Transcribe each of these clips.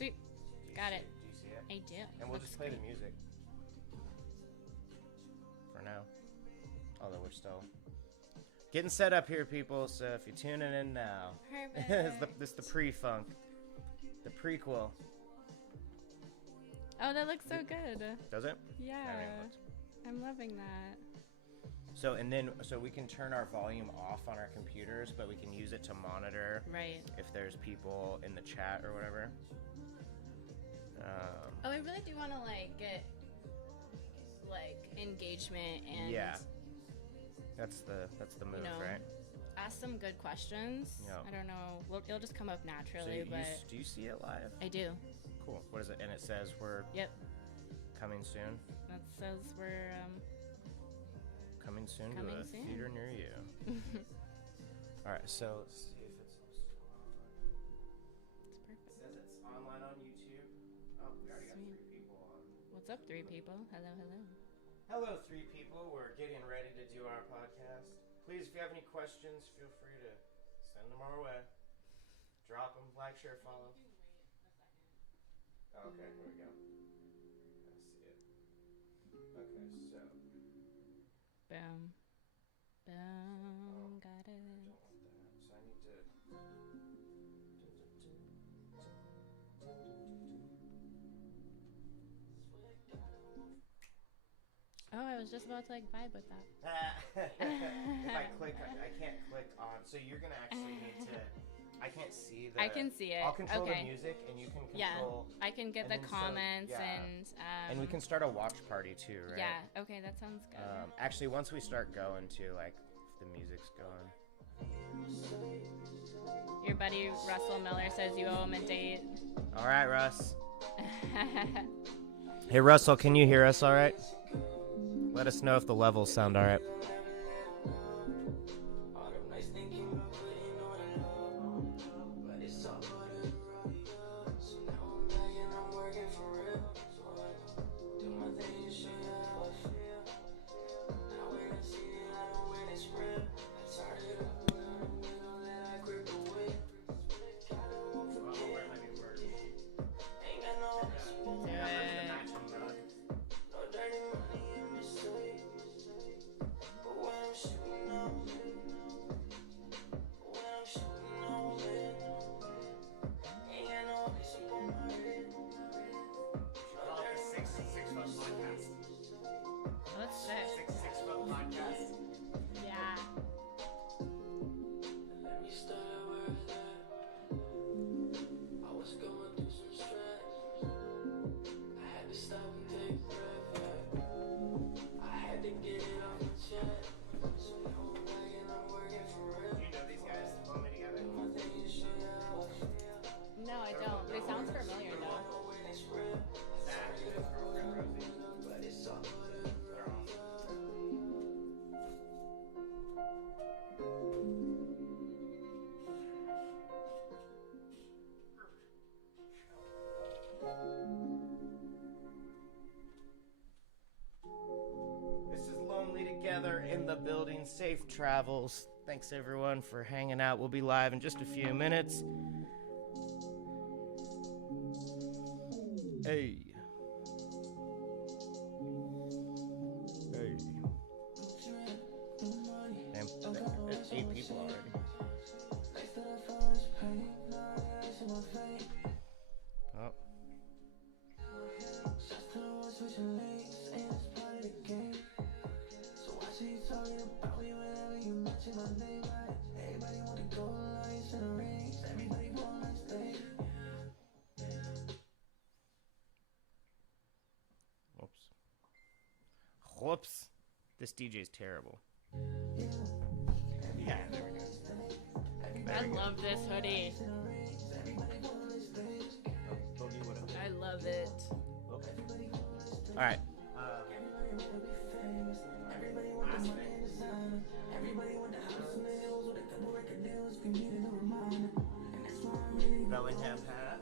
Sweet. Got it. Do you see it? I do. And we'll Looks just play great. the music for now. Although we're still getting set up here, people. So if you're tuning in now, Perfect. this is the pre-funk, the prequel. Oh, that looks so good. Does it? Yeah. I'm loving that. So so we can turn our volume off on our computers, but we can use it to monitor Right. if there's people in the chat or whatever. Oh, I really do want to like get like engagement and Yeah. That's the move, right? ask some good questions. Yeah. I don't know. It'll just come up naturally, So but do you see it live? I do. Cool. What is it? And it says we're Yep. coming soon. That says we're Coming soon Coming to a soon. theater near you. All right. So let's see if it's It's perfect. It says it's online on YouTube. Oh, we already got Sweet. 3 people on. What's up, 3 people? Hello, hello. Hello, 3 people. We're getting ready to do our podcast. Please, if you have any questions, feel free to send them our way. Drop them, like, share, follow. Oh, okay, here we go. I see it. Okay, so. Boom. Boom. Got I it. don't want that. So I need to. Oh, I was just about to like vibe with that. If I click, I can't click on. So you're gonna actually need to. I can't see the. I can see it. I'll control Okay. the music, and you can Yeah, control. I can get and the then comments yeah. and And we can start a watch party too, right? Yeah. Okay, that sounds good. Actually, once we start going to like, if the music's going. Your buddy Russell Miller says you owe him a date. All right, Russ. Hey, Russell, can you hear us? All right. Let us know if the levels sound all right. Let's sit. 6-foot podcast. Yeah. No, I don't. But it sounds familiar though. This is Lonely Together in the building. Safe travels. Thanks everyone for hanging out. We'll be live in just a few minutes. Hey. Hey. Damn, there's 8 people already. Oh. Whoops. Whoops. This DJ's terrible. Yeah, there we go. I love this hoodie. I love it. All right. Bellingham hat.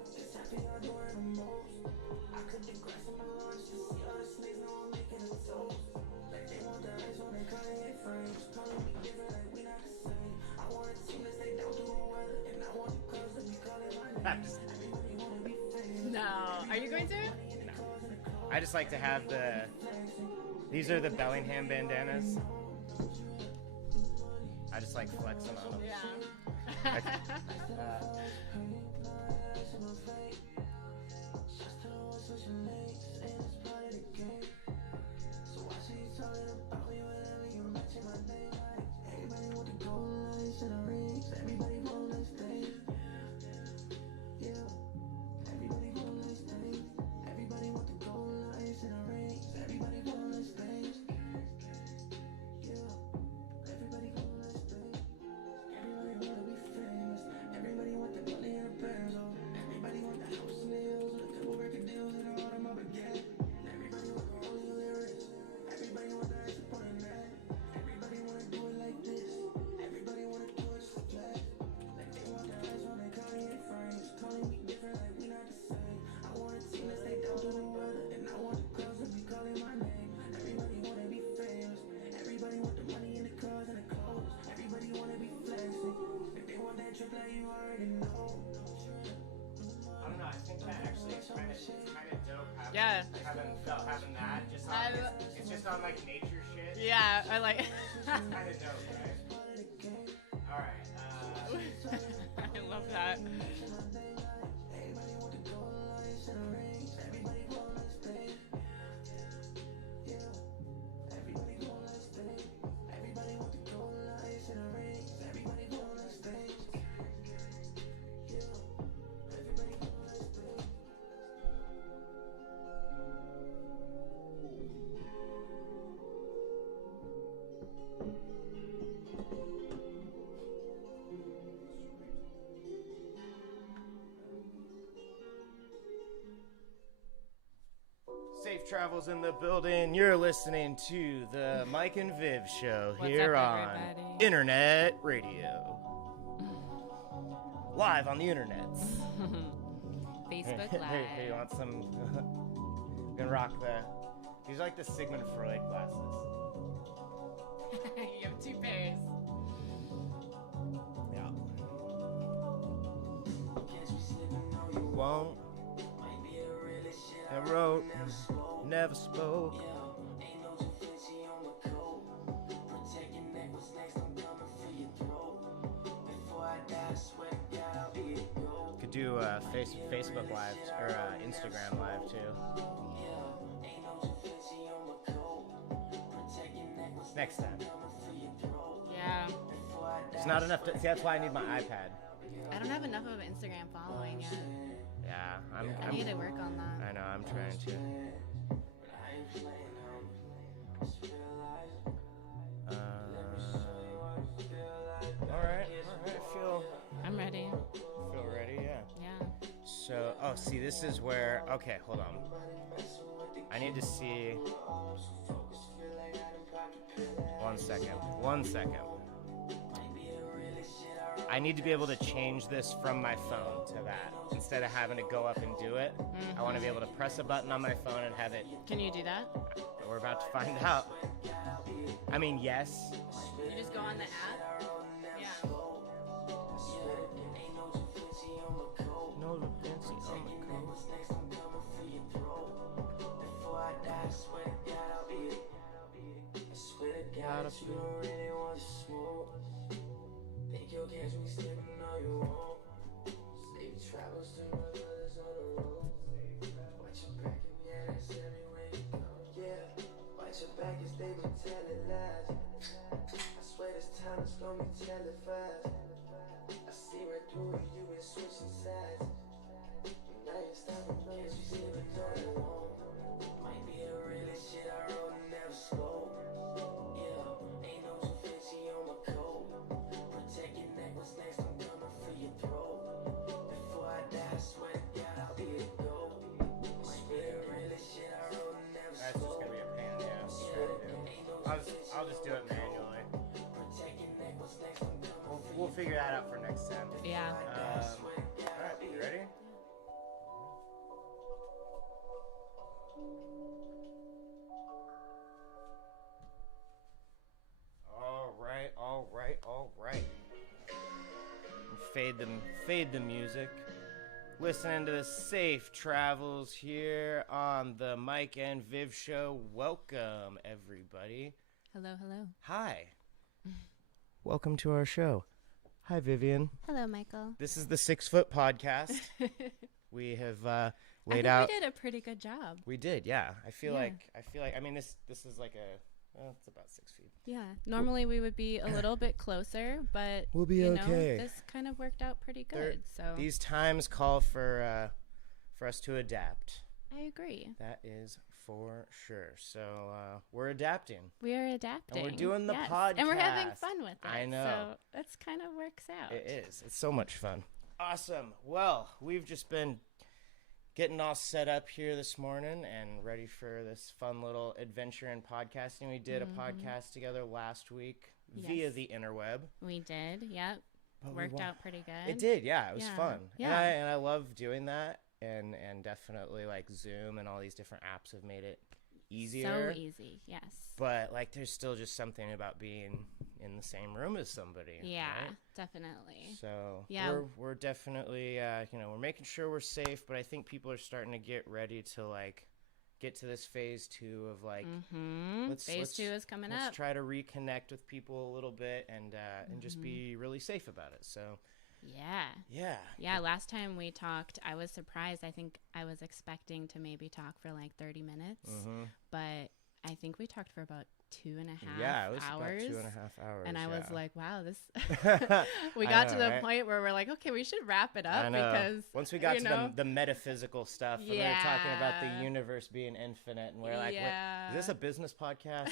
I just like to have these are the Bellingham bandanas. I just like flexing on them. Yeah. Okay. Yeah. Having that just on, it's just on like nature shit. Yeah, I like. It's kind of dope, right? All right. I love that. Safe Travels in the building. You're listening to the Mike and Viv show here on everybody? Internet Radio. Live on the internet. Facebook Live. Hey, you want some? I'm gonna rock these are like the Sigmund Freud glasses. You have 2 pairs. Yeah. Won't. I wrote, never spoke. Could do Facebook Live or Instagram Live too. Next time. Yeah. It's not enough to see. That's why I need my iPad. I don't have enough of an Instagram following yet. Yeah, I need to work on that. I know, I'm trying to. All right. I'm ready. Feel ready, yeah. Yeah. So, see, this is where. Okay, hold on. I need to see. 1 second. 1 second. I need to be able to change this from my phone to that. Instead of having to go up and do it, I want to be able to press a button on my phone and have it. Can you do that? We're about to find out. I mean, yes. You just go on the app? Yeah. No fancy on the Gotta be. Think your cash we slipping on your own. Safe travels to my brothers on the road. Watch your back and yeah, that's everywhere you go. Yeah, watch your back as they be telling lies. I swear this time it's gonna be televised. I see right through you, you been switching sides. Now you're stopping, cash we slipping on your own. Might be the realest shit I wrote and never spoke. I'll just do it manually. We'll figure that out for next time. Yeah. Alright, you ready? Alright. Fade the music. listening to the Safe Travels here on the Mike and Viv Show. Welcome, everybody. Hello, hello. Hi. Welcome to our show. Hi, Vivian. Hello, Michael. This is the 6 Foot Podcast. We have laid I out. think we did a pretty good job. We did, yeah. I feel like. I mean, this is like it's about 6 feet. Yeah. Normally we would be a little bit closer, but We'll be okay. This kind of worked out pretty good. So These times call for us to adapt. I agree. That is for sure. So we're adapting. We are adapting. And we're doing the podcast. And we're having fun with it. I know. So that's kind of works out. It is. It's so much fun. Awesome. Well, we've just been getting all set up here this morning and ready for this fun little adventure in podcasting. We did a podcast together last week via the interweb. We did. Yep. Worked out pretty good. It did. Yeah. It was fun. Yeah. And I love doing that. And definitely like Zoom and all these different apps have made it easier. So easy. Yes. But like there's still just something about being in the same room as somebody. Yeah, right? definitely. So yeah, we're definitely we're making sure we're safe, but I think people are starting to get ready to like get to this phase 2 of like phase 2 is coming up. Let's try to reconnect with people a little bit and just be really safe about it. So yeah. Last time we talked, I was surprised. I think I was expecting to maybe talk for like 30 minutes, but I think we talked for about 2.5 hours. Yeah, it was about 2.5 hours. And I was like, wow, this. We got to the point where we're like, okay, we should wrap it up because once we got to the metaphysical stuff, and we were talking about the universe being infinite, and we're like, what, is this a business podcast?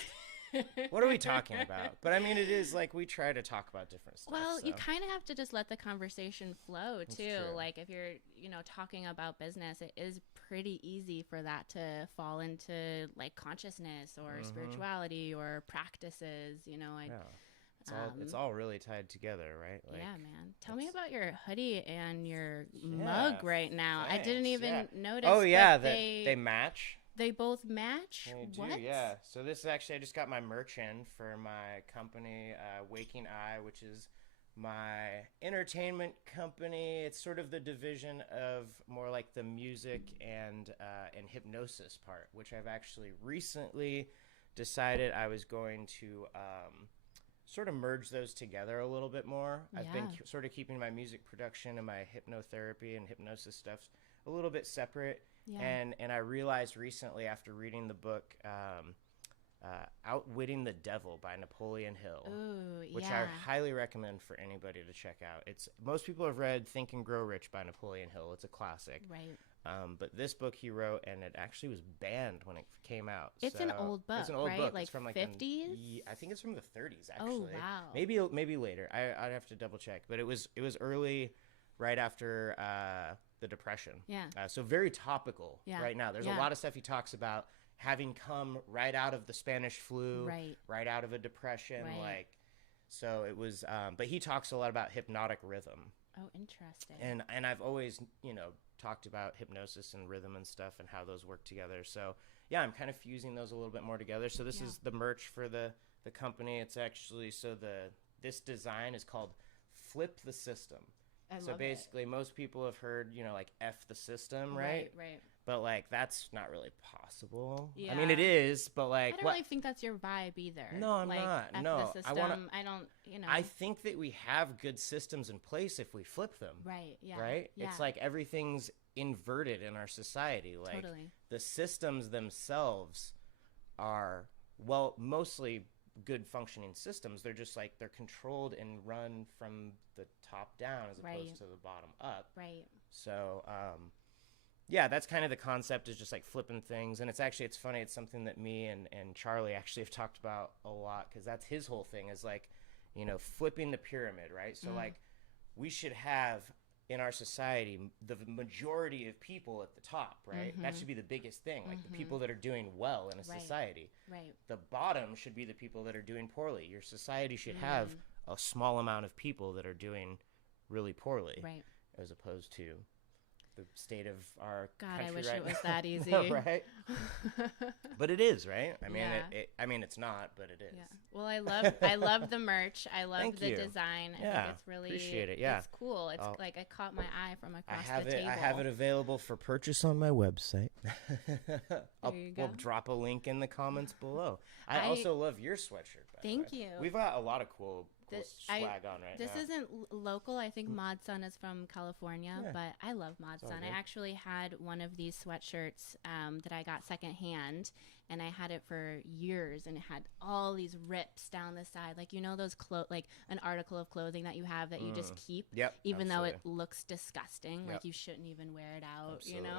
What are we talking about? But I mean, it is like we try to talk about different stuff. Well, you kind of have to just let the conversation flow too. True. Like if you're, talking about business, it is pretty easy for that to fall into like consciousness or spirituality or practices. It's all really tied together, right? Like, yeah, man. Tell me about your hoodie and your mug right now. Thanks, I didn't even notice. Oh yeah, they match. They both match? They do, what? yeah. So this is actually, I just got my merch in for my company, Waking Eye, which is my entertainment company. It's sort of the division of more like the music and hypnosis part, which I've actually recently decided I was going to sort of merge those together a little bit more. I've been sort of keeping my music production and my hypnotherapy and hypnosis stuff a little bit separate. Yeah. And I realized recently after reading the book Outwitting the Devil by Napoleon Hill, which I highly recommend for anybody to check out. Most people have read Think and Grow Rich by Napoleon Hill. It's a classic. Right. But this book he wrote, and it actually was banned when it came out. It's an old book, it's an old right? book. Like it's from like 50s? I think it's from the 30s, actually. Oh, wow. Maybe later. I'd have to double check. But it was early, right after the Depression. Yeah. So very topical right now. There's a lot of stuff he talks about having come right out of the Spanish flu, right out of a depression. Like, so it was, but he talks a lot about hypnotic rhythm. Oh, interesting. And I've always, talked about hypnosis and rhythm and stuff and how those work together. So yeah, I'm kind of fusing those a little bit more together. So this is the merch for the company. It's actually, this design is called Flip the System. So basically, most people have heard, like F the system, right? Right. But like that's not really possible. Yeah. I mean, it is, but like I don't really think that's your vibe either. No, I'm like, not. F No, the system, I don't. I think that we have good systems in place if we flip them. Right. Yeah. Right. Yeah. It's like everything's inverted in our society. Like the systems themselves are mostly good functioning systems. They're just like they're controlled and run from the top down as opposed to the bottom up. Right. So yeah, that's kind of the concept, is just like flipping things. And it's funny, it's something that me and Charlie actually have talked about a lot, because that's his whole thing, is like, flipping the pyramid, right? So like we should have in our society the majority of people at the top, right? That should be the biggest thing, like the people that are doing well in a society. Right. The bottom should be the people that are doing poorly. Your society should have a small amount of people that are doing really poorly, right, as opposed to state of our God, country I wish right it was now. that easy. No, right? But it is, right? I mean, Yeah. I mean, it's not, but it is. Yeah. Well, I love the merch. I love Thank the you. design. I Yeah, think it's really appreciate it. Yeah. it's cool. It's like it caught my eye from across the table. I have it available for purchase on my website. You We'll go. drop a link in the comments below. I also love your sweatshirt. By the Thank way. you. We've got a lot of cool swag on right This now. isn't local. I think Mod Sun is from California, Yeah. but I love Mod all Sun. good. I actually had one of these sweatshirts that I got secondhand, and I had it for years, and it had all these rips down the side, like those like an article of clothing that you have that you just keep, Yep, even though it absolutely. looks disgusting, Yep. like you shouldn't even wear it out, Absolutely.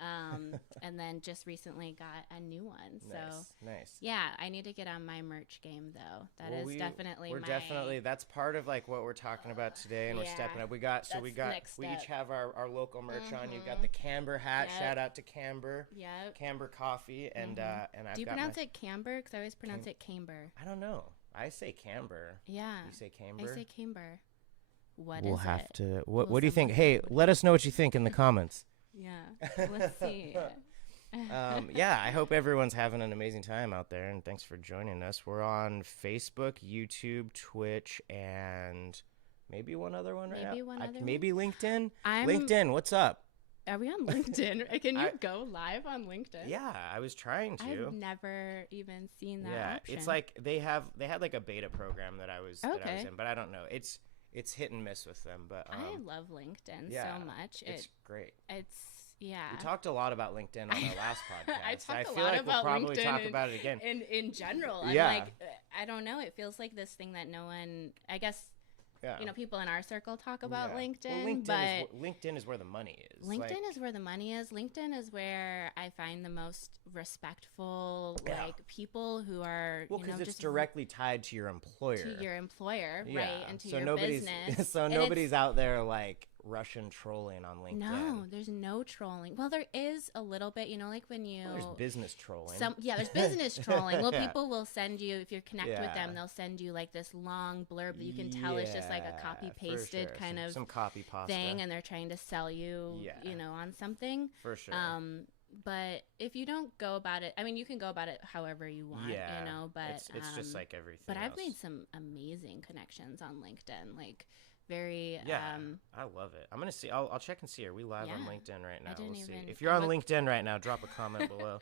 and then just recently got a new one. So Nice. yeah, I need to get on my merch game though. That Well, is definitely we're my definitely that's part of like what we're talking about today, and we're Yeah. stepping up. We That's each next have our local merch on. You got the Camber hat. Yep. Shout out to Camber. Yep. Camber coffee, and I've Do you got pronounce it camber? Because I always pronounce it camber. I don't know. I say Camber. Yeah. You say Camber. I say camber. What We'll is have it? to. What Will do you think? somebody- Hey, let us know what you think in the comments. Yeah. Let's see. Yeah, I hope everyone's having an amazing time out there, and thanks for joining us. We're on Facebook, YouTube, Twitch, and maybe one other one right Maybe now. one other one? Maybe LinkedIn. I'm- LinkedIn, what's up? Are we on LinkedIn? Can you go live on LinkedIn? Yeah, I was trying to. I've never even seen that option. It's like they had like a beta program that I was Okay. in, but I don't know. It's hit and miss with them, but I love LinkedIn yeah, so much. It's great. Yeah. We talked a lot about LinkedIn on our last podcast. I talked a feel lot like about we'll probably LinkedIn talk about it again. In general, Yeah. I'm like, I don't know. It feels like this thing that no one, I guess, Yeah. people in our circle talk about Yeah. LinkedIn, Well, but LinkedIn is where the money is. LinkedIn is where the money is. LinkedIn is where I find the most respectful, Yeah. like people who are, because it's just directly tied to your employer. to your employer, Yeah. right, and to so your nobody's, business. So And nobody's it's- out there like Russian trolling on LinkedIn. No, there's no trolling. Well, there is a little bit, like when you. Well, there's business trolling. There's business trolling. Well, Yeah. people will send you, if you connect with Yeah. them, they'll send you like this long blurb that you can tell it's just like a Yeah, copy for pasted sure. kind of some copy pasta thing, and they're trying to sell you, Yeah. on something. for sure. But if you don't go about it, I mean, you can go about it however you want, Yeah. but it's just like everything. But I've else. made some amazing connections on LinkedIn, like very Yeah, I love it. I'm gonna see. I'll check and see. Are we live on Yeah. LinkedIn right now? didn't We'll see. even- If you're on I was- LinkedIn right now, drop a comment below.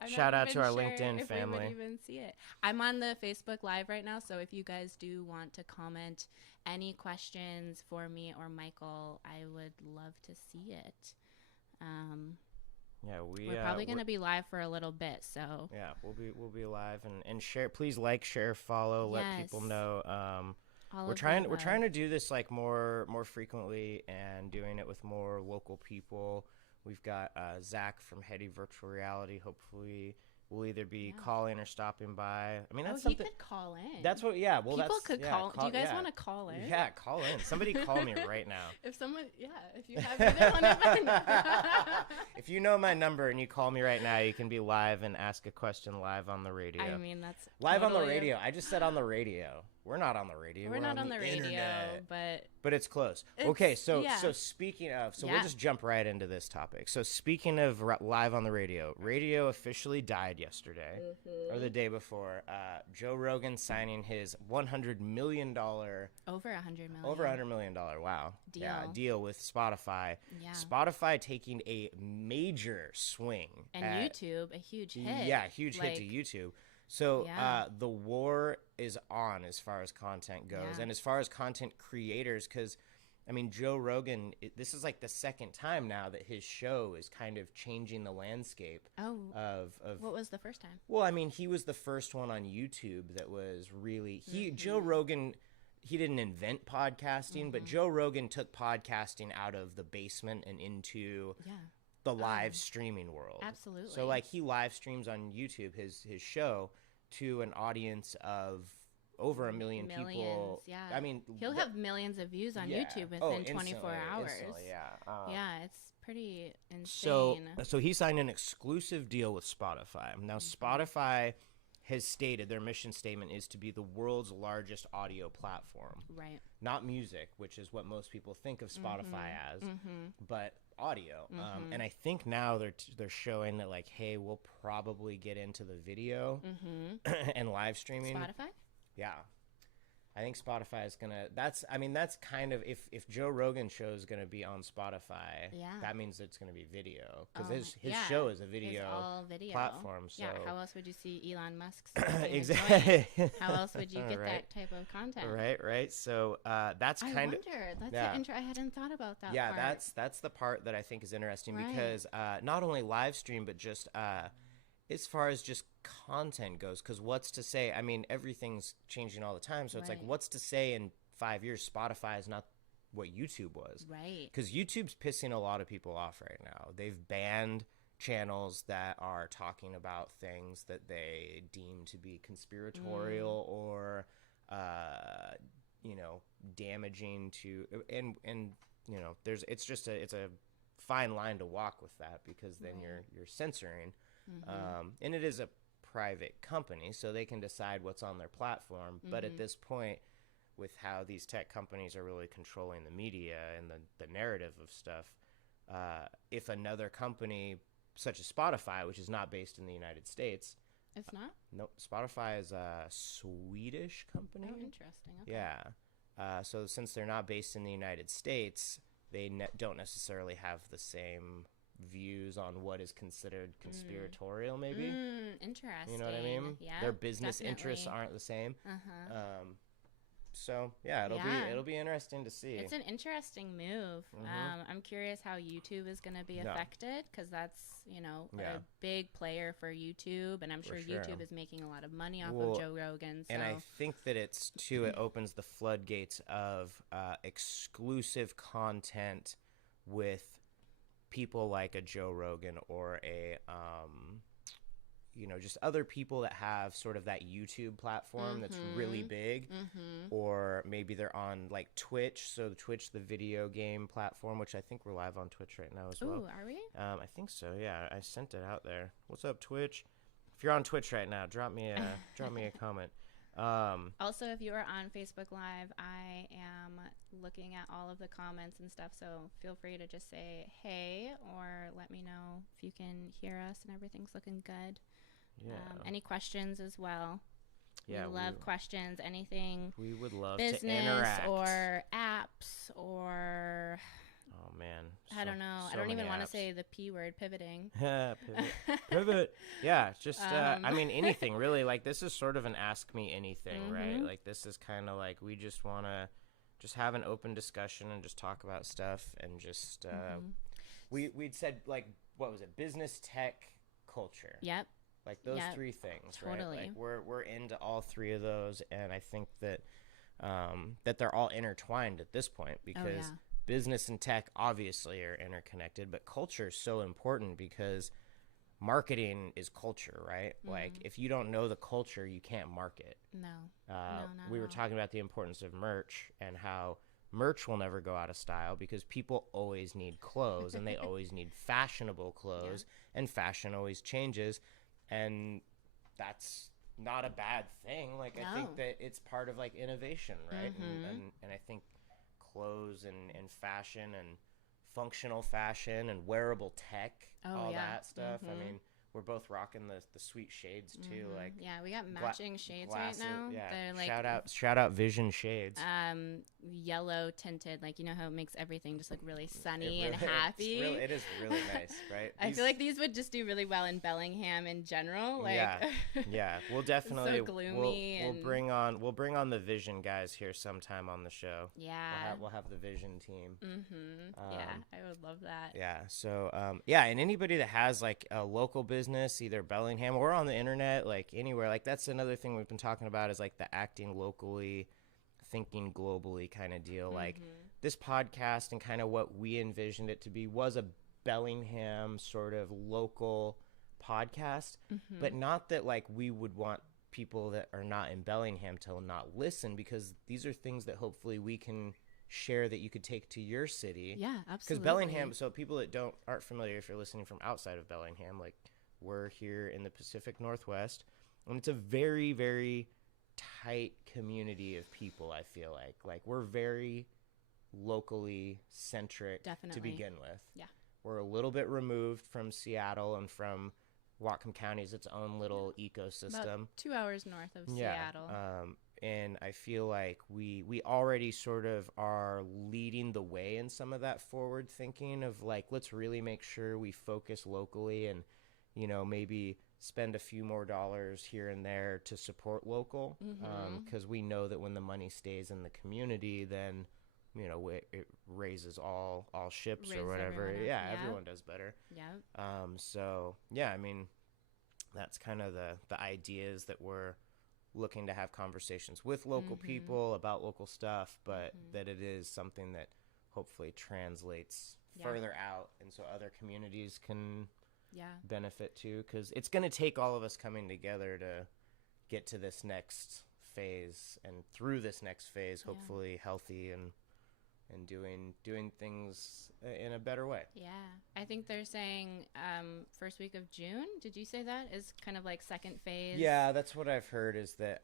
I'm Shout not out to even our sure LinkedIn if we family. would even see it. I'm on the Facebook Live right now, so if you guys do want to comment any questions for me or Michael, I would love to see it. Yeah, We're probably going to be live for a little bit, so Yeah, we'll be live and share. Please like, share, follow. Let people Yes. know. all We're of trying the we're above. trying to do this like more frequently and doing it with more local people. We've got Zach from Heady Virtual Reality. Hopefully, will either be calling or stopping by. I mean, that's he something. could call in. That's what. Yeah. Well, People that's, could yeah, call. Do you guys yeah. want to call in? Yeah, call in. Somebody call me right now. If someone, if you have either one of my If you know my number and you call me right now, you can be live and ask a question live on the radio. I mean, that's Live on the totally- radio. I just said on the radio. We're not on the radio. We're not on the radio, internet. but It's close. It's- Okay, so yeah. so speaking of, so Yeah. we'll just jump right into this topic. So speaking of live on the radio, radio officially died yesterday or the day before. Joe Rogan signing his $100 million, over $100 million. over $100 million, wow, yeah, Deal. deal with Spotify. Yeah. Spotify taking a major swing And at- YouTube, a huge hit. Yeah, huge hit to Like, YouTube. So Yeah. the war is on as far as content goes, Yeah. and as far as content creators, because I mean, Joe Rogan, this is like the second time now that his show is kind of changing the landscape Oh, of what was the first time? well, I mean, he was the first one on YouTube that was really Joe Mm-hmm. Rogan. He didn't invent podcasting, but Joe Rogan took podcasting out of the basement and into Yeah, the live streaming world. absolutely. So like he live streams on YouTube his show to an audience of over 1 million people. Millions, yeah. I mean, he'll have millions of views on yeah. YouTube Oh, within 24 hours. instantly, yeah. Yeah, it's pretty So insane. he signed an exclusive deal with Spotify. Now Mm-hmm. Spotify has stated their mission statement is to be the world's largest audio platform. Right. Not music, which is what most people think of Spotify as, but audio. And I think now they're showing that, like, hey, we'll probably get into the video and live streaming. Spotify? Yeah. I think Spotify is gonna. That's kind of if Joe Rogan show is gonna be on Spotify. Yeah. That means it's gonna be video because his yeah. show is a It's video all video platform. So yeah. How else would you see Elon Musk's exactly. How else would you get Right. that type of content? Right. So that's I kind of. wonder. That's yeah. I hadn't thought about that. Yeah, part. that's the part that I think is interesting Right. because not only live stream but just as far as just content goes, because what's to say? I mean, everything's changing all the time, so it's like, Right. what's to say in 5 years Spotify is not what YouTube was? Right. Because YouTube's pissing a lot of people off right now. They've banned channels that are talking about things that they deem to be conspiratorial or, damaging to, and it's a fine line to walk with that because then you're censoring. And it is a private company, so they can decide what's on their platform. But at this point, with how these tech companies are really controlling the media and the narrative of stuff, if another company such as Spotify, which is not based in the United States, It's not? nope, Spotify is a Swedish company. Oh, interesting. Okay. Yeah. So since they're not based in the United States, they don't necessarily have the same views on what is considered conspiratorial, maybe. Interesting. You know what I mean? Yeah. Their business interests definitely. aren't the same. Uh-huh. So yeah, it'll be interesting to see. It's an interesting move. I'm curious how YouTube is going to be affected because that's, a big player for YouTube, and I'm sure YouTube is making a lot of money off of Joe Rogan. So. And I think that it opens the floodgates of exclusive content with people like a Joe Rogan or a just other people that have sort of that YouTube platform that's really big, or maybe they're on like Twitch. So Twitch, the video game platform, which I think we're live on Twitch right now as well. Ooh, are we? I think so. Yeah, I sent it out there. What's up, Twitch? If you're on Twitch right now, drop me a comment. Also, if you are on Facebook Live, I am looking at all of the comments and stuff, so feel free to just say hey or let me know if you can hear us and everything's looking good. Yeah. Any questions as well? Yeah, we love questions, anything. We would love business to interact. or apps or oh man, I don't know. I don't even want to say the P word, pivoting. Pivot. Yeah, just I mean anything really. Like this is sort of an ask me anything, right? Like this is kind of like we just want to just have an open discussion and just talk about stuff and just we'd said like what was it? Business, tech, culture. Yep. Like those three things, totally. Right? Like we're into all three of those, and I think that that they're all intertwined at this point because business and tech obviously are interconnected, but culture is so important because marketing is culture, right? Like if you don't know the culture, you can't market. No. We were talking about the importance of merch and how merch will never go out of style because people always need clothes and they always need fashionable clothes, and fashion always changes. And that's not a bad thing. Like I think that it's part of like innovation, right? And I think clothes and fashion and functional fashion and wearable tech, that stuff. I mean, we're both rocking the sweet shades too. Like we got matching shades glasses, right now. Yeah. They're like shout out Vision shades. Yellow tinted, like you know how it makes everything just look really sunny and happy. It is really nice, right? I feel like these would just do really well in Bellingham in general. Like we'll definitely so gloomy. We'll bring on the Vision guys here sometime on the show. Yeah, we'll have the Vision team. I would love that. Yeah, so and anybody that has like a local business, either Bellingham or on the internet, like anywhere, like that's another thing we've been talking about is like the acting locally, thinking globally kind of deal. Like this podcast and kind of what we envisioned it to be was a Bellingham sort of local podcast, but not that like we would want people that are not in Bellingham to not listen, because these are things that hopefully we can share that you could take to your city. Yeah, absolutely. Because Bellingham, so people that aren't familiar, if you're listening from outside of Bellingham, like we're here in the Pacific Northwest. And it's a very, very tight community of people, I feel like we're very locally centric Definitely. to begin with. Yeah. We're a little bit removed from Seattle and from Whatcom County is its own little ecosystem. About 2 hours north of Seattle. And I feel like we already sort of are leading the way in some of that forward thinking of like, let's really make sure we focus locally and, you know, maybe spend a few more dollars here and there to support local. Because we know that when the money stays in the community, then, you know, it raises all ships or whatever. Everyone does better. So yeah, I mean, that's kind of the ideas that we're looking to have conversations with local people about local stuff, but that it is something that hopefully translates further out, and so other communities can benefit too, because it's going to take all of us coming together to get to this next phase, and through this next phase, hopefully healthy and doing things in a better way. Yeah. I think they're saying first week of June. Did you say that is kind of like second phase? Yeah, that's what I've heard is that,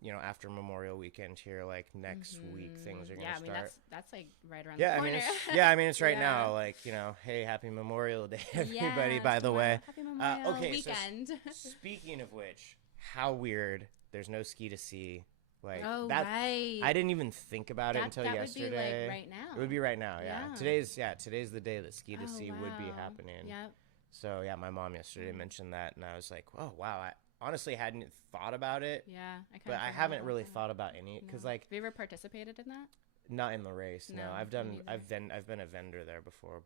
you know, after Memorial Weekend here, like next week, things are going to start. Yeah, I mean, that's like right around the corner. I mean, it's right now. Like, you know, hey, happy Memorial Day, everybody, by the way. Happy Memorial Weekend. So speaking of which, how weird, there's no ski to see. Like, right. I didn't even think about it until yesterday. That would be like right now. It would be right now, yeah. Today's the day that ski to see would be happening. Yep. So yeah, my mom yesterday mentioned that, and I was like, oh wow, I honestly hadn't thought about it. Yeah, I haven't really thought about any, because like, have you ever participated in that? Not in the race. No, I've been a vendor there before,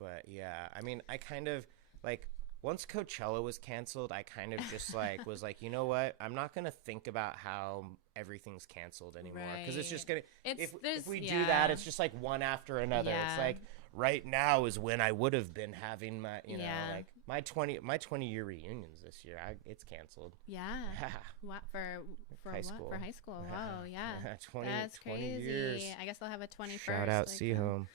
but yeah, I mean, I kind of like, once Coachella was canceled, I kind of just like was like, you know what? I'm not gonna think about how everything's canceled anymore, because it's just gonna. If we do that, it's just like one after another. Yeah. It's like right now is when I would have been having my, you know, like my 20-year reunions this year. It's canceled. Yeah. What for high what? school. For high school. Wow. Yeah. 20. That's 20 crazy. years. I guess they'll have a 21st. Shout out Seahome.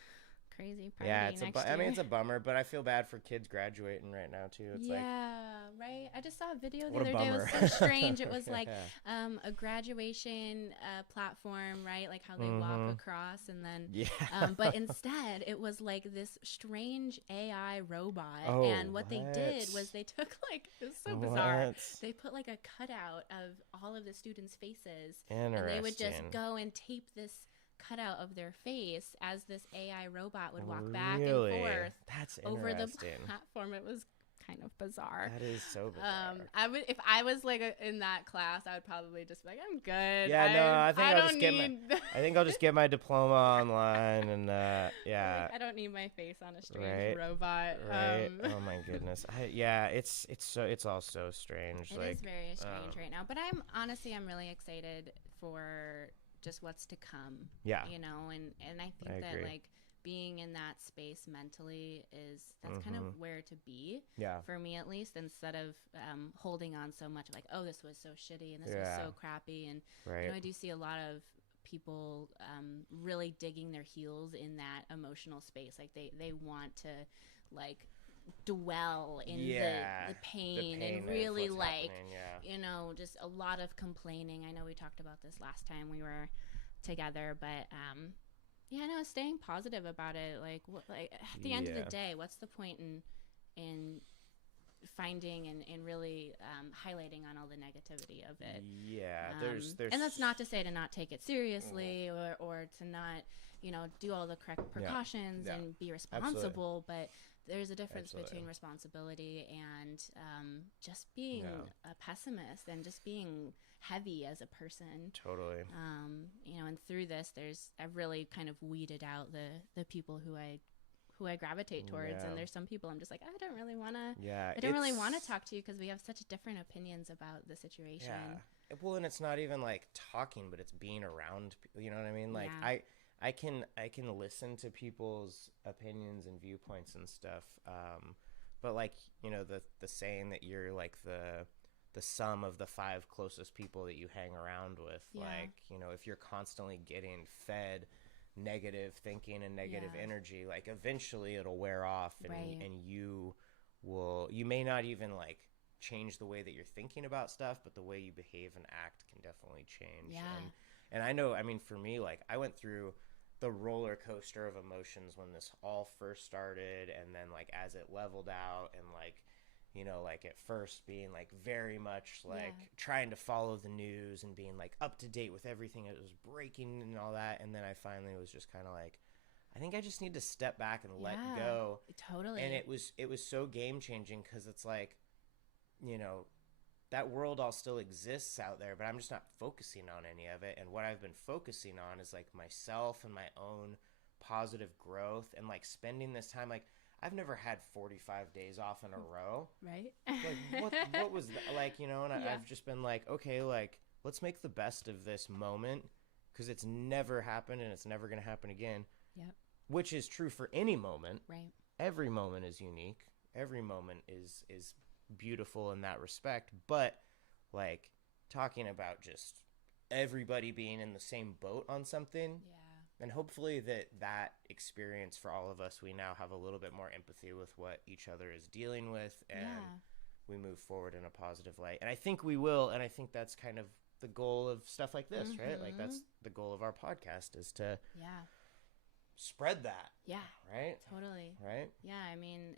Crazy party. Yeah, I mean, it's a bummer, but I feel bad for kids graduating right now too. It's right. I just saw a video the What a other day. It was bummer. so strange. It was like a graduation platform, right? Like how they walk across, and then but instead it was like this strange AI robot. And what they did was they took like, it was so bizarre. They put like a cutout of all of the students' faces, and they would just go and tape this cutout of their face as this AI robot would walk back and forth over the platform. It was kind of bizarre. That is so bizarre. I would, if I was like in that class, I would probably just be like, I'm good. Yeah, no, I think I'll just get my diploma online, and yeah. I don't need my face on a strange robot. Right. Oh my goodness. It's all so strange. It is very strange right now. But I'm really excited for just what's to come. Yeah. You know, and I think that like being in that space mentally that's kind of where to be. Yeah. For me at least, instead of holding on so much like, oh, this was so shitty and this was so crappy, and you know, I do see a lot of people really digging their heels in that emotional space. Like they want to like dwell in the pain and really like you know, just a lot of complaining. I know we talked about this last time we were together, but staying positive about it. Like at the end of the day, what's the point in finding and really highlighting on all the negativity of it? There's and that's not to say to not take it seriously or to not, you know, do all the correct precautions and be responsible. But there's a difference between responsibility and just being a pessimist and just being heavy as a person. Totally. You know, and through this, I've really kind of weeded out the people who I gravitate towards, and there's some people I'm just like, I don't really want to talk to you because we have such different opinions about the situation. Yeah. Well, and it's not even like talking, but it's being around people. You know what I mean? Like I can listen to people's opinions and viewpoints and stuff, but like, you know, the saying that you're like the sum of the 5 closest people that you hang around with. Like, you know, if you're constantly getting fed negative thinking and negative energy, like eventually it'll wear off, and you may not even like change the way that you're thinking about stuff, but the way you behave and act can definitely change. Yeah. And I know, I mean, for me, like, I went through the roller coaster of emotions when this all first started, and then, like, as it leveled out, and, like, you know, like, at first being, like, very much, like, trying to follow the news and being, like, up to date with everything that was breaking and all that, and then I finally was just kind of like, I think I just need to step back and let go. Totally. And it was so game-changing, because it's like, you know, that world all still exists out there, but I'm just not focusing on any of it. And what I've been focusing on is, like, myself and my own positive growth, and, like, spending this time. Like, I've never had 45 days off in a row. Right. Like, what was that? Like, you know, and I've just been like, okay, like, let's make the best of this moment, because it's never happened and it's never going to happen again. Yep. Which is true for any moment. Right. Every moment is unique. Every moment is beautiful in that respect. But, like, talking about just everybody being in the same boat on something. And hopefully that experience for all of us, we now have a little bit more empathy with what each other is dealing with, and we move forward in a positive light. And I think we will, and I think that's kind of the goal of stuff like this, right? Like, that's the goal of our podcast, is to spread that. Yeah. Right? Totally. Right? Yeah, I mean,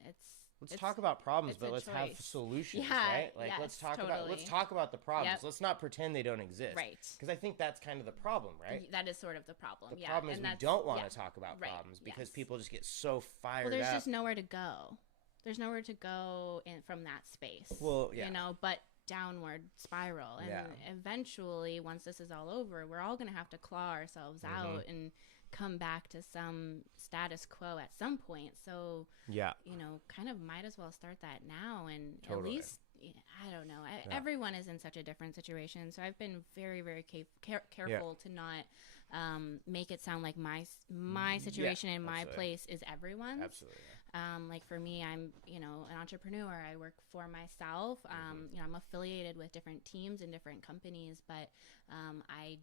Let's talk about problems, but let's have solutions, right? Like, let's talk about the problems. Let's not pretend they don't exist. Right. Because I think that's kind of the problem, right? That is sort of the problem. The problem is we don't want to talk about problems, because people just get so fired up. Well, there's just nowhere to go. There's nowhere to go from that space. Well, you know, but downward spiral. And eventually, once this is all over, we're all going to have to claw ourselves out and come back to some status quo at some point. So, you know, kind of might as well start that now, and at least, I don't know, everyone is in such a different situation. So I've been very, very careful to not make it sound like my situation and my place is everyone's. Absolutely. Like, for me, I'm, you know, an entrepreneur. I work for myself. You know, I'm affiliated with different teams and different companies, but I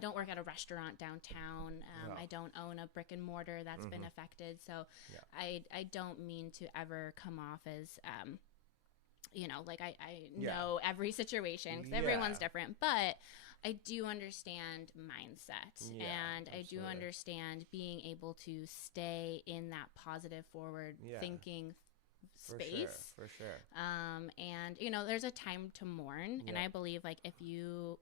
don't work at a restaurant downtown. I don't own a brick and mortar that's been affected. So I don't mean to ever come off as, you know, like I know every situation, because everyone's different. But I do understand mindset, and I do understand being able to stay in that positive, forward thinking space. For sure. And, you know, there's a time to mourn, and I believe, like, if you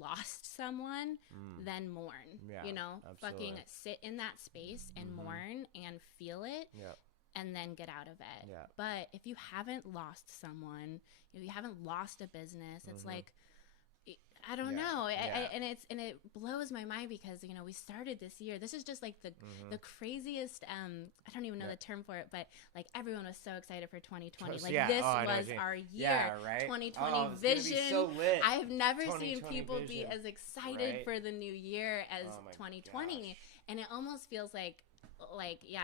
lost someone, then mourn. You know, fucking sit in that space and mourn and feel it. And then get out of it. But if you haven't lost someone, if you haven't lost a business, it's like, I don't know. And it blows my mind, because, you know, we started this year. This is just like the craziest, I don't even know the term for it, but, like, everyone was so excited for 2020. Like, this was our year. 2020 vision. So lit. I've never seen people be as excited for the new year as 2020. Gosh. And it almost feels like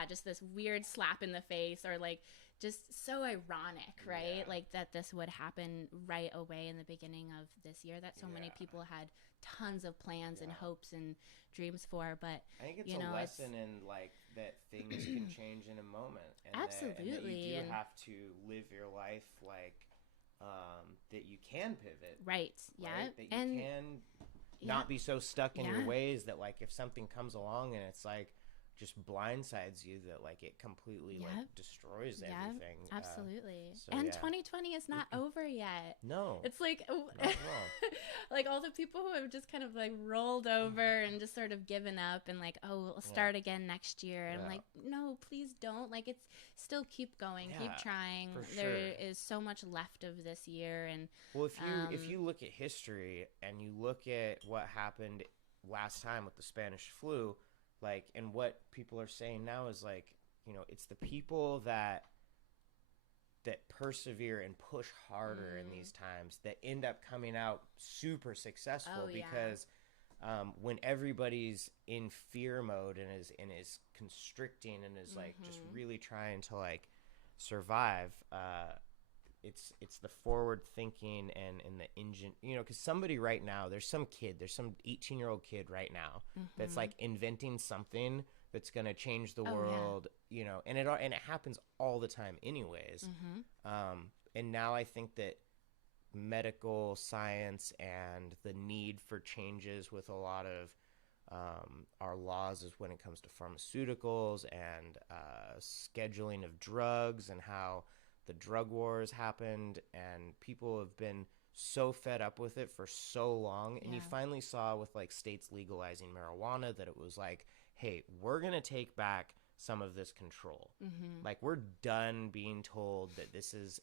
just this weird slap in the face, or like just so ironic, right? Like, that this would happen right away in the beginning of this year, that so many people had tons of plans and hopes and dreams for. But I think it's a lesson in, like, that things can change in a moment. And absolutely. That you do have to live your life, like, that you can pivot. Right. Yeah. Right? That you can not be so stuck in your ways that, like, if something comes along and it's like just blindsides you, that, like, it completely like destroys everything. Absolutely. And 2020 is not over yet. No. It's like like all the people who have just kind of like rolled over and just sort of given up and like, oh, we'll start again next year. And I'm like, no, please don't. Like, it's still keep going, keep trying. There is so much left of this year. And well, if you look at history and you look at what happened last time with the Spanish flu, like, and what people are saying now is, like, you know, it's the people that persevere and push harder in these times that end up coming out super successful, because when everybody's in fear mode and is constricting and is like just really trying to like survive, it's the forward thinking and the engine, you know, because somebody right now, there's some 18-year-old kid right now that's like inventing something that's going to change the world, you know, and it happens all the time anyways. And now I think that medical science and the need for changes with a lot of our laws is when it comes to pharmaceuticals and scheduling of drugs and how the drug wars happened, and people have been so fed up with it for so long. And you finally saw with like states legalizing marijuana that it was like, hey, we're going to take back some of this control. Like, we're done being told that this is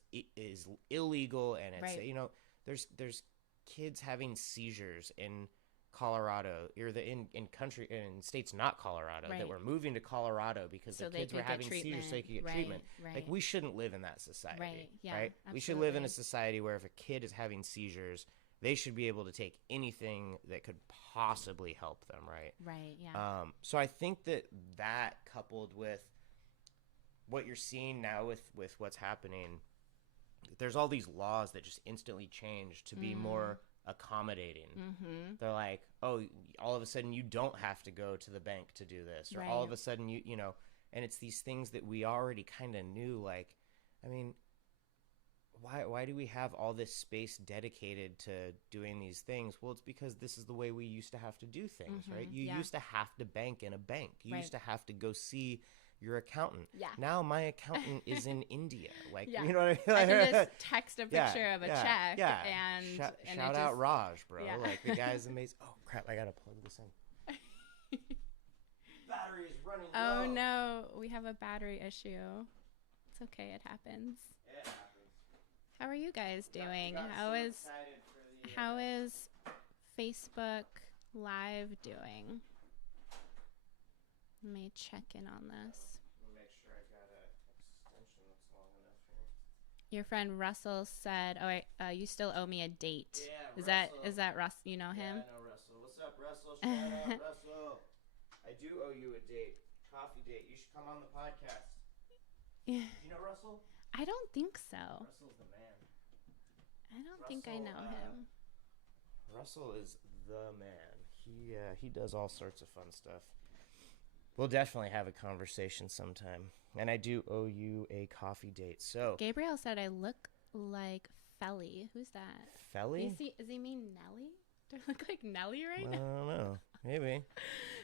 illegal, and it's you know, there's kids having seizures in Colorado, or in states not Colorado, that were moving to Colorado because the kids were having seizures so they could get treatment. Like, we shouldn't live in that society. Right? We should live in a society where if a kid is having seizures, they should be able to take anything that could possibly help them, right? So I think that coupled with what you're seeing now with what's happening, there's all these laws that just instantly change to be more accommodating. They're like, oh, all of a sudden you don't have to go to the bank to do this, or all of a sudden you know, and it's these things that we already kind of knew. Like, I mean, why do we have all this space dedicated to doing these things? Well, it's because this is the way we used to have to do things, right? You used to have to bank in a bank. You used to have to go see your accountant. Now my accountant is in India. Like, you know what I mean? Like, I can just text a picture of a check and shout out Raj, bro. Like, the guy's amazing. Oh crap, I gotta plug this in. Battery is running low. Oh no, we have a battery issue. It's okay, it happens. It happens. How are you guys doing? How is Facebook Live doing? Let me check in on this. Make sure I got an extension that's long enough here. Your friend Russell said, you still owe me a date. Yeah, Is that Russ? You know him? Yeah, I know Russell. What's up, Russell? Shout out, Russell. I do owe you a date. Coffee date. You should come on the podcast. You know Russell? I don't think so. Russell's the man. I don't think I know him. Russell is the man. He does all sorts of fun stuff. We'll definitely have a conversation sometime. And I do owe you a coffee date. So Gabriel said I look like Felly. Who's that? Felly? Does he mean Nelly? Do I look like Nelly right now? I don't know. Maybe.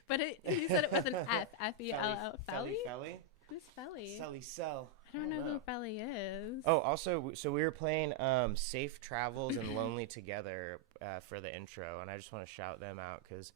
But he said it with an F. F-E-L-L. Felly? Felly? Who's Felly? Felly Cell. I don't know who Felly is. Oh, also, so we were playing Safe Travels and Lonely Together for the intro, and I just want to shout them out because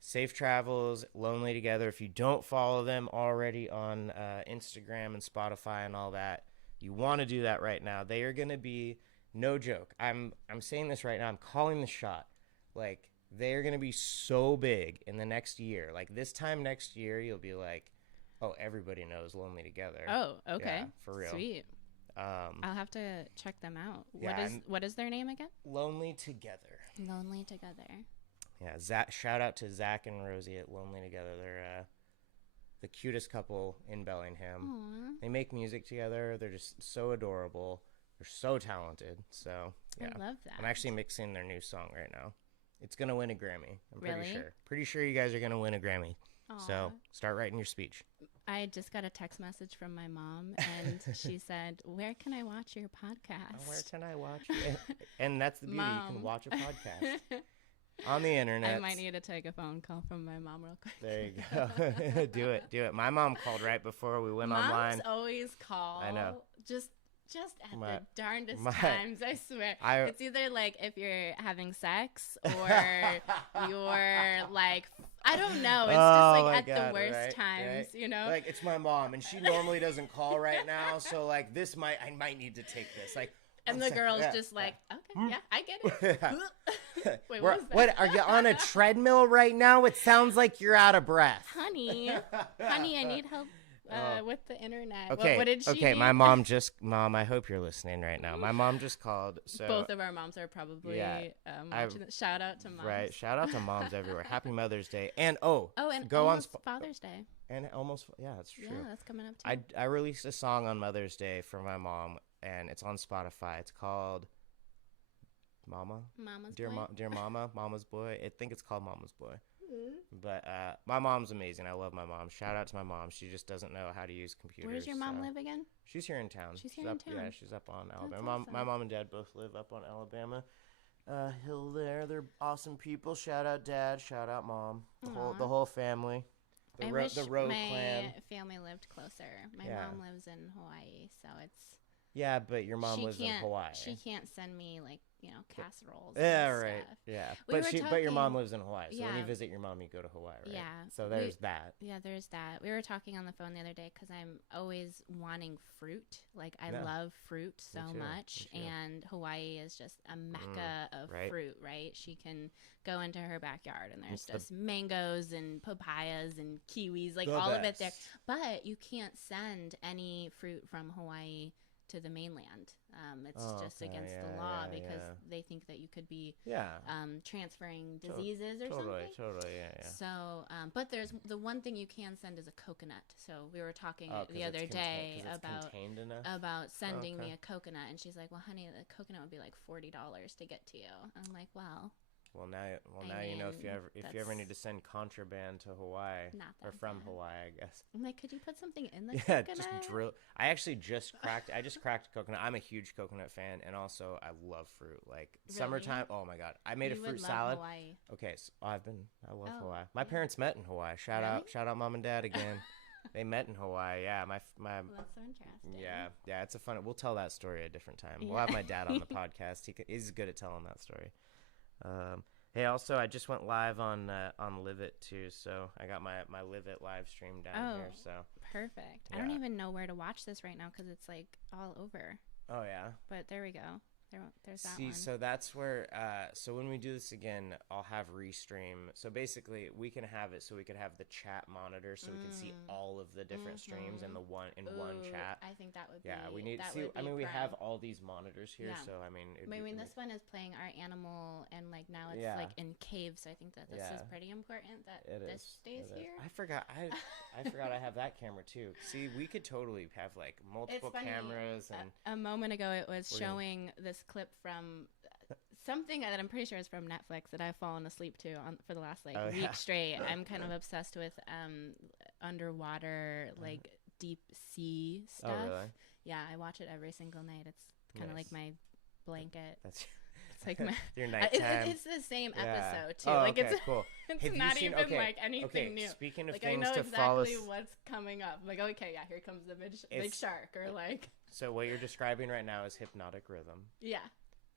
Safe Travels, Lonely Together, if you don't follow them already on Instagram and Spotify and all that, you want to do that right now. They are going to be, no joke, I'm saying this right now, I'm calling the shot. Like, they are going to be so big in the next year. Like, this time next year, you'll be like, oh, everybody knows Lonely Together. Oh, okay. Yeah, for real. Sweet. I'll have to check them out. What is their name again? Lonely Together. Lonely Together. Yeah, shout out to Zach and Rosie at Lonely Together. They're the cutest couple in Bellingham. Aww. They make music together. They're just so adorable. They're so talented. So, yeah. I love that. I'm actually mixing their new song right now. It's going to win a Grammy. I'm pretty Really? sure. Pretty sure you guys are going to win a Grammy. Aww. So, start writing your speech. I just got a text message from my mom, and she said, "Where can I watch your podcast?" Where can I watch it? And that's the beauty. Mom. You can watch a podcast on the internet. I might need to take a phone call from my mom real quick. There you go. Do it. My mom called right before we went online. Moms always call. I know. Just at the darndest times, I swear. It's either like if you're having sex or you're like, I don't know. It's just like at the worst times, you know? Like, it's my mom, and she normally doesn't call right now, so like I might need to take this. Like, and the girl's just like, okay, yeah, I get it. Wait, what was that? What, are you on a treadmill right now? It sounds like you're out of breath. Honey, I need help with the internet. Okay, what did she okay. need? My mom Mom, I hope you're listening right now. My mom just called. So both of our moms are probably watching this. Shout out to moms. Right, shout out to moms everywhere. Happy Mother's Day, and and go almost Father's Day. And almost, yeah, that's true. Yeah, that's coming up too. I released a song on Mother's Day for my mom, and it's on Spotify. It's called Mama's Boy. Dear Mama, Mama's Boy. I think it's called Mama's Boy. But my mom's amazing. I love my mom. Shout out to my mom. She just doesn't know how to use computers. Where does your mom live again? She's here in town. She's here in town. Yeah, she's up on Alabama. Awesome. My mom and dad both live up on Alabama Hill there. They're awesome people. Shout out dad. Shout out mom. The whole family. I wish the Rogue my clan. family lived closer. My mom lives in Hawaii, so it's... Yeah, but your mom lives in Hawaii. She can't send me, like, casseroles Yeah, and right. stuff. Yeah. But your mom lives in Hawaii, so when you visit your mom, you go to Hawaii, right? Yeah. So there's that. Yeah, there's that. We were talking on the phone the other day because I'm always wanting fruit. Like, I love fruit so much, and Hawaii is just a mecca of fruit, right? She can go into her backyard, and there's just mangoes and papayas and kiwis, like all of it there. But you can't send any fruit from Hawaii to the mainland. It's just against the law because they think that you could be transferring diseases or something. Totally, yeah. So, but there's the one thing you can send is a coconut. So we were talking the other day about sending me a coconut, and she's like, "Well, honey, the coconut would be like $40 to get to you." I'm like, "Well." Well, now you know if you ever need to send contraband to Hawaii or from Hawaii, I guess. I'm like, could you put something in the coconut? Yeah, just drill. I actually just cracked coconut. I'm a huge coconut fan, and also I love fruit. Like summertime. Oh my god, I made a fruit salad. Hawaii. Okay, so I love Hawaii. My parents met in Hawaii. Shout out mom and dad again. They met in Hawaii. Yeah, my. Well, that's so interesting. Yeah, it's a fun. We'll tell that story a different time. We'll have my dad on the podcast. He's good at telling that story. Hey, also, I just went live on Live It too, so I got my Live It live stream down here. So perfect. I don't even know where to watch this right now because it's like all over. Oh yeah. But there we go. There's that one. So that's where, so when we do this again, I'll have restream. So basically, we can have it so we could have the chat monitor so we can see all of the different streams in one chat. I think that would be. Yeah, we need to see. I mean, we have all these monitors here, so I mean. This one is playing our animal, and like now it's like in caves. So I think that this is pretty important that this stays here. I forgot. I forgot I have that camera too. See, we could totally have like multiple cameras and. A moment ago, it was showing this clip from something that I'm pretty sure is from Netflix that I've fallen asleep to for the last week straight. I'm kind of obsessed with underwater, like deep sea stuff. Oh, really? Yeah, I watch it every single night. It's kind of like my blanket. It's like my your nighttime. It's the same episode too. Like it's cool. It's not even like anything new. Speaking of like things I know to exactly follow, what's coming up. I'm like, okay, yeah, here comes the big shark, or like. So what you're describing right now is hypnotic rhythm. Yeah.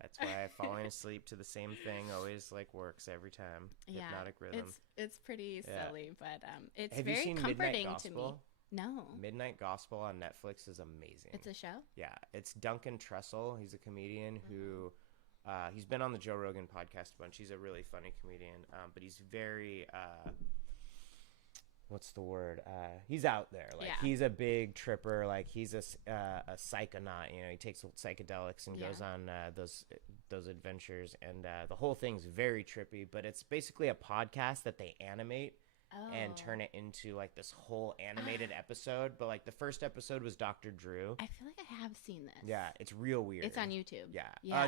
That's why falling asleep to the same thing always like works every time. Hypnotic rhythm. It's pretty silly, but it's Have very you seen comforting Midnight to me. Gospel? No. Midnight Gospel on Netflix is amazing. It's a show? Yeah, it's Duncan Trussell. He's a comedian who he's been on the Joe Rogan podcast a bunch. He's a really funny comedian, but he's very what's the word? He's out there. Like he's a big tripper. Like he's a psychonaut. You know, he takes psychedelics and goes on those adventures. And the whole thing's very trippy. But it's basically a podcast that they animate and turn it into like this whole animated episode. But like the first episode was Dr. Drew. I feel like I have seen this. Yeah, it's real weird. It's on YouTube. Yeah. No.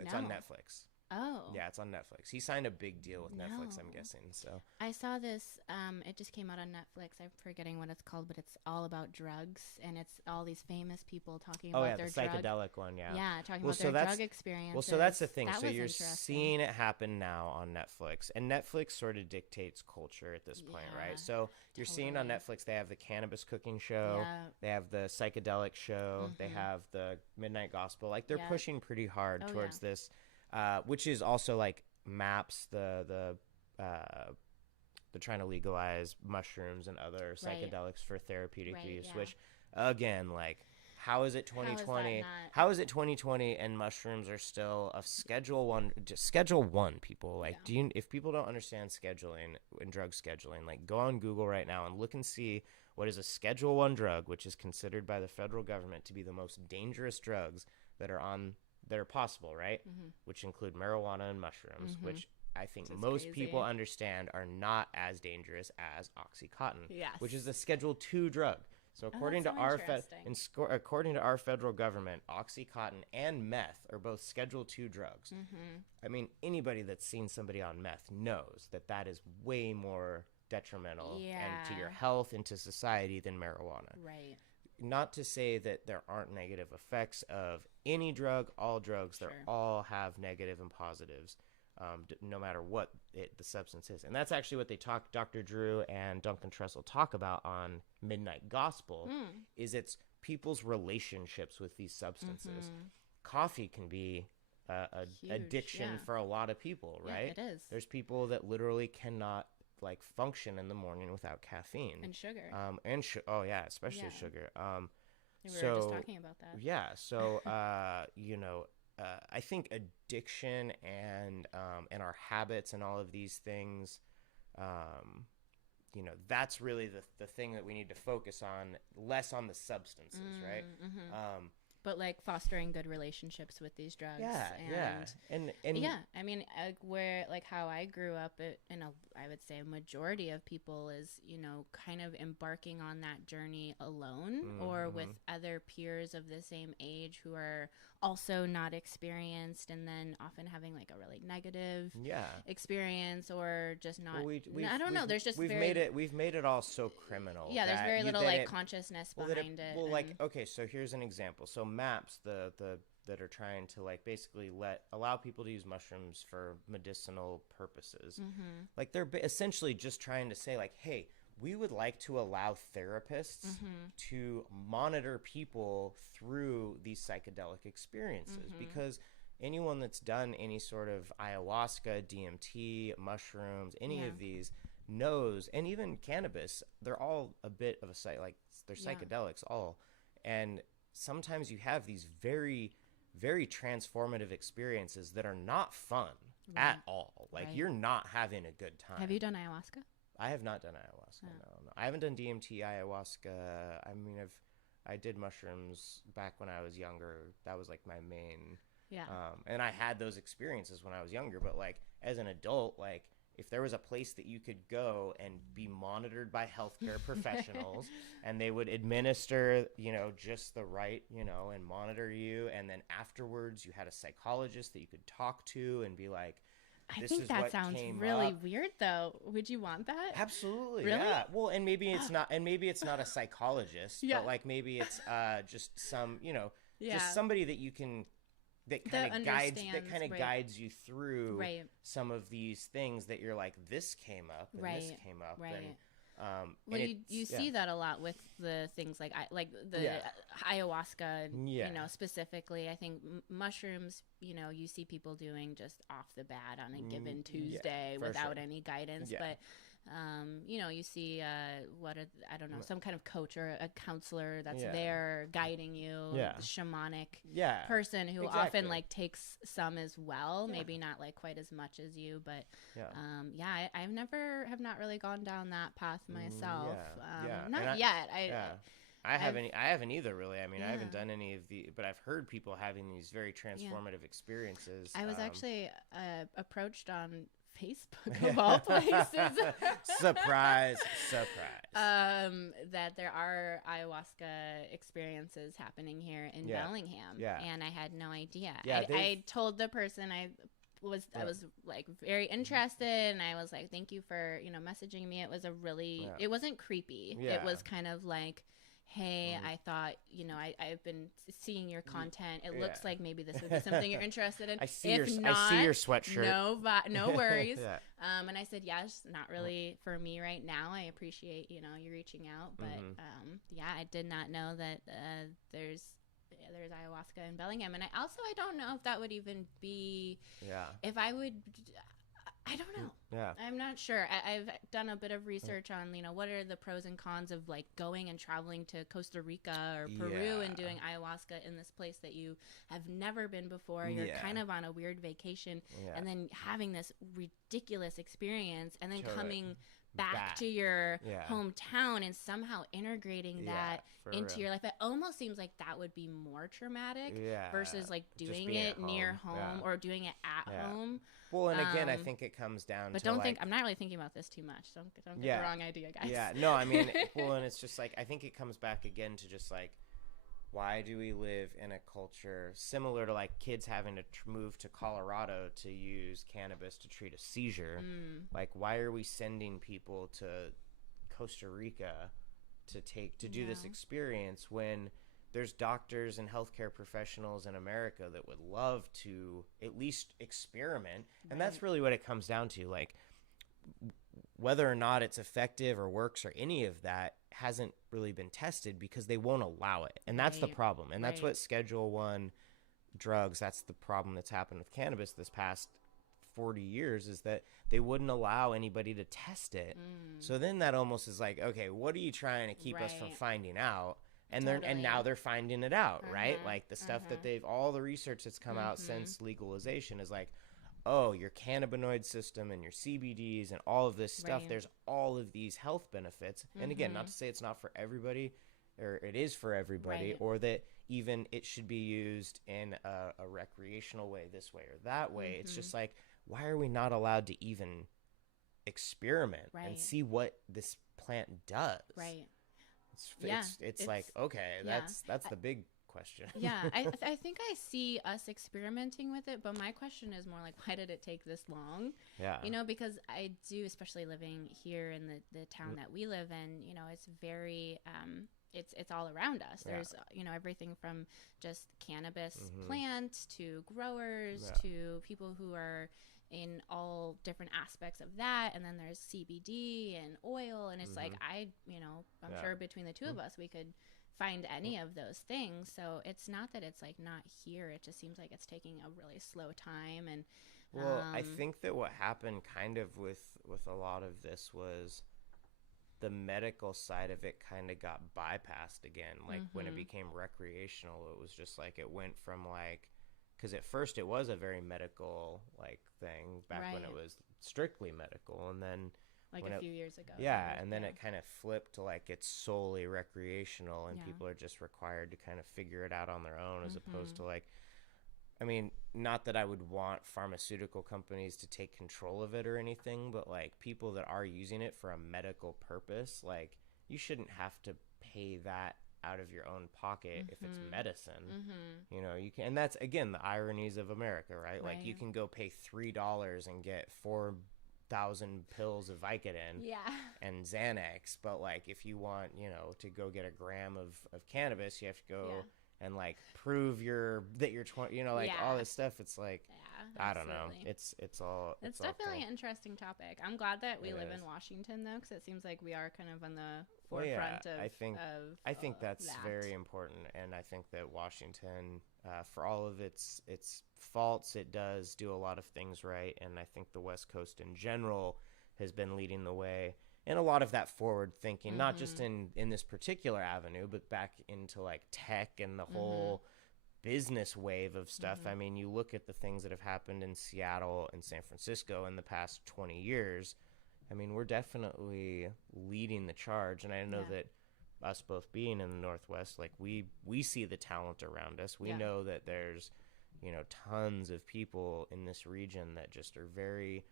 It's on Netflix. Oh. Yeah, it's on Netflix. He signed a big deal with Netflix, I'm guessing. So I saw this. It just came out on Netflix. I'm forgetting what it's called, but it's all about drugs, and it's all these famous people talking about their the psychedelic one. Yeah. Yeah, talking about their drug experiences. Well, so that's the thing. So you're seeing it happen now on Netflix, and Netflix sort of dictates culture at this point, right? So you're seeing on Netflix, they have the cannabis cooking show, they have the psychedelic show, they have the Midnight Gospel. Like they're pushing pretty hard towards this. Which is also like maps they're trying to legalize mushrooms and other psychedelics for therapeutic use, which again, like, how is it 2020? How is it 2020 and mushrooms are still a Schedule 1? Just Schedule 1, people. Like, if people don't understand scheduling and drug scheduling, like, go on Google right now and look and see what is a Schedule 1 drug, which is considered by the federal government to be the most dangerous drugs that are possible, right? Which include marijuana and mushrooms, which I think most people understand are not as dangerous as Oxycontin, which is a Schedule 2 drug. So according to so our interesting. according to our federal government, OxyContin and meth are both Schedule II drugs. I mean, anybody that's seen somebody on meth knows that that is way more detrimental and to your health and to society than marijuana. Right. Not to say that there aren't negative effects of any drug, all drugs, they all have negative and positives, no matter what the substance is. And that's actually what Dr. Drew and Duncan Trussell talk about on Midnight Gospel, is it's people's relationships with these substances. Coffee can be a addiction for a lot of people, right? Yeah, it is. There's people that literally cannot like function in the morning without caffeine And sugar. Especially sugar. We were just talking about that. Yeah. So, I think addiction and our habits and all of these things, that's really the thing that we need to focus on, less on the substances, right? But like fostering good relationships with these drugs. And I mean, where like how I grew up, I would say a majority of people is, kind of embarking on that journey alone or with other peers of the same age who are also not experienced, and then often having like a really negative experience or just not. I don't know. There's just we've made it all so criminal. Yeah, there's very little like consciousness behind it. Well, like okay, so here's an example. So MAPS, that are trying to like basically allow people to use mushrooms for medicinal purposes. Like they're essentially just trying to say like, hey, we would like to allow therapists to monitor people through these psychedelic experiences, because anyone that's done any sort of ayahuasca, DMT, mushrooms, any of these knows, and even cannabis, they're all a bit of they're psychedelics all. And sometimes you have these very, very transformative experiences that are not fun at all. Like you're not having a good time. Have you done ayahuasca? I have not done ayahuasca. No. I haven't done DMT, ayahuasca. I mean, I did mushrooms back when I was younger. That was like my main. Yeah. And I had those experiences when I was younger. But like as an adult, like if there was a place that you could go and be monitored by healthcare professionals and they would administer, just the right, and monitor you. And then afterwards you had a psychologist that you could talk to and be like, I think that sounds really weird, though. Would you want that? Absolutely. Really? Yeah. Well, and maybe it's not a psychologist, but like maybe it's just some, just somebody that you can that kind of guides you through some of these things that you're like, this came up and this came up. Right. And, you see that a lot with the things like the ayahuasca, specifically. I think mushrooms, you see people doing just off the bat on a given Tuesday without any guidance. But, you see some kind of coach or a counselor that's there guiding you, shamanic person who often like takes some as well, maybe not like quite as much as you, but I have not really gone down that path myself. Not yet. I haven't either, really. I mean, I haven't done any of but I've heard people having these very transformative experiences. I was actually approached on Facebook of all places. Surprise. That there are ayahuasca experiences happening here in Bellingham. And I had no idea. I told the person I was like very interested, and I was like, thank you for, messaging me. It was it wasn't creepy. It was kind of like, hey, I thought, I've been seeing your content. It looks like maybe this would be something you're interested in. I see your sweatshirt. No worries. And I said, yes, not really for me right now. I appreciate, you reaching out. But I did not know that there's ayahuasca in Bellingham. And I don't know if that would even be, if I would, I don't know. Yeah. I'm not sure. I've done a bit of research on, what are the pros and cons of like going and traveling to Costa Rica or Peru and doing ayahuasca in this place that you have never been before. You're kind of on a weird vacation and then having this ridiculous experience and then coming back to your Yeah. hometown and somehow integrating that for into real. your life. It almost seems like that would be more traumatic versus like Just doing being it at near home. home or doing it at Yeah. home. Well, and again, I think it comes down but to don't like, think I'm not really thinking about this too much. Don't get the wrong idea, guys. Yeah, no, I mean, well, and it's just like, I think it comes back again to just like, why do we live in a culture similar to like kids having to move to Colorado to use cannabis to treat a seizure? Like, why are we sending people to Costa Rica to do this experience when there's doctors and healthcare professionals in America that would love to at least experiment? And that's really what it comes down to. Like, whether or not it's effective or works or any of that hasn't really been tested because they won't allow it. And that's the problem. And that's what Schedule 1 drugs, that's the problem that's happened with cannabis this past 40 years, is that they wouldn't allow anybody to test it. So then that almost is like, okay, what are you trying to keep us from finding out? And now they're finding it out, right? Like the stuff that all the research that's come out since legalization is like, oh, your cannabinoid system and your CBDs and all of this stuff, there's all of these health benefits. And again, not to say it's not for everybody, or it is for everybody, or that even it should be used in a recreational way, this way or that way. It's just like, why are we not allowed to even experiment and see what this plant does? It's like, okay, that's the big question. I think I see us experimenting with it, but my question is more like, why did it take this long? You know, because I do, especially living here in the town that we live in, you know, it's very it's all around us. There's you know, everything from just cannabis plants to growers to people who are in all different aspects of that, and then there's CBD and oil, and it's like, I'm sure between the two of us we could find any of those things. So it's not that it's like not here, it just seems like it's taking a really slow time. And I think that what happened kind of with a lot of this was the medical side of it kind of got bypassed again. Like when it became recreational, it was just like, it went from like, because at first it was a very medical like thing back when it was strictly medical, and then like a few years ago. And then it kind of flipped to like it's solely recreational, and people are just required to kind of figure it out on their own, as opposed to like, I mean, not that I would want pharmaceutical companies to take control of it or anything, but like people that are using it for a medical purpose, like you shouldn't have to pay that out of your own pocket if it's medicine. You know, you can, and that's again the ironies of America, right? Like you can go pay $3 and get 4,000 pills of Vicodin and Xanax, but like if you want, you know, to go get a gram of cannabis, you have to go and like prove that you're 20, you know, like all this stuff. It's like, I don't know. It's definitely an interesting topic. I'm glad that we live in Washington though, because it seems like we are kind of on the forefront of. I think that's very important, and I think that Washington, for all of its faults, it does do a lot of things right, and I think the West Coast in general has been leading the way. And a lot of that forward thinking, not just in this particular avenue, but back into like tech and the whole business wave of stuff. I mean, you look at the things that have happened in Seattle and San Francisco in the past 20 years. I mean, we're definitely leading the charge. And I know that us both being in the Northwest, like we see the talent around us. We know that there's, you know, tons of people in this region that just are very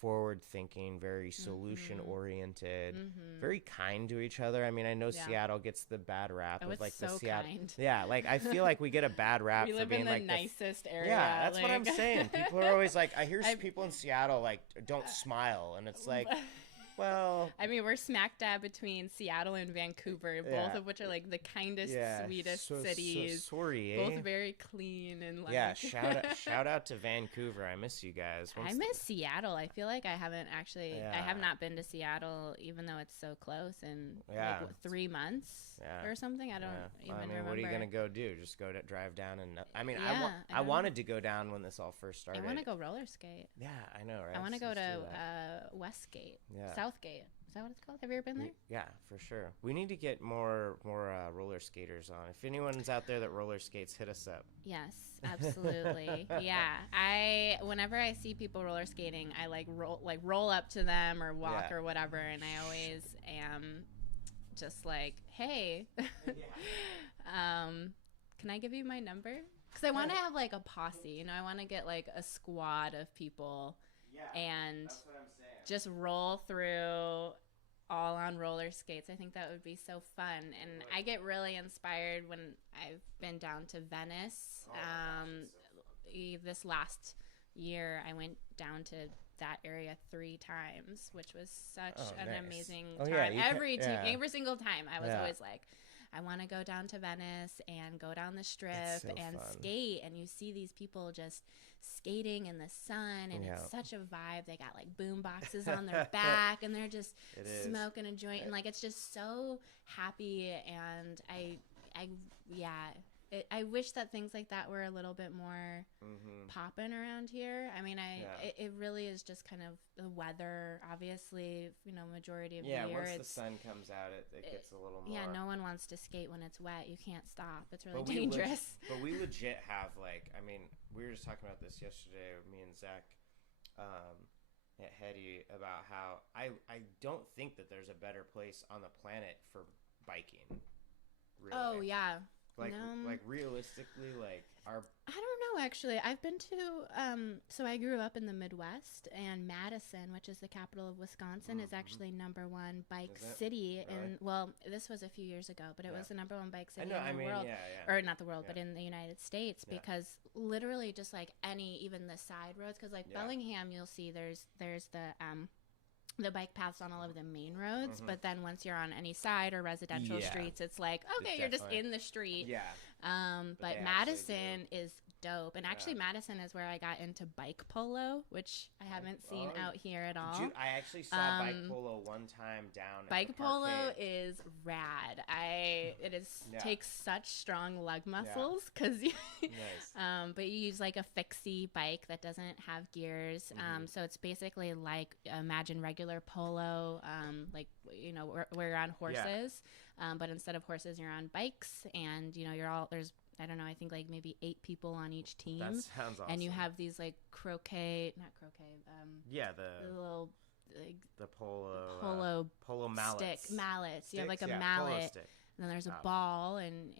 forward thinking, very solution oriented, very kind to each other. I mean, I know Seattle gets the bad rap of like the Seattle. Yeah, like I feel like we get a bad rap we for live being in the like nicest area. Yeah, that's like... what I'm saying. People are always like, I hear people in Seattle like don't smile, and it's like, well, I mean, we're smack dab between Seattle and Vancouver, both of which are like the kindest, sweetest cities. Sorry, both very clean and like. Yeah, shout out to Vancouver. I miss you guys. I miss Seattle. I feel like I haven't actually. I have not been to Seattle, even though it's so close, in like what, 3 months or something. I don't even remember. What are you gonna go do? Just go to drive down and. I mean, I wanted to go down when this all first started. I want to go roller skate. Yeah, I know, right? I want to go to Westgate. Southgate. Is that what it's called? Have you ever been there? Yeah, for sure. We need to get more roller skaters on. If anyone's out there that roller skates, hit us up. Yes, absolutely. Yeah, whenever I see people roller skating, I roll up to them or walk or whatever, and I always am just like, hey, can I give you my number? Because I want to have like a posse, you know, I want to get like a squad of people and that's what I'm saying. just roll through all on roller skates. I think that would be so fun. And I get really inspired when I've been down to Venice. This last year, I went down to that area 3 times, which was such an amazing time. Every single time, I was always like, I want to go down to Venice and go down the strip and skate. And you see these people just skating in the sun, and it's such a vibe. They got like boom boxes on their back, and they're just smoking a joint, and like it's just so happy. And I wish that things like that were a little bit more popping around here. I mean, it really is just kind of the weather, obviously, you know, majority of the year. Yeah, once the sun comes out, it gets a little more. Yeah, no one wants to skate when it's wet. You can't stop. It's really dangerous. But we legit have, like, I mean, we were just talking about this yesterday, me and Zach at Hetty, about how I don't think that there's a better place on the planet for biking. Really. Oh, yeah. Like realistically, like I don't know, actually. I've been to so I grew up in the Midwest, and Madison, which is the capital of Wisconsin, is actually #1 bike city. Really? And well, this was a few years ago, but it was the #1 bike city in the world. Yeah. Or not the world, but in the United States, because literally just like even the side roads, because like Bellingham, you'll see there's the bike paths on all of the main roads, but then once you're on any side or residential streets, it's like, okay, you're just in the street. But Madison is dope. And actually Madison is where I got into bike polo, which I haven't seen out here at all. I actually saw bike polo one time down at Bike the polo parkade. is rad. Takes such strong lug muscles, because but you use like a fixie bike that doesn't have gears. So it's basically like, imagine regular polo, like, you know, where you're on horses, but instead of horses, you're on bikes, and you know, there's, I don't know, I think like maybe 8 people on each team. That sounds awesome. And you have these like the little the polo mallets. Mallets. You have like a mallet. And then there's a ball, and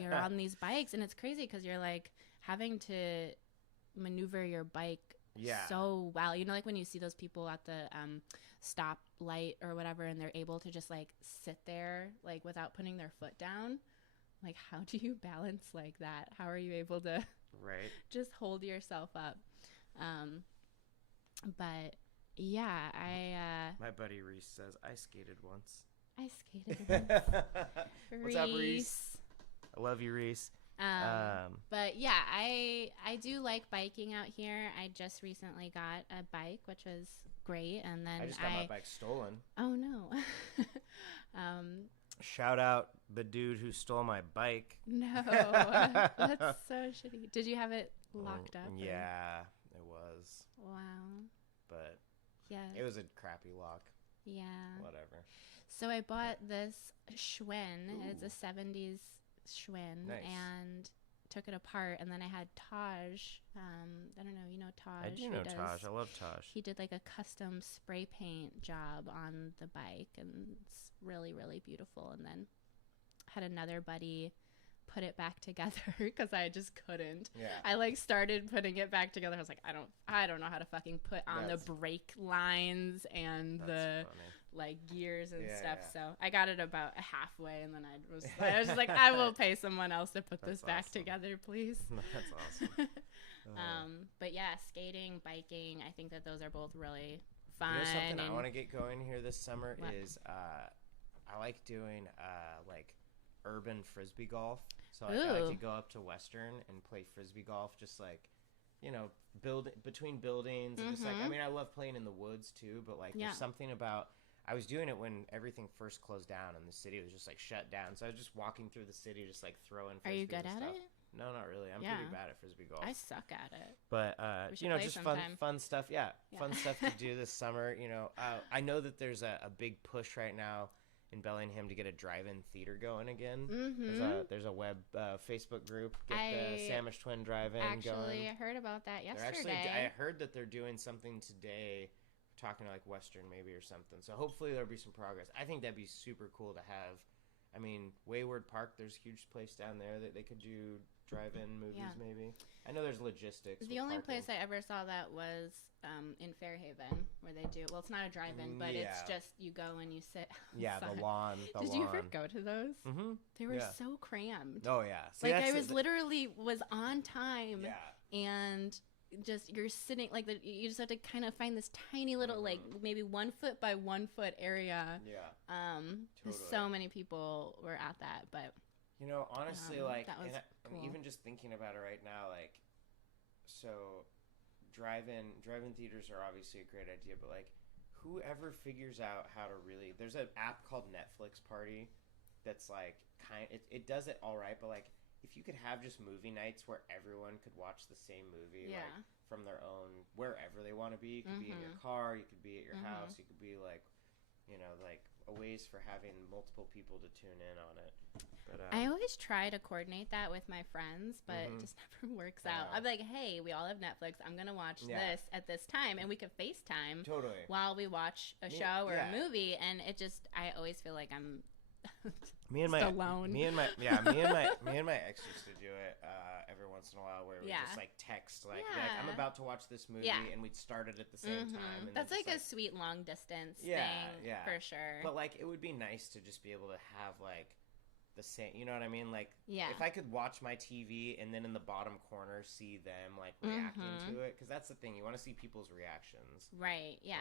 you're on these bikes, and it's crazy because you're like having to maneuver your bike so well. You know, like when you see those people at the stop light or whatever, and they're able to just like sit there like without putting their foot down. Like, how do you balance like that? How are you able to just hold yourself up? But yeah, my buddy Reese says I skated once. I skated once. What's up, Reese? I love you, Reese. But yeah, I do like biking out here. I just recently got a bike, which was great, and then I just got my bike stolen. Oh no. Shout out the dude who stole my bike. No, that's so shitty. Did you have it locked up? Yeah, it was. Wow. But it was a crappy lock. Yeah. Whatever. So I bought this Schwinn. Ooh. It's a 70s Schwinn. Nice. And took it apart, and then I had Taj. I don't know, you know Taj? I do know Taj. I love Taj. He did like a custom spray paint job on the bike, and it's really, really beautiful. And then had another buddy put it back together because I just couldn't. Yeah. I like started putting it back together. I was like, I don't know how to fucking put on the brake lines and the like gears and stuff. Yeah. So I got it about halfway, and then I was just like, I will pay someone else to put this back together, please. That's awesome. But yeah, skating, biking, I think that those are both really fun. You know, something I want to get going here this summer is I like doing like urban frisbee golf. So like, I like to go up to Western and play frisbee golf, just like, you know, between buildings. And just like, I mean, I love playing in the woods too, but like there's something about, I was doing it when everything first closed down and the city was just like shut down. So I was just walking through the city, just like throwing frisbees. Are you good at it? not really. I'm Yeah. pretty bad at frisbee golf. I suck at it. But We should play just sometime. fun stuff. Yeah, Yeah. fun stuff to do this summer. I know that there's a big push right now in Bellingham to get a drive-in theater going again. There's a web Facebook group, get the Samish Twin Drive-In Actually, going. I heard about that yesterday. I heard that they're doing something today, talking to like Western maybe or something. So hopefully there'll be some progress. I think that'd be super cool to have. I mean, Wayward Park, there's a huge place down there that they could do drive-in movies maybe. I know there's logistics. The only place I ever saw that was in Fairhaven, where they do. Well, it's not a drive-in, but it's just you go and you sit outside. Yeah, the lawn. Did you ever go to those? Mm-hmm. They were so crammed. Oh yeah. See, like I was literally was on time. Yeah. And just you're sitting like you just have to kind of find this tiny little like maybe 1 foot by 1 foot area. Yeah. Totally. So many people were at that, but honestly, like that was cool. even just thinking about it right now, like so drive-in theaters are obviously a great idea, but like whoever figures out how to really, there's an app called Netflix Party that's like it does it all right, but like if you could have just movie nights where everyone could watch the same movie like from their own wherever they want to be. You could be in your car, you could be at your house, you could be like like ways for having multiple people to tune in on it. But I always try to coordinate that with my friends, but it just never works out. I'm like, hey, we all have Netflix. I'm going to watch this at this time, and we could FaceTime while we watch a show or a movie, and it just, I always feel like I'm alone. Me and my ex used to do it every once in a while, where we just like text like I'm about to watch this movie, and we'd start it at the same time. And that's like a sweet long distance thing for sure. But like it would be nice to just be able to have like the same, you know what I mean? Like if I could watch my TV and then in the bottom corner see them like reacting to it, because that's the thing, you want to see people's reactions, right? Yeah.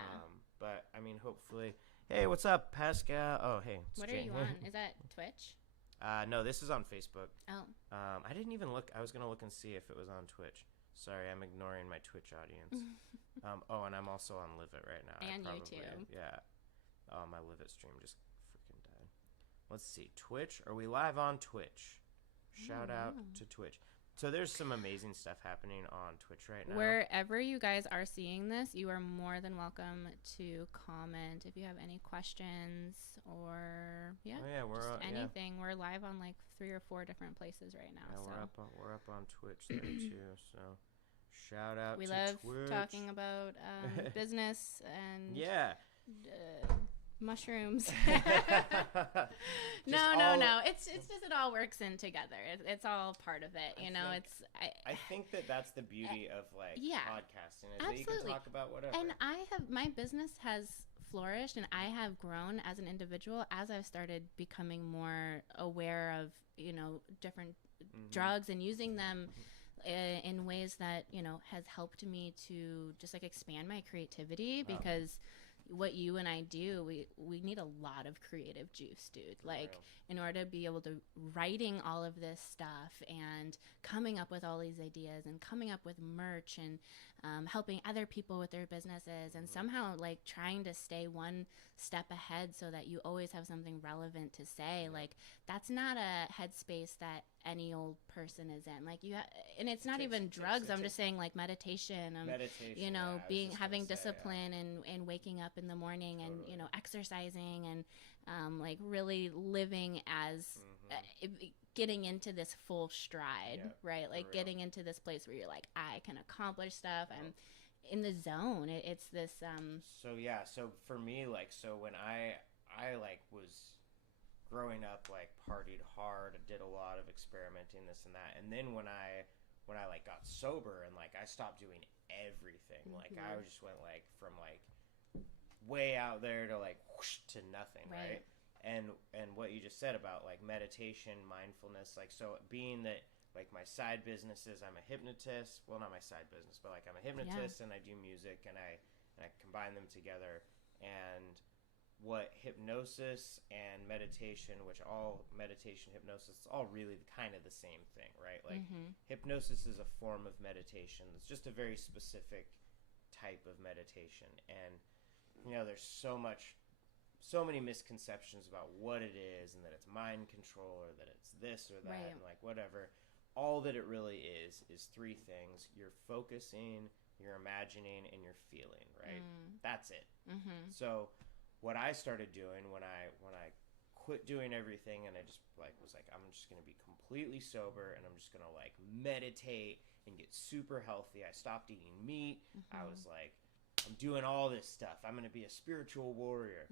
But I mean, hopefully. Hey, what's up, Pascal? Oh, hey. What are you on? Is that Twitch? No, this is on Facebook. Oh. I didn't even look. I was going to look and see if it was on Twitch. Sorry, I'm ignoring my Twitch audience. And I'm also on Live It right now. And YouTube. Yeah. Oh, my Live It stream just freaking died. Let's see. Twitch? Are we live on Twitch? Shout out to Twitch. So there's some amazing stuff happening on Twitch right now. Wherever you guys are seeing this, you are more than welcome to comment if you have any questions or anything. We're live on like 3 or 4 different places right now. Yeah, we're up on Twitch there too. So shout out. We to love Twitch. talking about business and mushrooms. No. It's just it all works in together. It's all part of it. I think that's the beauty of like podcasting is absolutely. That you can talk about whatever. And my business has flourished and I have grown as an individual as I've started becoming more aware of different drugs and using them in ways that has helped me to just like expand my creativity because what you and I do, we need a lot of creative juice, dude. Like in order to be able to writing all of this stuff and coming up with all these ideas and coming up with merch and helping other people with their businesses and somehow like trying to stay one step ahead so that you always have something relevant to say. Like that's not a headspace that any old person is in. Like and it's not even drugs. I'm just saying like meditation. Having discipline and waking up in the morning and exercising and like really living as getting into this full stride, right? Like getting into this place where you're like, I can accomplish stuff. I'm in the zone. It's this. So for me, like, so when I like was growing up, like partied hard, did a lot of experimenting, this and that, and then when I like got sober and like I stopped doing everything, like I just went like from like way out there to like whoosh, to nothing, right? And what you just said about like meditation, mindfulness, like so being that like my side business is I'm a hypnotist, well not my side business, but like I'm a hypnotist and I do music and I combine them together. And what hypnosis and meditation, which all meditation, hypnosis, it's all really kind of the same thing, right? Like hypnosis is a form of meditation. It's just a very specific type of meditation. And there's so many misconceptions about what it is and that it's mind control or that it's this or that and like whatever. all that it really is three things. You're focusing, you're imagining, and you're feeling, right? That's it. So what I started doing when I quit doing everything and I just like was like, I'm just going to be completely sober and I'm just going to like meditate and get super healthy. I stopped eating meat. I was like, I'm doing all this stuff. I'm going to be a spiritual warrior.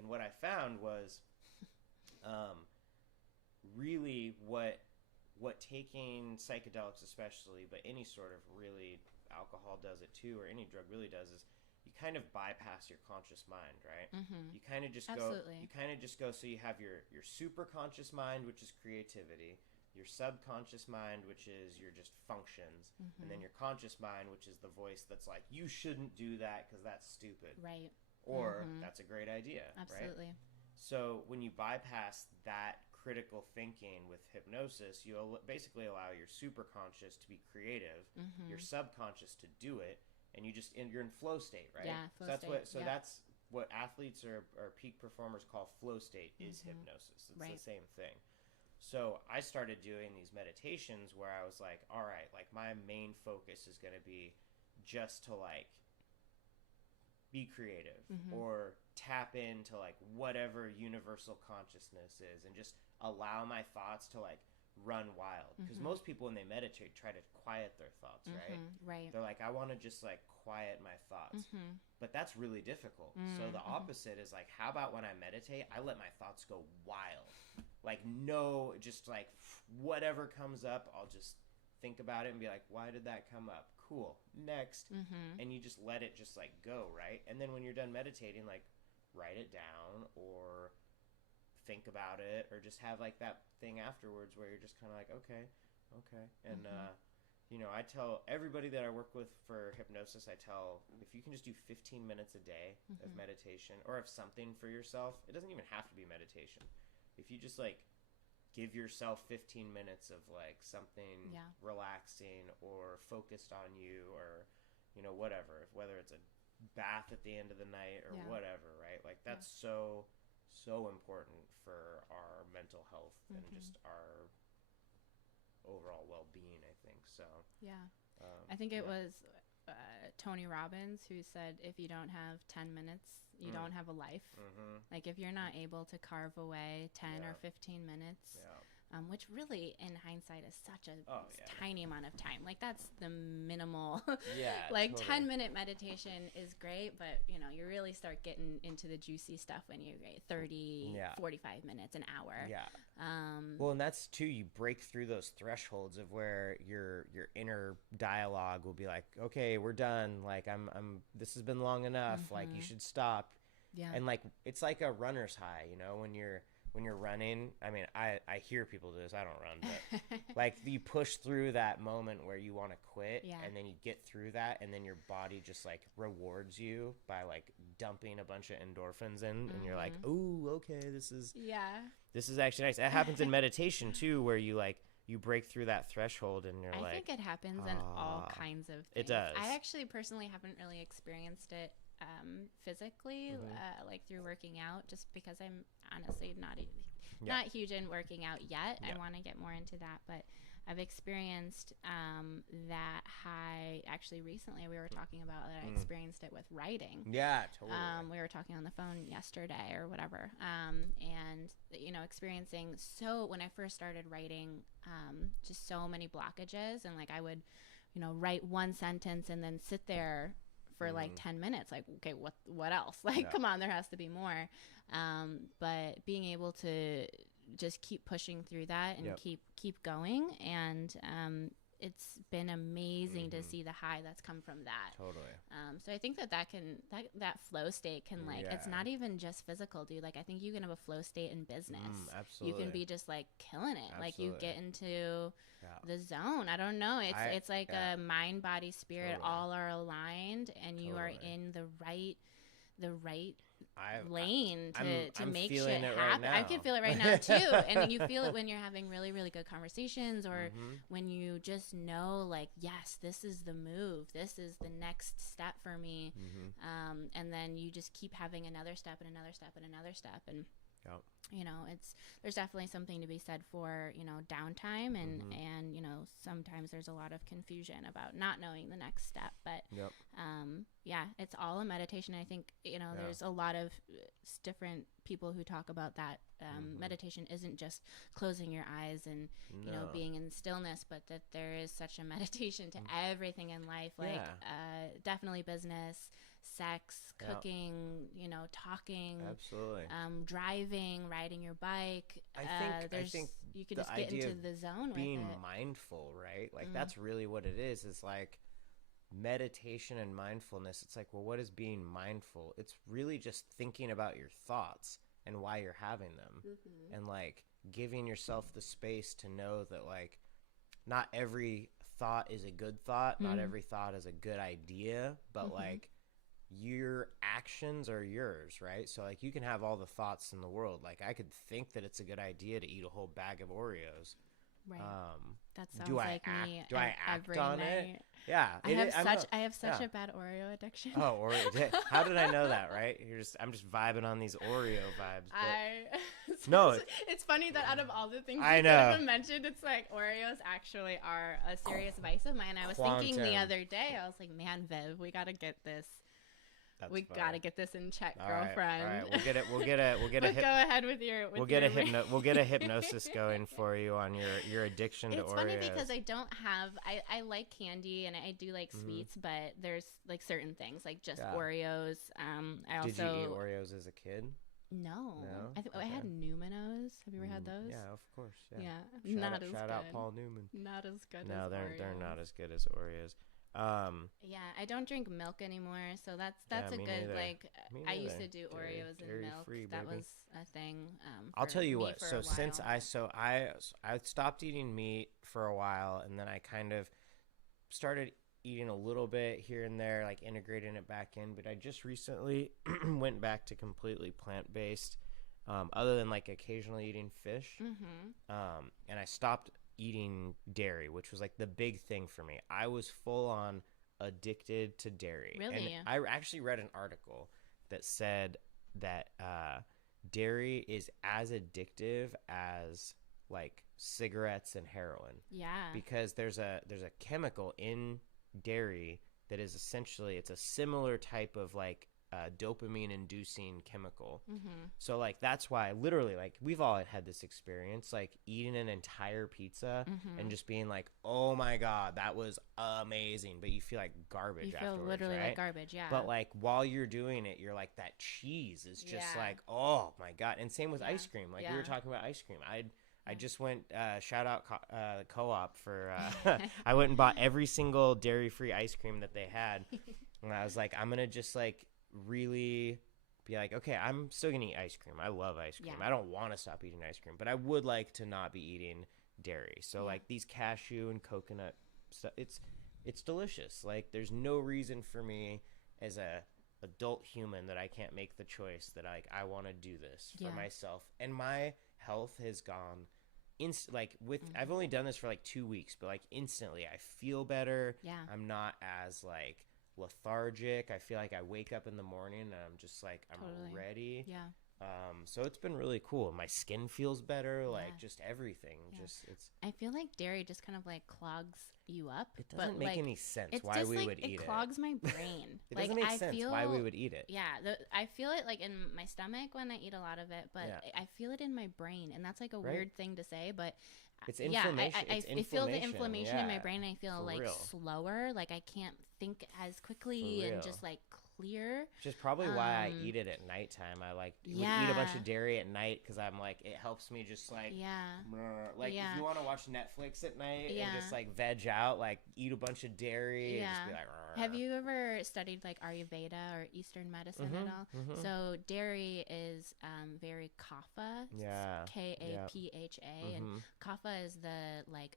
And what I found was really what taking psychedelics especially, but any sort of really alcohol does it too, or any drug really does, is you kind of bypass your conscious mind, right? You kind of just go, so you have your super conscious mind, which is creativity, your subconscious mind, which is your just functions, and then your conscious mind, which is the voice that's like, you shouldn't do that because that's stupid. Right. Or that's a great idea. Absolutely. Right? So when you bypass that critical thinking with hypnosis, you basically allow your superconscious to be creative, your subconscious to do it, and you're in flow state, right? Yeah, flow that's state. That's what athletes or peak performers call flow state is hypnosis. It's the same thing. So I started doing these meditations where I was like, all right, like my main focus is going to be just to like be creative or tap into like whatever universal consciousness is and just allow my thoughts to like run wild, because most people when they meditate try to quiet their thoughts, right? They're like, I want to just like quiet my thoughts, but that's really difficult. So the opposite is like, how about when I meditate, I let my thoughts go wild, like no, just like whatever comes up, I'll just think about it and be like, why did that come up? Cool, next. And you just let it just like go, right? And then when you're done meditating, like write it down or think about it, or just have like that thing afterwards where you're just kind of like, okay. And you know, I tell everybody that I work with for hypnosis, I tell, if you can just do 15 minutes a day of meditation or of something for yourself, it doesn't even have to be meditation. If you just like give yourself 15 minutes of like something relaxing or focused on you, or you know, whatever, whether it's a bath at the end of the night or whatever, right? Like that's so important for our mental health and just our overall well-being, I think. So I think it was Tony Robbins who said, if you don't have 10 minutes, you don't have a life. Like if you're not able to carve away 10 or 15 minutes, which really in hindsight is such a tiny amount of time. Like that's the minimal, like totally. 10-minute meditation is great, but you know, you really start getting into the juicy stuff when you're 30, 45 minutes, an hour. Well, and that's too, you break through those thresholds of where your inner dialogue will be like, okay, we're done. Like this has been long enough. Like you should stop. And like, it's like a runner's high, you know, when you're running. I mean, I hear people do this. I don't run, but like you push through that moment where you want to quit, and then you get through that, and then your body just like rewards you by like dumping a bunch of endorphins in, and you're like, ooh, okay, this is actually nice. It happens in meditation too, where you like, you break through that threshold and you're I think it happens in all kinds of things. It does. I actually personally haven't really experienced it physically, like through working out, just because I'm honestly not huge in working out yet. I want to get more into that, but I've experienced that high. Actually, recently we were talking about that. I experienced it with writing. Yeah, totally. We were talking on the phone yesterday or whatever, and you know, experiencing when I first started writing, just so many blockages, and like I would, you know, write one sentence and then sit there for like 10 minutes, like, okay, what else? Like, come on, there has to be more. But being able to just keep pushing through that and keep going. And it's been amazing to see the high that's come from that. Totally. So I think that flow state can like, it's not even just physical, dude. Like I think you can have a flow state in business. Absolutely. You can be just like killing it. Absolutely. Like you get into the zone. I don't know. It's like a mind, body, spirit, all are aligned, and you are in the right lane to make shit happen. I can feel it right now too. And you feel it when you're having really, really good conversations, or when you just know like, yes, this is the move. This is the next step for me. And then you just keep having another step and another step and another step. And Yep. You know, there's definitely something to be said for, you know, downtime and, you know, sometimes there's a lot of confusion about not knowing the next step, but, Yep. yeah, it's all a meditation. I think, you know, there's a lot of different people who talk about that. Meditation isn't just closing your eyes and, you know, being in stillness, but that there is such a meditation to everything in life, like, definitely business, sex, cooking, you know, talking, absolutely, driving, riding your bike. I think you can just get into the zone being with it. mindful, right? Like that's really what it is. It's like meditation and mindfulness. It's like, well, what is being mindful? It's really just thinking about your thoughts and why you're having them, and like giving yourself the space to know that like not every thought is a good thought, not every thought is a good idea, but like your actions are yours, right? So like you can have all the thoughts in the world. Like I could think that it's a good idea to eat a whole bag of Oreos. Right. That sounds like me. Do I act every on night. it? Yeah. I have such a bad Oreo addiction. Oh, Oreo. How did I know that, right? I'm just vibing on these Oreo vibes. No. It's funny that out of all the things I you know. could have mentioned, it's like Oreos actually are a serious vice of mine. I was thinking the other day, I was like, man, Viv, we got to get this. Got to get this in check, girlfriend. All right. We'll get a go ahead with your. We'll get a hypnosis going for you on your addiction to Oreos. It's funny because I don't have. I like candy and I do like sweets, but there's like certain things like just Oreos. I also. Did you eat Oreos as a kid? No. I had Numinos. Have you ever had those? Yeah, of course. Yeah. Shout out Paul Newman. Not as good. No, as they're not as good as Oreos. I don't drink milk anymore, so that's a good neither. like. I used to do Oreos and milk. Free, that baby. was a thing. I'll tell you what. So since I stopped eating meat for a while, and then I kind of started eating a little bit here and there, like integrating it back in. But I just recently went back to completely plant-based, other than like occasionally eating fish. And I stopped eating dairy, which was like the big thing for me. I was full on addicted to dairy. Really? And I actually read an article that said that dairy is as addictive as like cigarettes and heroin. Yeah. Because there's a chemical in dairy that is essentially, it's a similar type of like dopamine inducing chemical. So like that's why literally like we've all had this experience like eating an entire pizza and just being like, oh my god, that was amazing, but you feel like garbage afterwards. You feel literally like garbage. Yeah. But like while you're doing it, you're like, that cheese is just like, oh my god. And same with ice cream. Like we were talking about ice cream. I just went shout out Co-op for I went and bought every single dairy-free ice cream that they had. And I was like, I'm gonna just like really be like, okay, I'm still gonna eat ice cream. I love ice cream. I don't want to stop eating ice cream, but I would like to not be eating dairy. So like these cashew and coconut stuff, it's delicious. Like there's no reason for me as a adult human that I can't make the choice that I want to do this for myself. And my health has gone I've only done this for like 2 weeks, but like instantly I feel better. I'm not as like lethargic. I feel like I wake up in the morning and I'm just like I'm ready. So it's been really cool. My skin feels better, like just everything. Just I feel like dairy just kind of like clogs you up. It doesn't make any sense why we would eat it. It clogs my brain. It doesn't make sense why we would eat it. I feel it like in my stomach when I eat a lot of it, but I feel it in my brain, and that's like a weird thing to say, but it's inflammation. I feel the inflammation in my brain. I feel like slower, like I can't think as quickly and just like clear. Which is probably why I eat it at nighttime. I like would eat a bunch of dairy at night because I'm like, it helps me just like if you want to watch Netflix at night and just like veg out, like eat a bunch of dairy and just be like. Have you ever studied like Ayurveda or Eastern medicine at all? So dairy is very kapha. Kapha, and kapha is the like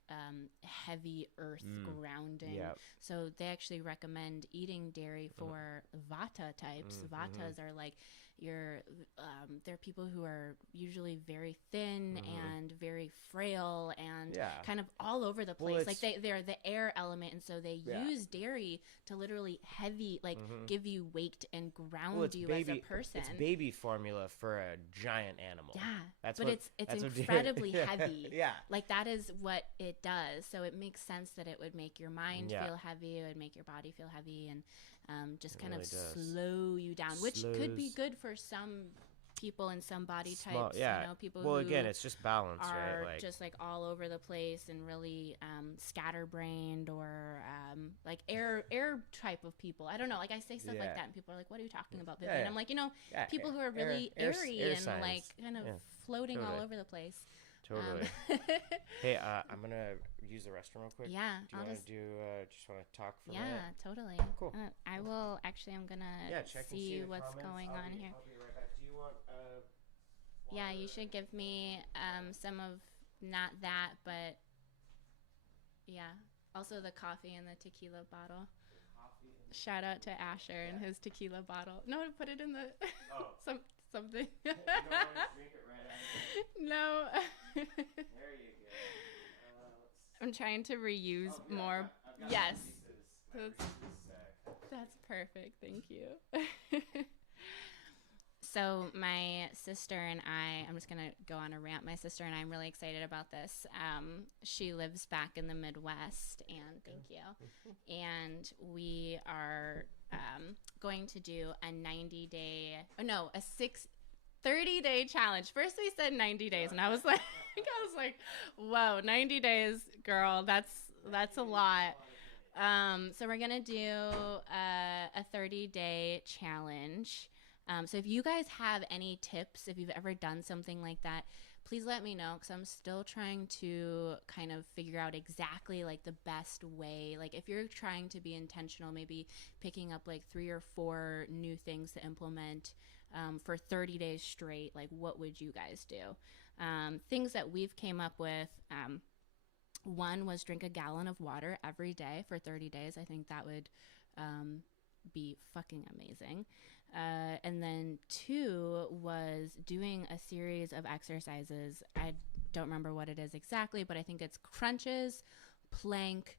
heavy earth grounding. So they actually recommend eating dairy for vata types. Vatas are like they're people who are usually very thin and very frail and kind of all over the place. Like they're the air element, and so they use dairy to literally give you weight and ground you as a person. It's baby formula for a giant animal. Yeah, it's incredibly heavy. Like that is what it does. So it makes sense that it would make your mind feel heavy, it would make your body feel heavy, and just kind of slow you down, which could be good for some people in some body types. People who again, it's just balance, are right? just like all over the place and really scatterbrained, or like air type of people. I don't know. Like I say stuff like that, and people are like, "What are you talking about, Vivian?" And I'm like, people who are really airy and signs. like kind of floating all over the place. Totally. Hey, I'm gonna use the restroom real quick. Yeah. Do you want to just want to talk for a minute? Yeah, totally. Cool. I will actually. I'm gonna check see and see what's comments. going on here. I'll be right back. Do you want? Yeah, you should give me some of not that, but also the coffee and the tequila bottle. Shout out to Asher and his tequila bottle. No, put it in the something. You don't want to drink it right out. No. There you go. I'm trying to reuse more. I've got yes. Pieces. That's perfect. Thank you. So my sister and I'm just going to go on a rant. My sister and I'm really excited about this. She lives back in the Midwest, and thank you. And we are going to do a 30-day challenge. First we said 90 days, and I was like, whoa, 90 days, girl, that's a lot. So we're going to do a 30-day challenge. So if you guys have any tips, if you've ever done something like that, please let me know, because I'm still trying to kind of figure out exactly like the best way. Like if you're trying to be intentional, maybe picking up like 3 or 4 new things to implement for 30 days straight, like what would you guys do? Things that we've came up with, one was drink a gallon of water every day for 30 days. I think that would be fucking amazing. And then 2 was doing a series of exercises. I don't remember what it is exactly, but I think it's crunches, plank,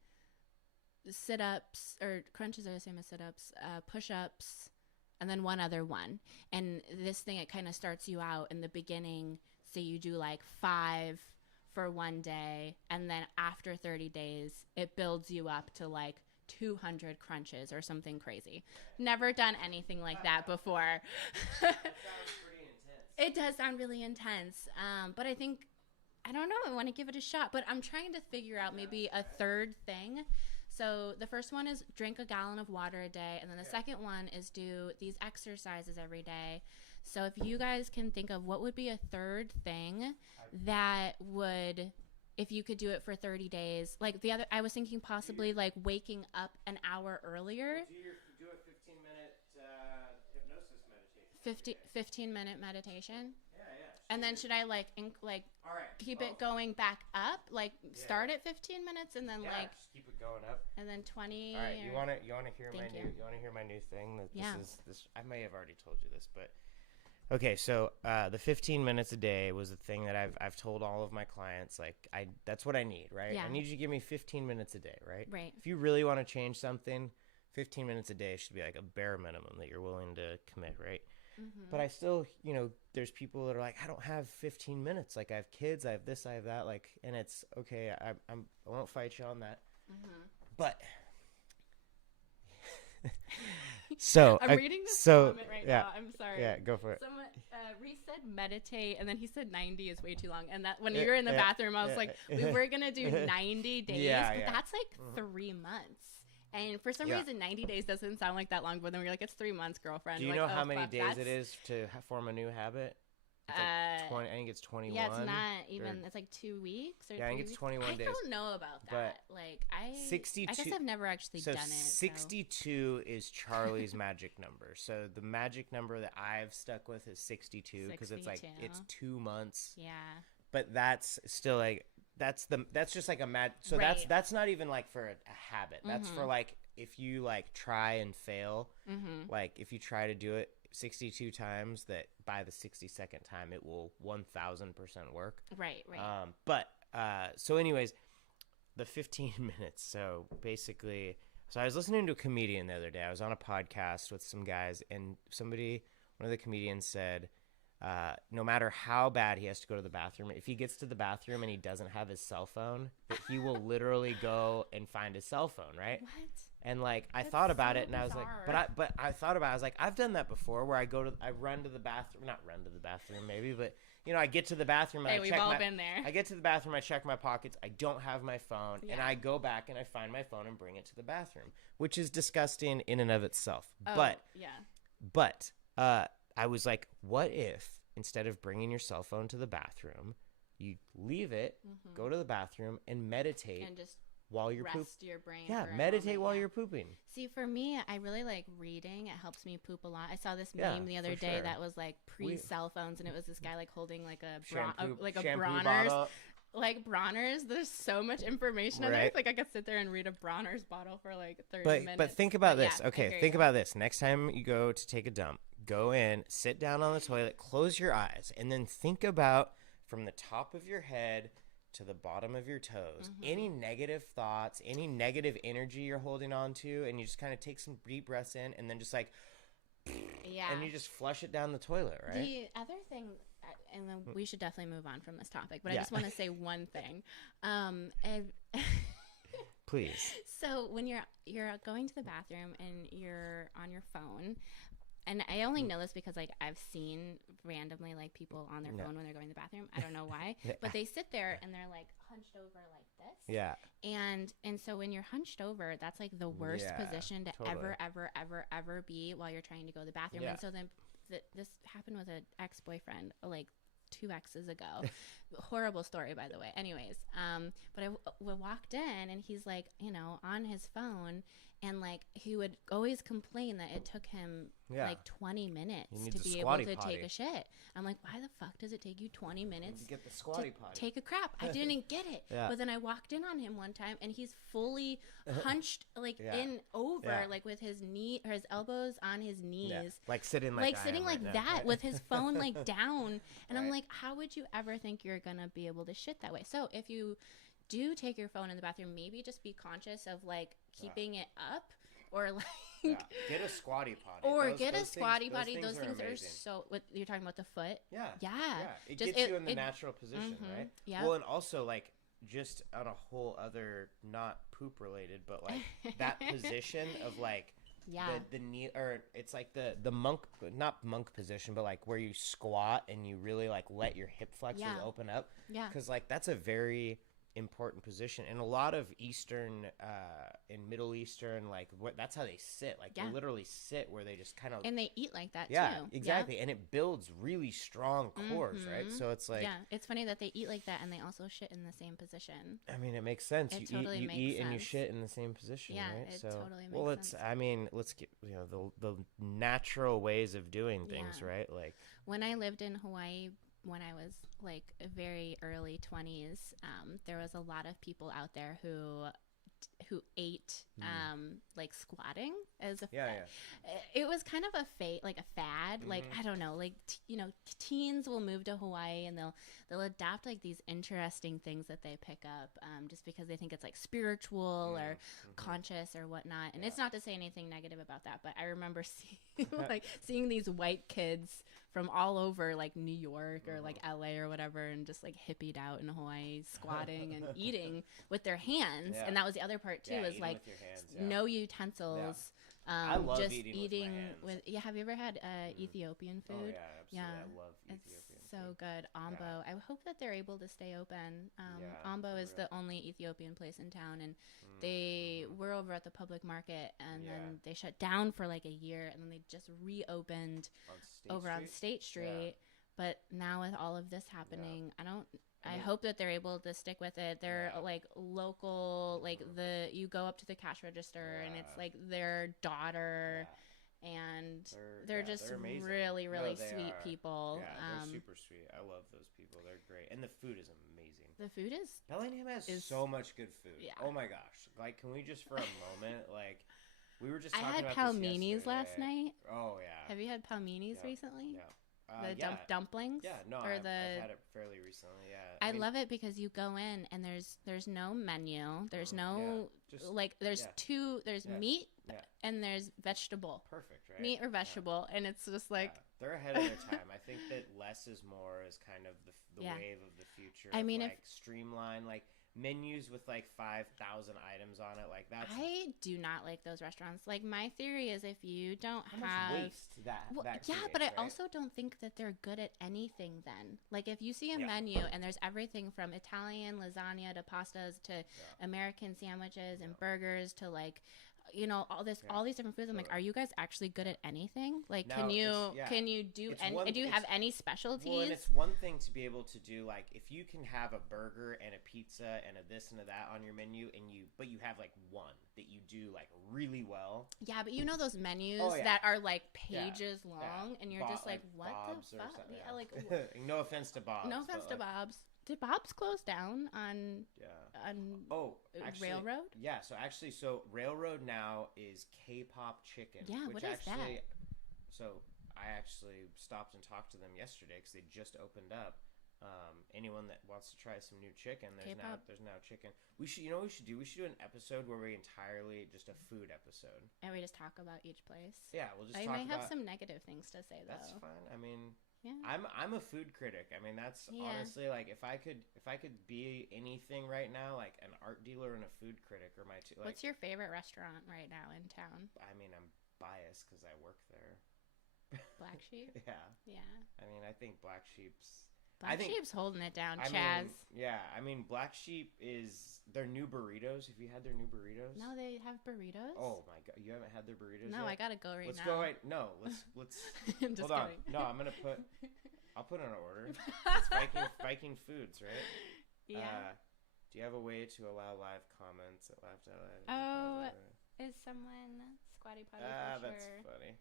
sit-ups, or crunches are the same as sit-ups, push-ups, and then one other one. And this thing, it kind of starts you out in the beginning. Say you do like 5 for one day, and then after 30 days, it builds you up to like 200 crunches or something crazy. Never done anything like that before. That sounds pretty intense. It does sound really intense. But I think, I don't know, I want to give it a shot. But I'm trying to figure out maybe a third thing. So the first one is drink a gallon of water a day. And then the second one is do these exercises every day. So if you guys can think of what would be a third thing that would, if you could do it for 30 days, like I was thinking possibly like waking up an hour earlier. Do a 15-minute hypnosis meditation. 15-minute meditation. Yeah. And then should I like all right, keep it going back up? Like start at 15 minutes and then like just keep it going up. and then 20. All right, you want to hear Thank my you. new you want to hear my new thing? Yeah. This I may have already told you this, but okay, so the 15 minutes a day was the thing that I've told all of my clients, like that's what I need, right? Yeah. I need you to give me 15 minutes a day, right? Right. If you really want to change something, 15 minutes a day should be like a bare minimum that you're willing to commit, right? Mm-hmm. But I still, there's people that are like, I don't have 15 minutes. Like I have kids, I have this, I have that. Like, and it's okay. I won't fight you on that. Mm-hmm. But so I'm reading this comment right now. I'm sorry. Yeah, go for it. Someone Reese said meditate, and then he said 90 is way too long. And that when you were in the bathroom, I was like, we were gonna do 90 days, but that's like 3 months. And for some reason, 90 days doesn't sound like that long. But then we're like, it's 3 months, girlfriend. Do you like, know how many days it is to form a new habit? It's like 20. I think it's 21. Yeah, it's not even. It's like 2 weeks or. Yeah, I think it's 21 days. I don't know about that. Like 62. I guess I've never actually done it. 62 is Charlie's magic number. So the magic number that I've stuck with is 62 because it's like it's 2 months. Yeah. But that's still like that's just like a so right. that's not even like for a habit. That's for like if you like try and fail. Mm-hmm. Like if you try to do it 62 times that by the 62nd time it will 1000% work. Right. So anyways, the 15 minutes. So basically, I was listening to a comedian the other day. I was on a podcast with some guys, and one of the comedians said, no matter how bad he has to go to the bathroom, if he gets to the bathroom and he doesn't have his cell phone, that he will literally go and find his cell phone, right? What? And like I That's thought about so it, and I was like, bizarre. but I thought about it, I was like, I've done that before, where I run to the bathroom, not run to the bathroom maybe, but I get to the bathroom and Hey, I we've check all been there. I get to the bathroom, I check my pockets, I don't have my phone, and Yeah. I go back and I find my phone and bring it to the bathroom, which is disgusting in and of itself. Oh, yeah. But I was like, what if instead of bringing your cell phone to the bathroom, you leave it, go to the bathroom, and meditate And just while you're pooping? rest your brain. Yeah, for a meditate moment, while yeah. you're pooping. See, for me, I really like reading. It helps me poop a lot. I saw this Yeah, meme the other for day sure. that was like pre-cell phones, and it was this guy like holding like a Shampoo Bronner's, bottle. like Bronner's. There's so much information on there. Right. It's like I could sit there and read a Bronner's bottle for like 30 minutes. But think about But this. yeah, I Okay, hear think you. about this. Next time you go to take a dump, go in, sit down on the toilet, close your eyes, and then think about from the top of your head to the bottom of your toes, any negative thoughts, any negative energy you're holding on to, and you just kind of take some deep breaths in, and then just like, Yeah. and you just flush it down the toilet, right? The other thing, and then we should definitely move on from this topic, but I Yeah. just want to say one thing. And Please. so when you're going to the bathroom and you're on your phone, and I only know this because like I've seen randomly like people on their phone when they're going to the bathroom. I don't know why, but they sit there and they're like hunched over like this. Yeah. And so when you're hunched over, that's like the worst Yeah, position to totally. ever be while you're trying to go to the bathroom. Yeah. And so then this happened with an ex-boyfriend like 2 exes ago. Horrible story, by the way. Anyways, but we walked in and he's like, on his phone, and like he would always complain that it took him like 20 minutes He needs to a be able squatty to potty. take a shit. I'm like, why the fuck does it take you 20 minutes You get the to squatty potty. take a crap? I didn't get it. Yeah. But then I walked in on him one time and he's fully hunched like Yeah. in over, Yeah. like with his knee or his elbows on his knees. Yeah. Like sitting Like I sitting am like right now, that right? with his phone like down. And I'm Right. like, how would you ever think you're gonna be able to shit that way? So if you do take your phone in the bathroom, maybe just be conscious of like keeping it up, or like Yeah. Get a squatty potty. or Those- get a those squatty things- potty. Those things are amazing. so. What you're talking about, the foot? Yeah. Yeah. It Just- gets you in the it- natural position, right? Yeah. Well, and also like just on a whole other, not poop related, but like that position of like Yeah. the knee, or it's like the monk, not monk position, but like where you squat and you really like let your hip flexors Yeah. open up. Yeah. Because like that's a very important position, and a lot of Eastern and Middle Eastern, like that's how they sit, like Yeah. they literally sit where they just kind of And they eat like that yeah, too. exactly, and it builds really strong cores, right? So it's like Yeah, it's funny that they eat like that and they also shit in the same position. I mean, it makes sense. It You totally eat, you makes eat, and you sense. shit in the same position, Yeah, right? it So, totally well, makes it's. sense. I mean, let's get the natural ways of doing things, Yeah. right? Like, When I lived in Hawaii, when I was like very early 20s, there was a lot of people out there who ate like squatting as a yeah. it was kind of a fad, like I don't know, like teens will move to Hawaii and they'll adopt like these interesting things that they pick up just because they think it's like spiritual or conscious or whatnot. And it's not to say anything negative about that, but I remember seeing these white kids from all over like New York or like LA or whatever, and just like hippied out in Hawaii, squatting and eating with their hands. Yeah. And that was the other part too, Yeah, is eating like with your hands, yeah. no utensils. I love just eating with my eating hands. with yeah. Have you ever had Ethiopian food? Oh yeah, absolutely. Yeah. I love It's Ethiopian so food. good. Ambo. I hope that they're able to stay open. Yeah, Ambo for is the only Ethiopian place in town, and they were over at the public market, and Yeah. then they shut down for like a year, and then they just reopened on State Street. But now with all of this happening, I hope that they're able to stick with it. They're like local, like you go up to the cash register and it's like their daughter, and they're just amazing. really, really No, they sweet are. people. Yeah, they're super sweet. I love those people. They're great, and the food is amazing. The food is Bellingham has is- so much good food. Yeah. Oh my gosh! Like, can we just for a moment, like, We were just I talking had about palminis this last night. Oh yeah. Have you had palminis Yeah. recently? Yeah. The dumplings? Yeah, no, Or I've had it fairly recently. Yeah, I love it because you go in and there's no menu. There's no just, there's meat Yeah. and there's vegetable. Perfect, right? Meat or vegetable, and it's just like they're ahead of their time. I think that less is more is kind of the wave of the future. I mean, like streamline like menus with like 5,000 items on it. Like that's. I do not like those restaurants. Like my theory is if you don't How have much waste that. That yeah, creates, but I right? also don't think that they're good at anything. Then, like if you see a menu and there's everything from Italian lasagna to pastas to American sandwiches and burgers to like, you know, all these different foods. I'm like, are you guys actually good at anything? Like, Now, can you do do you have any specialties? Well, and it's one thing to be able to do like if you can have a burger and a pizza and a this and a that on your menu, but you have like one that you do like really well. Yeah, but you know those menus that are like pages long, and you're just like, what Bob's the fuck? Yeah, like no offense to Bob's. No offense to Bob's. Did Bob's close down on Railroad? Yeah, so Railroad now is K-pop chicken. Yeah, which what is that? So I actually stopped and talked to them yesterday because they just opened up. Anyone that wants to try some new chicken, there's now chicken. We should do an episode where we entirely just a food episode. And we just talk about each place. Yeah, we'll just. I may have some negative things to say though. That's fine. I mean. Yeah. I'm a food critic. I mean, that's honestly like if I could be anything right now, like an art dealer and a food critic, or what's your favorite restaurant right now in town? I mean, I'm biased because I work there. Black Sheep. Yeah. I mean, I think Black Sheep's holding it down, Chaz. I mean, Black Sheep is their new burritos. Have you had their new burritos? No, they have burritos. Oh my god, you haven't had their burritos No, yet? I gotta go let's now. Go right. No, let's. I'm just hold kidding. on. No, I'll put in an order. It's Viking Foods, right? Yeah. Do you have a way to allow live comments at Laughed Out Loud? Oh, is someone Squatty Potty for that's sure? funny.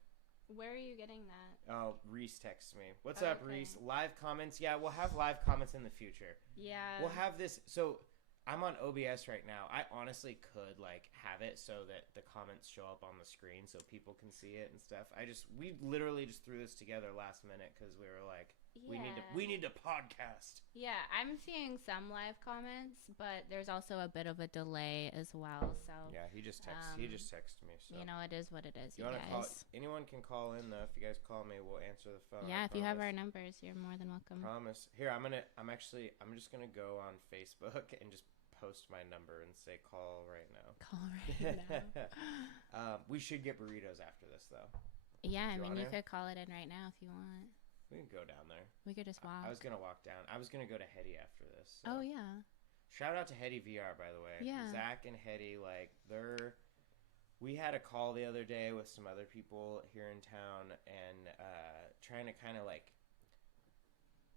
Where are you getting that? Oh, Reese texts me. What's up, Reese? Live comments? Yeah, we'll have live comments in the future. Yeah. We'll have this. So I'm on OBS right now. I honestly could like have it so that the comments show up on the screen so people can see it and stuff. We literally just threw this together last minute because we were like, we need to podcast. Yeah, I'm seeing some live comments, but there's also a bit of a delay as well. So yeah, he just texted me. So you know, it is what it is. You guys. Anyone can call in though. If you guys call me, we'll answer the phone. Yeah, if you have our numbers, you're more than welcome. Promise. Here, I'm just gonna go on Facebook and just post my number and say call right now. Call right now. We should get burritos after this though. Yeah, I mean, you could call it in right now if you want. We can go down there. We could just walk. I was going to walk down. I was going to go to Hetty after this. So. Oh, yeah. Shout out to Hetty VR, by the way. Yeah. Zach and Hetty, like, we had a call the other day with some other people here in town and trying to kind of, like,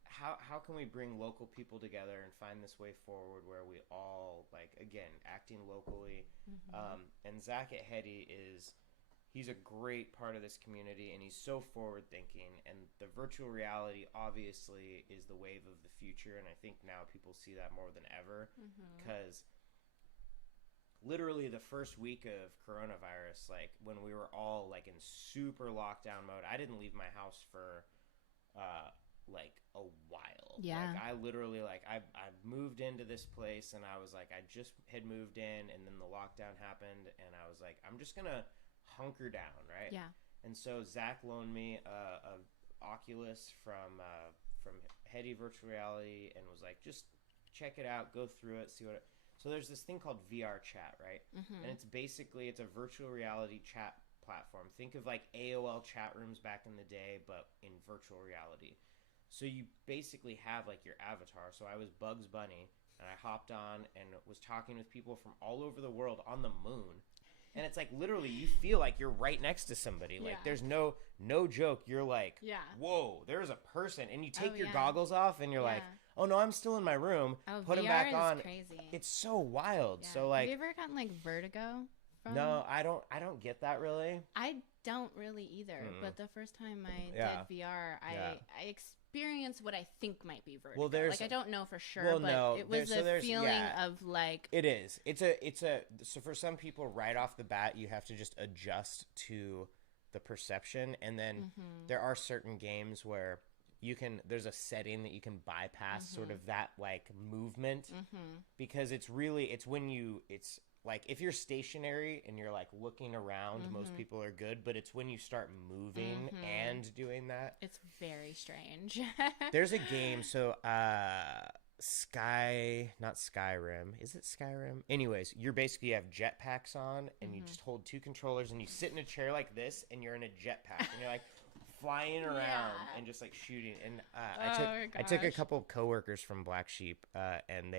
how can we bring local people together and find this way forward where we all, like, again, acting locally. Mm-hmm. And Zach at Hetty he's a great part of this community, and he's so forward-thinking. And the virtual reality, obviously, is the wave of the future. And I think now people see that more than ever because literally the first week of coronavirus, like when we were all like in super lockdown mode, I didn't leave my house for like a while. Yeah. Like I literally I moved into this place and I was like, I just had moved in and then the lockdown happened and I was like, I'm just gonna hunker down, right? Yeah. And so Zach loaned me a Oculus from Hetty Virtual Reality and was like, just check it out, go through it, see what so there's this thing called VR chat, right? And it's a virtual reality chat platform. Think of like AOL chat rooms back in the day, but in virtual reality. So you basically have like your avatar. So I was Bugs Bunny and I hopped on and was talking with people from all over the world on the moon. And it's like literally you feel like you're right next to somebody. Like there's no joke. You're like, whoa, there's a person. And you take your goggles off and you're like, oh no, I'm still in my room. Oh, put VR them back on. Crazy. It's so wild. Yeah. So like, have you ever gotten like vertigo from? No, I don't get that really. I don't really either. But the first time I did VR, I experienced what I think might be vertigo. Well, there's like I don't know for sure, well, but no, it was a feeling of like it is. It's a so for some people right off the bat you have to just adjust to the perception, and then there are certain games where there's a setting that you can bypass sort of that like movement because it's like if you're stationary and you're like looking around, most people are good, but it's when you start moving and doing that. It's very strange. There's a game, so not Skyrim. Is it Skyrim? Anyways, you have jetpacks on and you just hold two controllers and you sit in a chair like this and you're in a jetpack and you're like flying around and just like shooting. And I took a couple of coworkers from Black Sheep and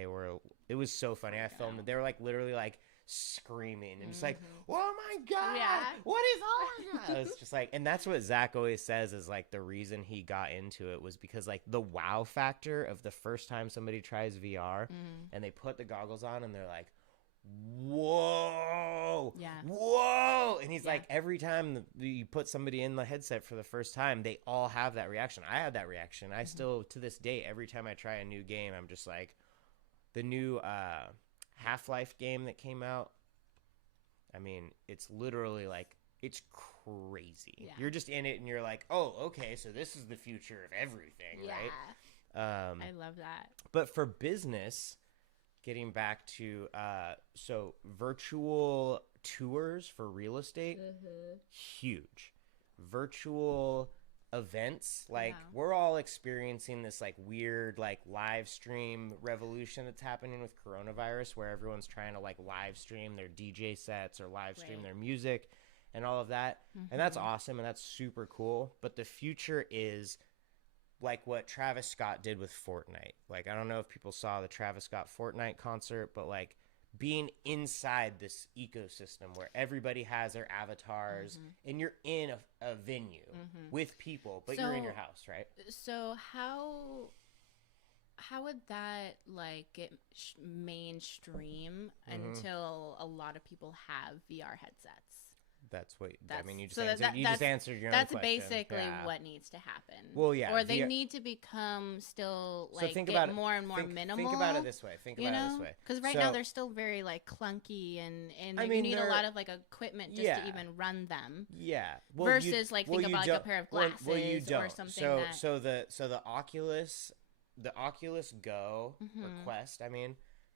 it was so funny. I filmed it. They were like literally like screaming and just like, oh my god, what is all of that? It's just like, and that's what Zach always says is like the reason he got into it was because like the wow factor of the first time somebody tries VR and they put the goggles on and they're like, whoa, whoa, and he's like, every time you put somebody in the headset for the first time, they all have that reaction. I had that reaction. I still to this day, every time I try a new game, I'm just like, the new Half-Life game that came out, I mean, it's literally like, it's crazy. You're just in it and you're like, oh, okay, so this is the future of everything, right? I love that. But for business, getting back to so virtual tours for real estate, huge. Virtual events, like we're all experiencing this like weird like live stream revolution that's happening with coronavirus, where everyone's trying to like live stream their DJ sets or live stream their music and all of that, and that's awesome and that's super cool. But the future is like what Travis Scott did with Fortnite. Like, I don't know if people saw the Travis Scott Fortnite concert, but like being inside this ecosystem where everybody has their avatars and you're in a venue with people, but you're in your house, right? So how would that like get mainstream until a lot of people have VR headsets? That's what I mean. You just answered your own question. That's basically what needs to happen. Well, yeah, or they need to become still like more and more minimal. Think about it this way. Because right now they're still very like clunky and you need a lot of like equipment just to even run them. Yeah. Well, versus think about like a pair of glasses or something. So the Oculus Go or Quest, I mean,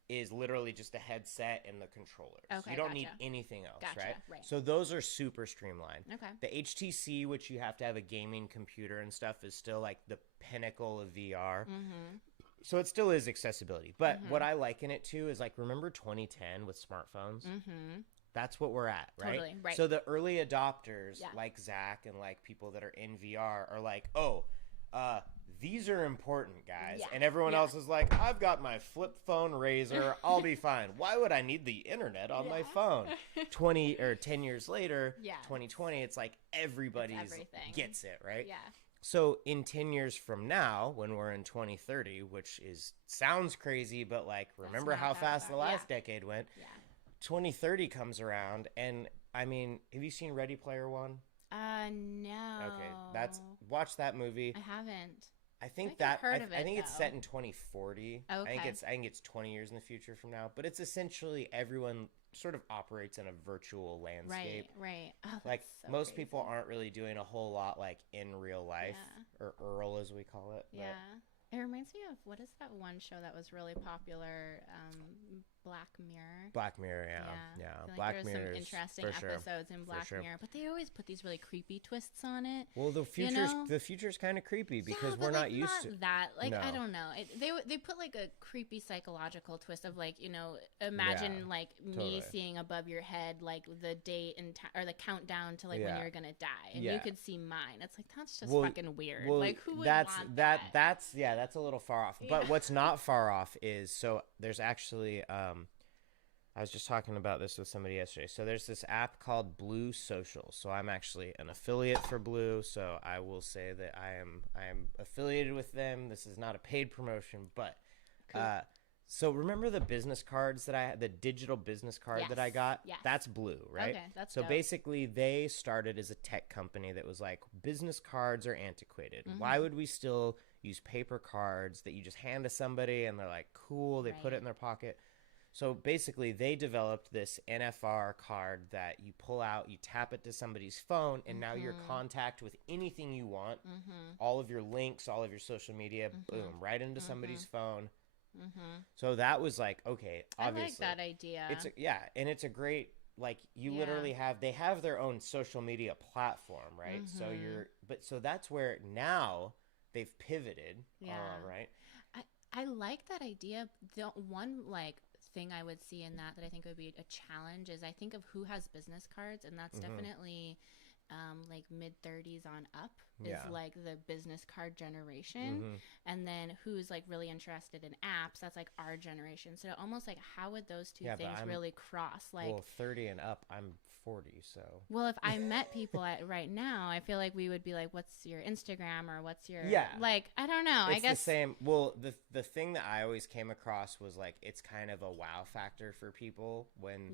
is literally just the headset and the controllers. Okay, you don't need anything else, right? Right? So those are super streamlined. Okay. The HTC, which you have to have a gaming computer and stuff, is still like the pinnacle of VR. So it still is accessibility. But what I liken it to is like, remember 2010 with smartphones? That's what we're at, right? Totally, right. So the early adopters, like Zach and like people that are in VR, are like, oh, these are important, guys. And everyone else is like, I've got my flip phone Razr. I'll be fine. Why would I need the internet on my phone? 10 years later, 2020, it's like everybody gets it, right? Yeah. So in 10 years from now, when we're in 2030, which sounds crazy, but like, remember how fast the last decade went? 2030 comes around, and I mean, have you seen Ready Player One? No. Okay, watch that movie. I haven't. I think it's set in 2040. Okay. I think it's 20 years in the future from now. But it's essentially everyone sort of operates in a virtual landscape. Right. Oh, like so most crazy. people aren't really doing a whole lot like in real life, or Earl as we call it. Yeah. It reminds me of, what is that one show that was really popular? Black Mirror. Black Mirror, yeah. I feel Black like there was some interesting episodes in Black Mirror, but they always put these really creepy twists on it. Well, the future's kind of creepy because we're not used to that. Like, no. I don't know. They put like a creepy psychological twist of like, imagine like me seeing above your head like the date and or the countdown to like when you're gonna die, and you could see mine. It's like, that's just fucking weird. Like, who would want that? That's a little far off. But what's not far off is, so there's actually I was just talking about this with somebody yesterday. So there's this app called Blue Social. So I'm actually an affiliate for Blue. So I will say that I am affiliated with them. This is not a paid promotion, but cool. So remember the business cards that I had, the digital business card that I got? Yes. That's Blue, right? Okay, that's so dope. basically they started as a tech company that was like, business cards are antiquated. Why would we still use paper cards that you just hand to somebody and they're like, cool, they put it in their pocket? So basically they developed this NFR card that you pull out, you tap it to somebody's phone, and now you're in contact with anything you want, all of your links, all of your social media, boom, right into somebody's phone. So that was like, okay, obviously. I like that idea. And it's a great, like, you literally they have their own social media platform, right? So that's where now they've pivoted, right? I like that idea. The one like thing I would see in that I think would be a challenge is I think of who has business cards, and that's definitely like mid 30s on up is like the business card generation, and then who's like really interested in apps, that's like our generation. So almost like how would those two things really cross? Like, well, 30 and up, I'm 40, so well, if I met people right now, I feel like we would be like, what's your Instagram, or what's your like, I don't know. It's I guess the same. Well, the thing that I always came across was like, it's kind of a wow factor for people when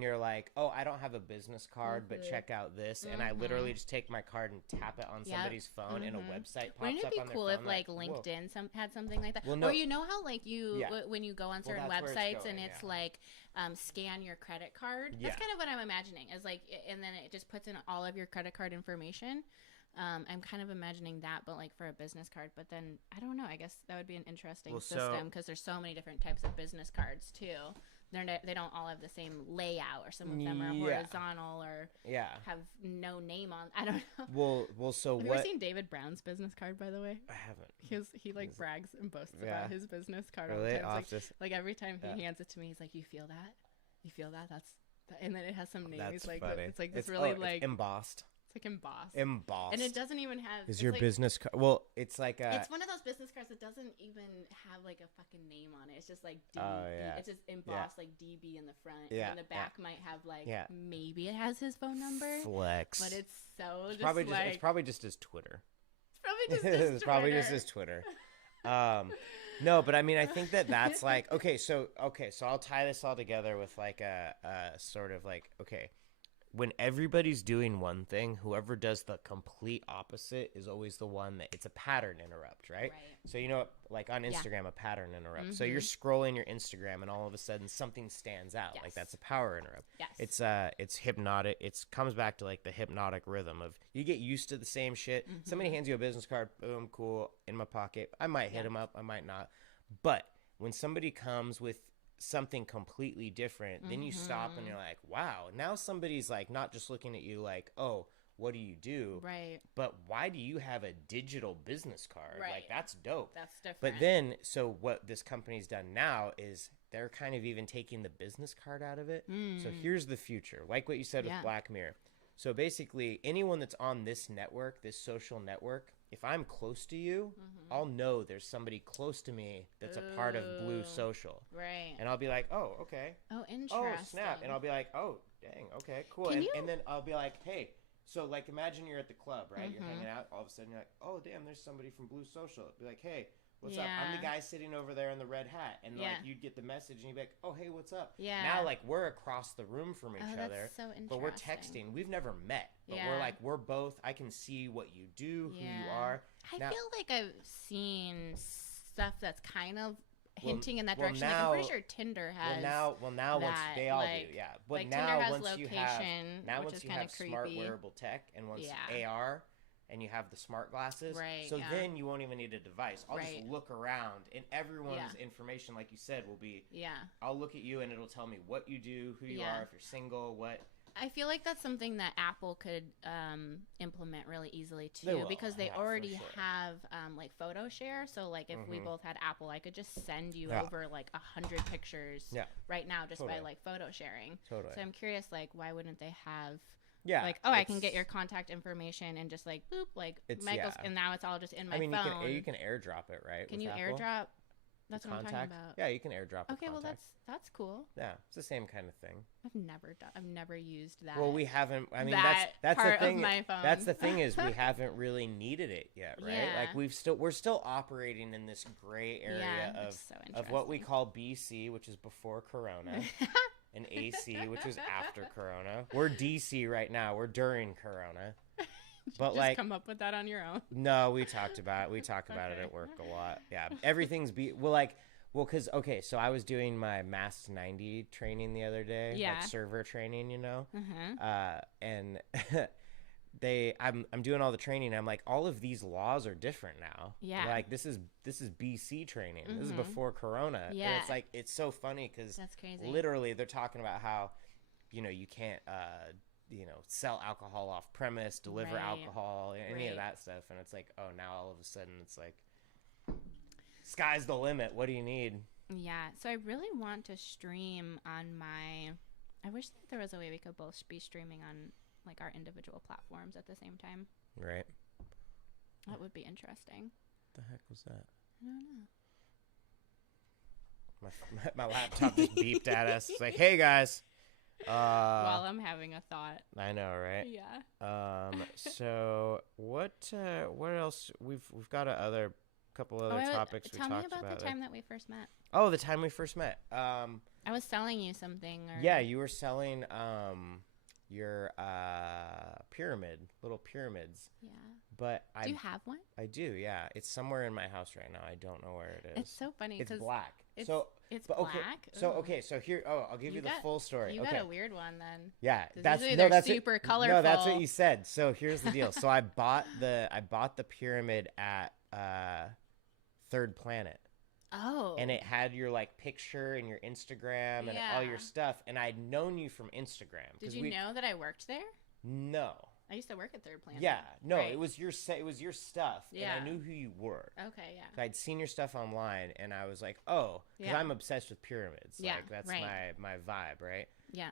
you're like, oh, I don't have a business card, but check out this, and I literally just take my card and tap it on somebody's phone, and a website pops Wouldn't it up be on their cool phone, if like LinkedIn had something like that? Well, no. Or you know how like you when you go on certain that's where it's websites going, and it's like scan your credit card. That's kind of what I'm imagining. Is like, and then it just puts in all of your credit card information. I'm kind of imagining that, but like for a business card. But then I don't know. I guess that would be an interesting system, because there's so many different types of business cards too. They don't all have the same layout, or some of them are horizontal or have no name on. I don't know. Well, so have what? you ever seen David Brown's business card, by the way? I haven't. He like brags and boasts about his business card all Really? the time. Like every time he hands it to me, he's like, "You feel that? You feel that? And then it has some names. That's like funny. it's like this really like it's embossed. It's like embossed. Embossed. And it doesn't even have. Is your like, business card? Well, it's like a. It's one of those business cards that doesn't even have like a fucking name on it. It's just like D. It's just embossed like DB in the front. Yeah. And the back might have like maybe it has his phone number. Flex. But it's so it's just probably like it's probably just his Twitter. It's probably just his Twitter. It's probably just his Twitter. No, but I mean, I think that's like okay. So I'll tie this all together with like a sort of like, okay, when everybody's doing one thing, whoever does the complete opposite is always the one that it's a pattern interrupt, right? So you know, like on Instagram, a pattern interrupt. So you're scrolling your Instagram, and all of a sudden something stands out. Like that's a power interrupt. It's hypnotic. It comes back to like the hypnotic rhythm of you get used to the same shit. Somebody hands you a business card, boom, cool, in my pocket. I might hit them up, I might not. But when somebody comes with something completely different, then you stop and you're like, wow, now somebody's like not just looking at you like, oh, what do you do? Right. But why do you have a digital business card? Right. Like, that's dope. That's different. But then, so what this company's done now is they're kind of even taking the business card out of it. So here's the future, like what you said with Black Mirror. So basically, anyone that's on this network, this social network, if I'm close to you, I'll know there's somebody close to me that's a part of Blue Social. Right. And I'll be like, oh, okay. Oh, interesting. Oh, snap. And I'll be like, oh, dang, okay, cool. And then I'll be like, hey, so like imagine you're at the club, right? You're hanging out. All of a sudden you're like, oh, damn, there's somebody from Blue Social. Be like, hey, what's up? I'm the guy sitting over there in the red hat. And like you'd get the message and you'd be like, oh, hey, what's up? Yeah. Now like we're across the room from each other. That's so interesting. But we're texting. We've never met. But we're both, I can see what you do, who you are. I feel like I've seen stuff that's kind of hinting in that direction. Like I'm pretty sure Tinder has. Now once they all do, yeah. But like now Tinder has once location, you have which is kind of creepy. Smart wearable tech, and once AR, and you have the smart glasses, so then you won't even need a device. I'll just look around, and everyone's information, like you said, will be. Yeah. I'll look at you, and it'll tell me what you do, who you are, if you're single, what. I feel like that's something that Apple could implement really easily too, because they already have like photo share. So like if we both had Apple, I could just send you over like 100 pictures right now just by like photo sharing. So I'm curious, like why wouldn't they have like, oh, I can get your contact information and just like boop, like Michael's, and now it's all just in my phone. You can AirDrop it, right? Can you Apple? AirDrop? That's what I'm talking about. Yeah, you can airdrop. Okay, a well contact. that's cool. Yeah, it's the same kind of thing. I've never used that. Well, we haven't. I mean, that that's part the thing. of my phone. That's the thing is we haven't really needed it yet, right? Yeah. Like we're still operating in this gray area of what we call BC, which is before Corona, and AC, which is after Corona. We're DC right now. We're during Corona. But just come up with that on your own. No, we talked about it. We talk about it at work a lot. Yeah, everything's because so I was doing my Mass 90 training the other day, like server training, and I'm doing all the training. And I'm like, all of these laws are different now. Yeah, like this is BC training. This is before Corona. Yeah, and it's like it's so funny because that's crazy. Literally, they're talking about how you can't sell alcohol off premise, deliver alcohol, any of that stuff. And it's like, oh, now all of a sudden it's like, sky's the limit. What do you need? Yeah. So I really want to stream on I wish that there was a way we could both be streaming on like our individual platforms at the same time. Right. That would be interesting. What the heck was that? I don't know. My laptop just beeped at us. It's like, hey guys. While I'm having a thought. I know, right? Yeah. So what else? We've got a couple other topics we talked about. Tell me about the time that we first met. Oh, the time we first met. I was selling you something. Yeah, you were selling your little pyramids. Yeah. But do you have one? I do, yeah. It's somewhere in my house right now. I don't know where it is. It's so funny. It's black. It's black. So here. Oh, I'll give you the full story. You got a weird one then. Yeah, that's super colorful. No, that's what you said. So here's the deal. So I bought the pyramid at Third Planet. Oh. And it had your like picture and your Instagram and all your stuff. And I'd known you from Instagram. Did you know that I worked there? No. I used to work at Third Planet. Yeah, no, right. it was your stuff, and I knew who you were. Okay, yeah. I'd seen your stuff online, and I was like, oh, because I'm obsessed with pyramids. Yeah, like that's my vibe, right? Yeah.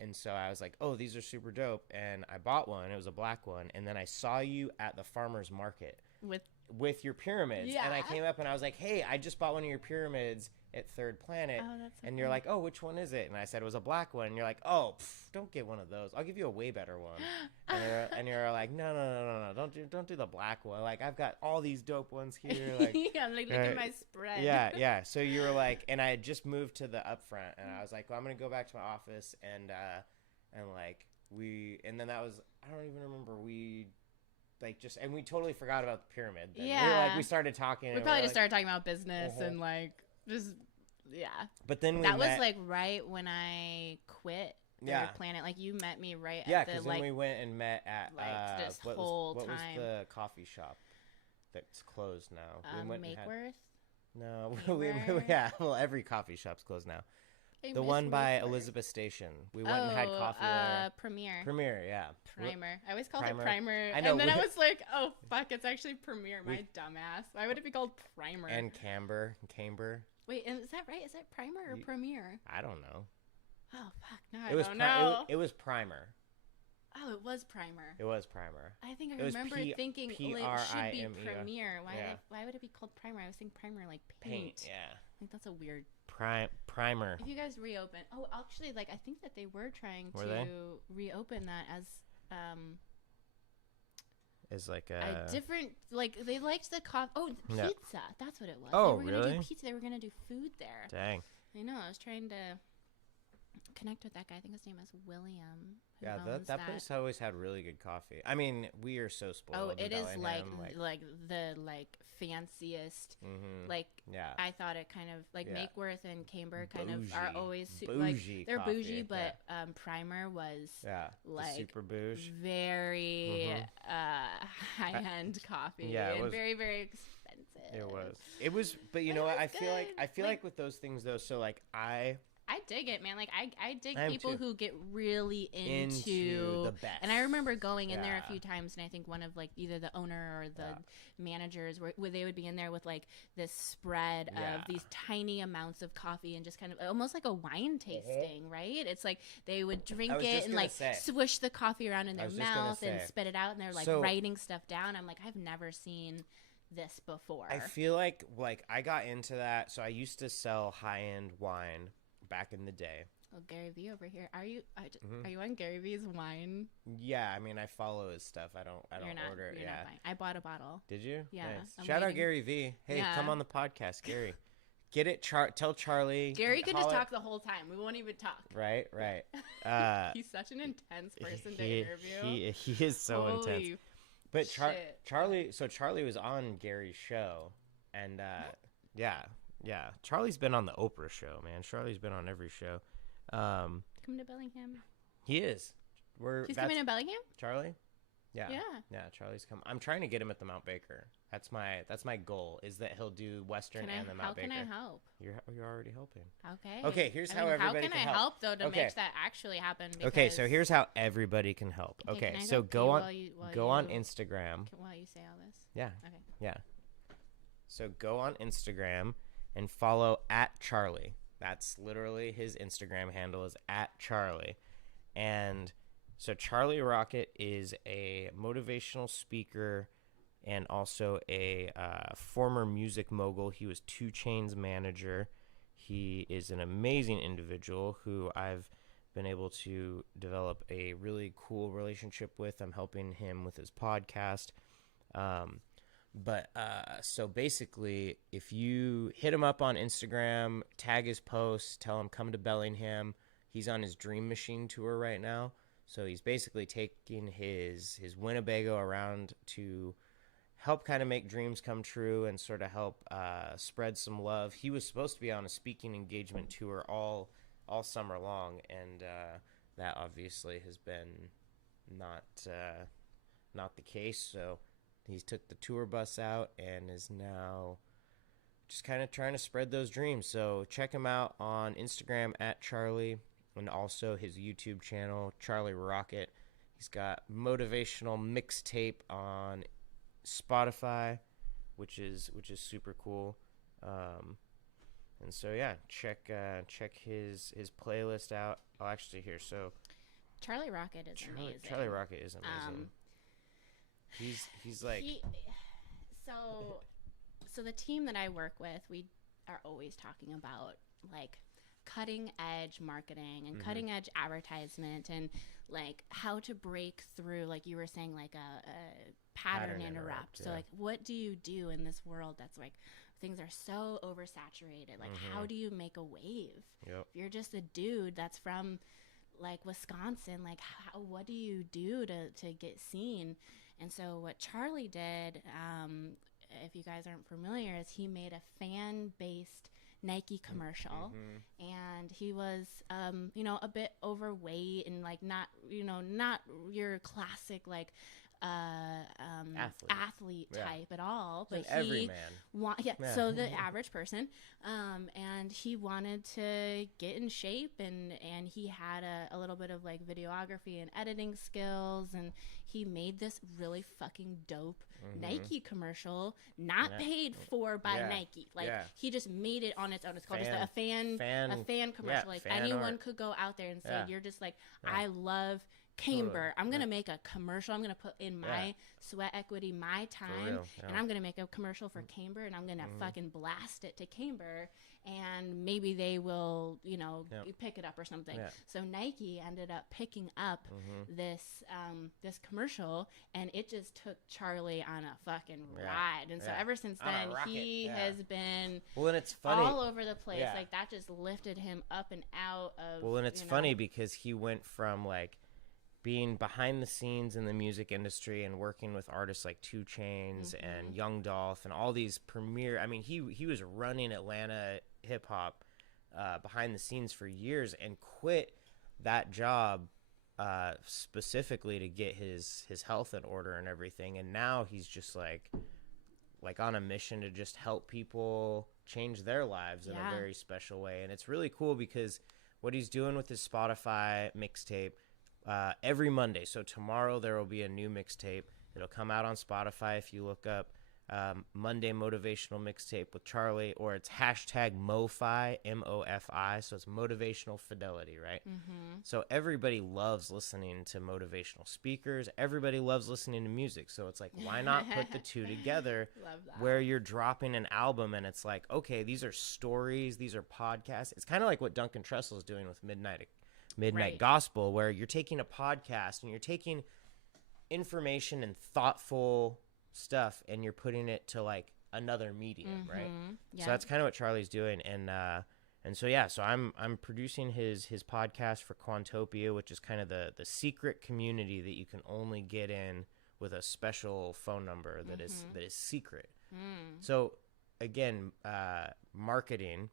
And so I was like, oh, these are super dope, and I bought one. It was a black one, and then I saw you at the farmer's market with your pyramids, and I came up and I was like, hey, I just bought one of your pyramids at Third Planet. Oh, that's so and you're like, oh, which one is it? And I said it was a black one. And you're like, oh, don't get one of those. I'll give you a way better one. And you're like, no, don't do the black one. Like I've got all these dope ones here. Like I'm like, look at my spread. Yeah. So you were like, and I had just moved to the upfront, and I was like, well, I'm gonna go back to my office and then that was, I don't even remember, we totally forgot about the pyramid then. Yeah. We started talking. We probably just started talking about business and like just But then that was like right when I quit Third Planet. Like you met me right at the because then we went and met at this whole what time. was the coffee shop that's closed now? We went Makeworth. Well, every coffee shop's closed now. The one by Elizabeth Station. We went and had coffee there. Premier, yeah. Primer. I always called it Primer. I know. And then I was like, oh, fuck, it's actually Premier, my dumbass. Why would it be called Primer? And Camber. Wait, is that right? Is that Primer or Premier? I don't know. Oh, fuck, no, I don't know. It was Primer. Oh, it was Primer. It was Primer. I think I remember thinking it should be Premier. Why would it be called Primer? I was thinking Primer like paint. Yeah. I think that's a weird... Primer. If you guys reopen... Oh, actually, like, I think that they were trying to reopen that as like a different... Like, they liked the coffee... Oh, pizza. Yeah. That's what it was. Oh, they were really? Gonna do pizza. They were going to do food there. Dang. I know. I was trying to connect with that guy. I think his name is William. Yeah, that place always had really good coffee. I mean, we are so spoiled. Oh, it is like the fanciest. Mm-hmm. Like, I thought it kind of like Makeworth and Camber kind of are always bougie. They're coffee. Bougie, but like Primer was like super bougie, very high end coffee. Yeah, and very very expensive. It was, but you know what? I feel like with those things though. So like I dig it, man. Like I dig people too. who get really into the best. And I remember going in there a few times, and I think one of like either the owner or the managers where they would be in there with like this spread of these tiny amounts of coffee and just kind of almost like a wine tasting, right? It's like they would drink it and like swish the coffee around in their mouth and spit it out, and they're like writing stuff down. I'm like, I've never seen this before. I feel like I got into that. So I used to sell high-end wine back in the day. Oh, Gary Vee over here. Are you on Gary Vee's wine? Yeah, I mean, I follow his stuff. I don't You're not, order it. You're Yeah. not buying. I bought a bottle. Did you? Yeah. Nice. Shout out Gary Vee. Hey, Yeah. come on the podcast, Gary. Get it. Tell Charlie. Gary could just talk the whole time. We won't even talk. Right. He's such an intense person to interview. He is so Holy intense. But shit. Charlie was on Gary's show, and yeah. Charlie's been on the Oprah show, man. Charlie's been on every show. Come to Bellingham. He is. He's coming to Bellingham? Charlie? Yeah. Yeah. Charlie's come. I'm trying to get him at the Mount Baker. That's my goal, is that he'll do Western and the Mount Baker. How can I help? You're already helping. Okay. Here's how everybody can help. How can I help though to make that actually happen? Okay, so here's how everybody can help. Okay, so go on Instagram. While you say all this. Yeah. Okay. Yeah. So go on Instagram and follow @Charlie. That's literally his Instagram handle is @Charlie. And so Charlie Rocket is a motivational speaker and also a former music mogul. He was 2 Chainz's manager. He is an amazing individual who I've been able to develop a really cool relationship with. I'm helping him with his podcast. So basically, if you hit him up on Instagram, tag his posts, tell him come to Bellingham. He's on his Dream Machine tour right now. So he's basically taking his Winnebago around to help kind of make dreams come true and sort of help spread some love. He was supposed to be on a speaking engagement tour all summer long, and that obviously has been not the case. So he took the tour bus out and is now just kind of trying to spread those dreams. So check him out on Instagram @Charlie, and also his YouTube channel, Charlie Rocket. He's got motivational mixtape on Spotify, which is super cool. And so yeah, check his playlist out. Oh, actually here. So Charlie Rocket is amazing. Charlie Rocket is amazing. He's like so the team that I work with, we are always talking about like cutting edge marketing and cutting edge advertisement and like how to break through, like you were saying, like a pattern interrupt. So like what do you do in this world that's like things are so oversaturated? Like how do you make a wave? Yep. If you're just a dude that's from like Wisconsin, like what do you do to get seen? And so what Charlie did, if you guys aren't familiar, is he made a fan-based Nike commercial, and he was, a bit overweight and like not your classic like athlete type at all, but every man. So the average person, and he wanted to get in shape, and he had a little bit of like videography and editing skills, and he made this really fucking dope Nike commercial, not paid for by Nike. Like he just made it on its own. It's called just a fan commercial. Like anyone could go out there and say, you're just like, I love Camber. I'm going to make a commercial. I'm going to put in my sweat equity, my time, and I'm going to make a commercial for Camber, and I'm going to fucking blast it to Camber, and maybe they will, pick it up or something. So Nike ended up picking up this commercial, and it just took Charlie on a fucking ride. And so ever since then, he has been and it's funny. all over the place. Like that just lifted him up and out of. Well, and it's funny because he went from like being behind the scenes in the music industry and working with artists like 2 Chainz and Young Dolph and all these premier. I mean, he was running Atlanta hip hop behind the scenes for years and quit that job specifically to get his health in order and everything. And now he's just like on a mission to just help people change their lives in a very special way. And it's really cool because what he's doing with his Spotify mixtape. Every Monday. So tomorrow there will be a new mixtape. It'll come out on Spotify if you look up Monday motivational mixtape with Charlie, or it's hashtag MoFi, MOFI. So it's motivational fidelity, right? Mm-hmm. So everybody loves listening to motivational speakers. Everybody loves listening to music. So it's like, why not put the two together Love that. where you're dropping an album and it's like, okay, these are stories, these are podcasts. It's kind of like what Duncan Trussell's doing with Midnight Right. Gospel, where you're taking a podcast and you're taking information and thoughtful stuff and you're putting it to like another medium, right? Yeah. So that's kind of what Charlie's doing, and so yeah, so I'm producing his podcast for Quantopia, which is kind of the secret community that you can only get in with a special phone number that is secret. So again, marketing,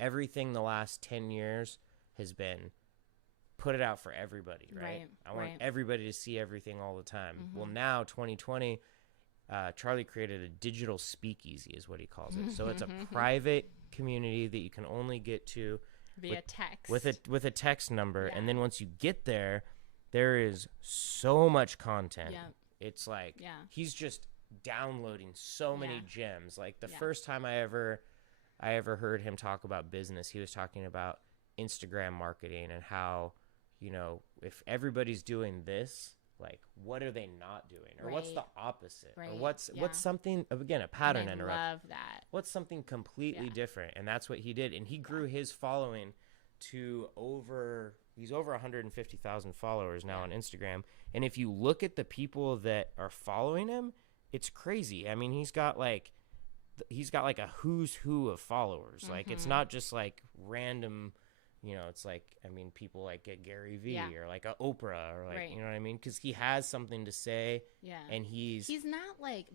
everything the last 10 years has been put it out for everybody, right? I want everybody to see everything all the time. Well, now 2020, Charlie created a digital speakeasy is what he calls it. So it's a private community that you can only get to via text with a text number. And then once you get there, there is so much content. It's like he's just downloading so many gems. Like the first time I ever heard him talk about business, he was talking about Instagram marketing and how, you know, if everybody's doing this, like, what are they not doing? Or what's the opposite? Or what's something, again, a pattern interrupt. I love that. What's something completely different? And that's what he did. And he grew his following to he's over 150,000 followers now on Instagram. And if you look at the people that are following him, it's crazy. I mean, he's got like a who's who of followers. Like, it's not just like random, you know, it's like, I mean, people like get Gary Vee or like a Oprah or like, you know what I mean? Because he has something to say. Yeah. And he's not like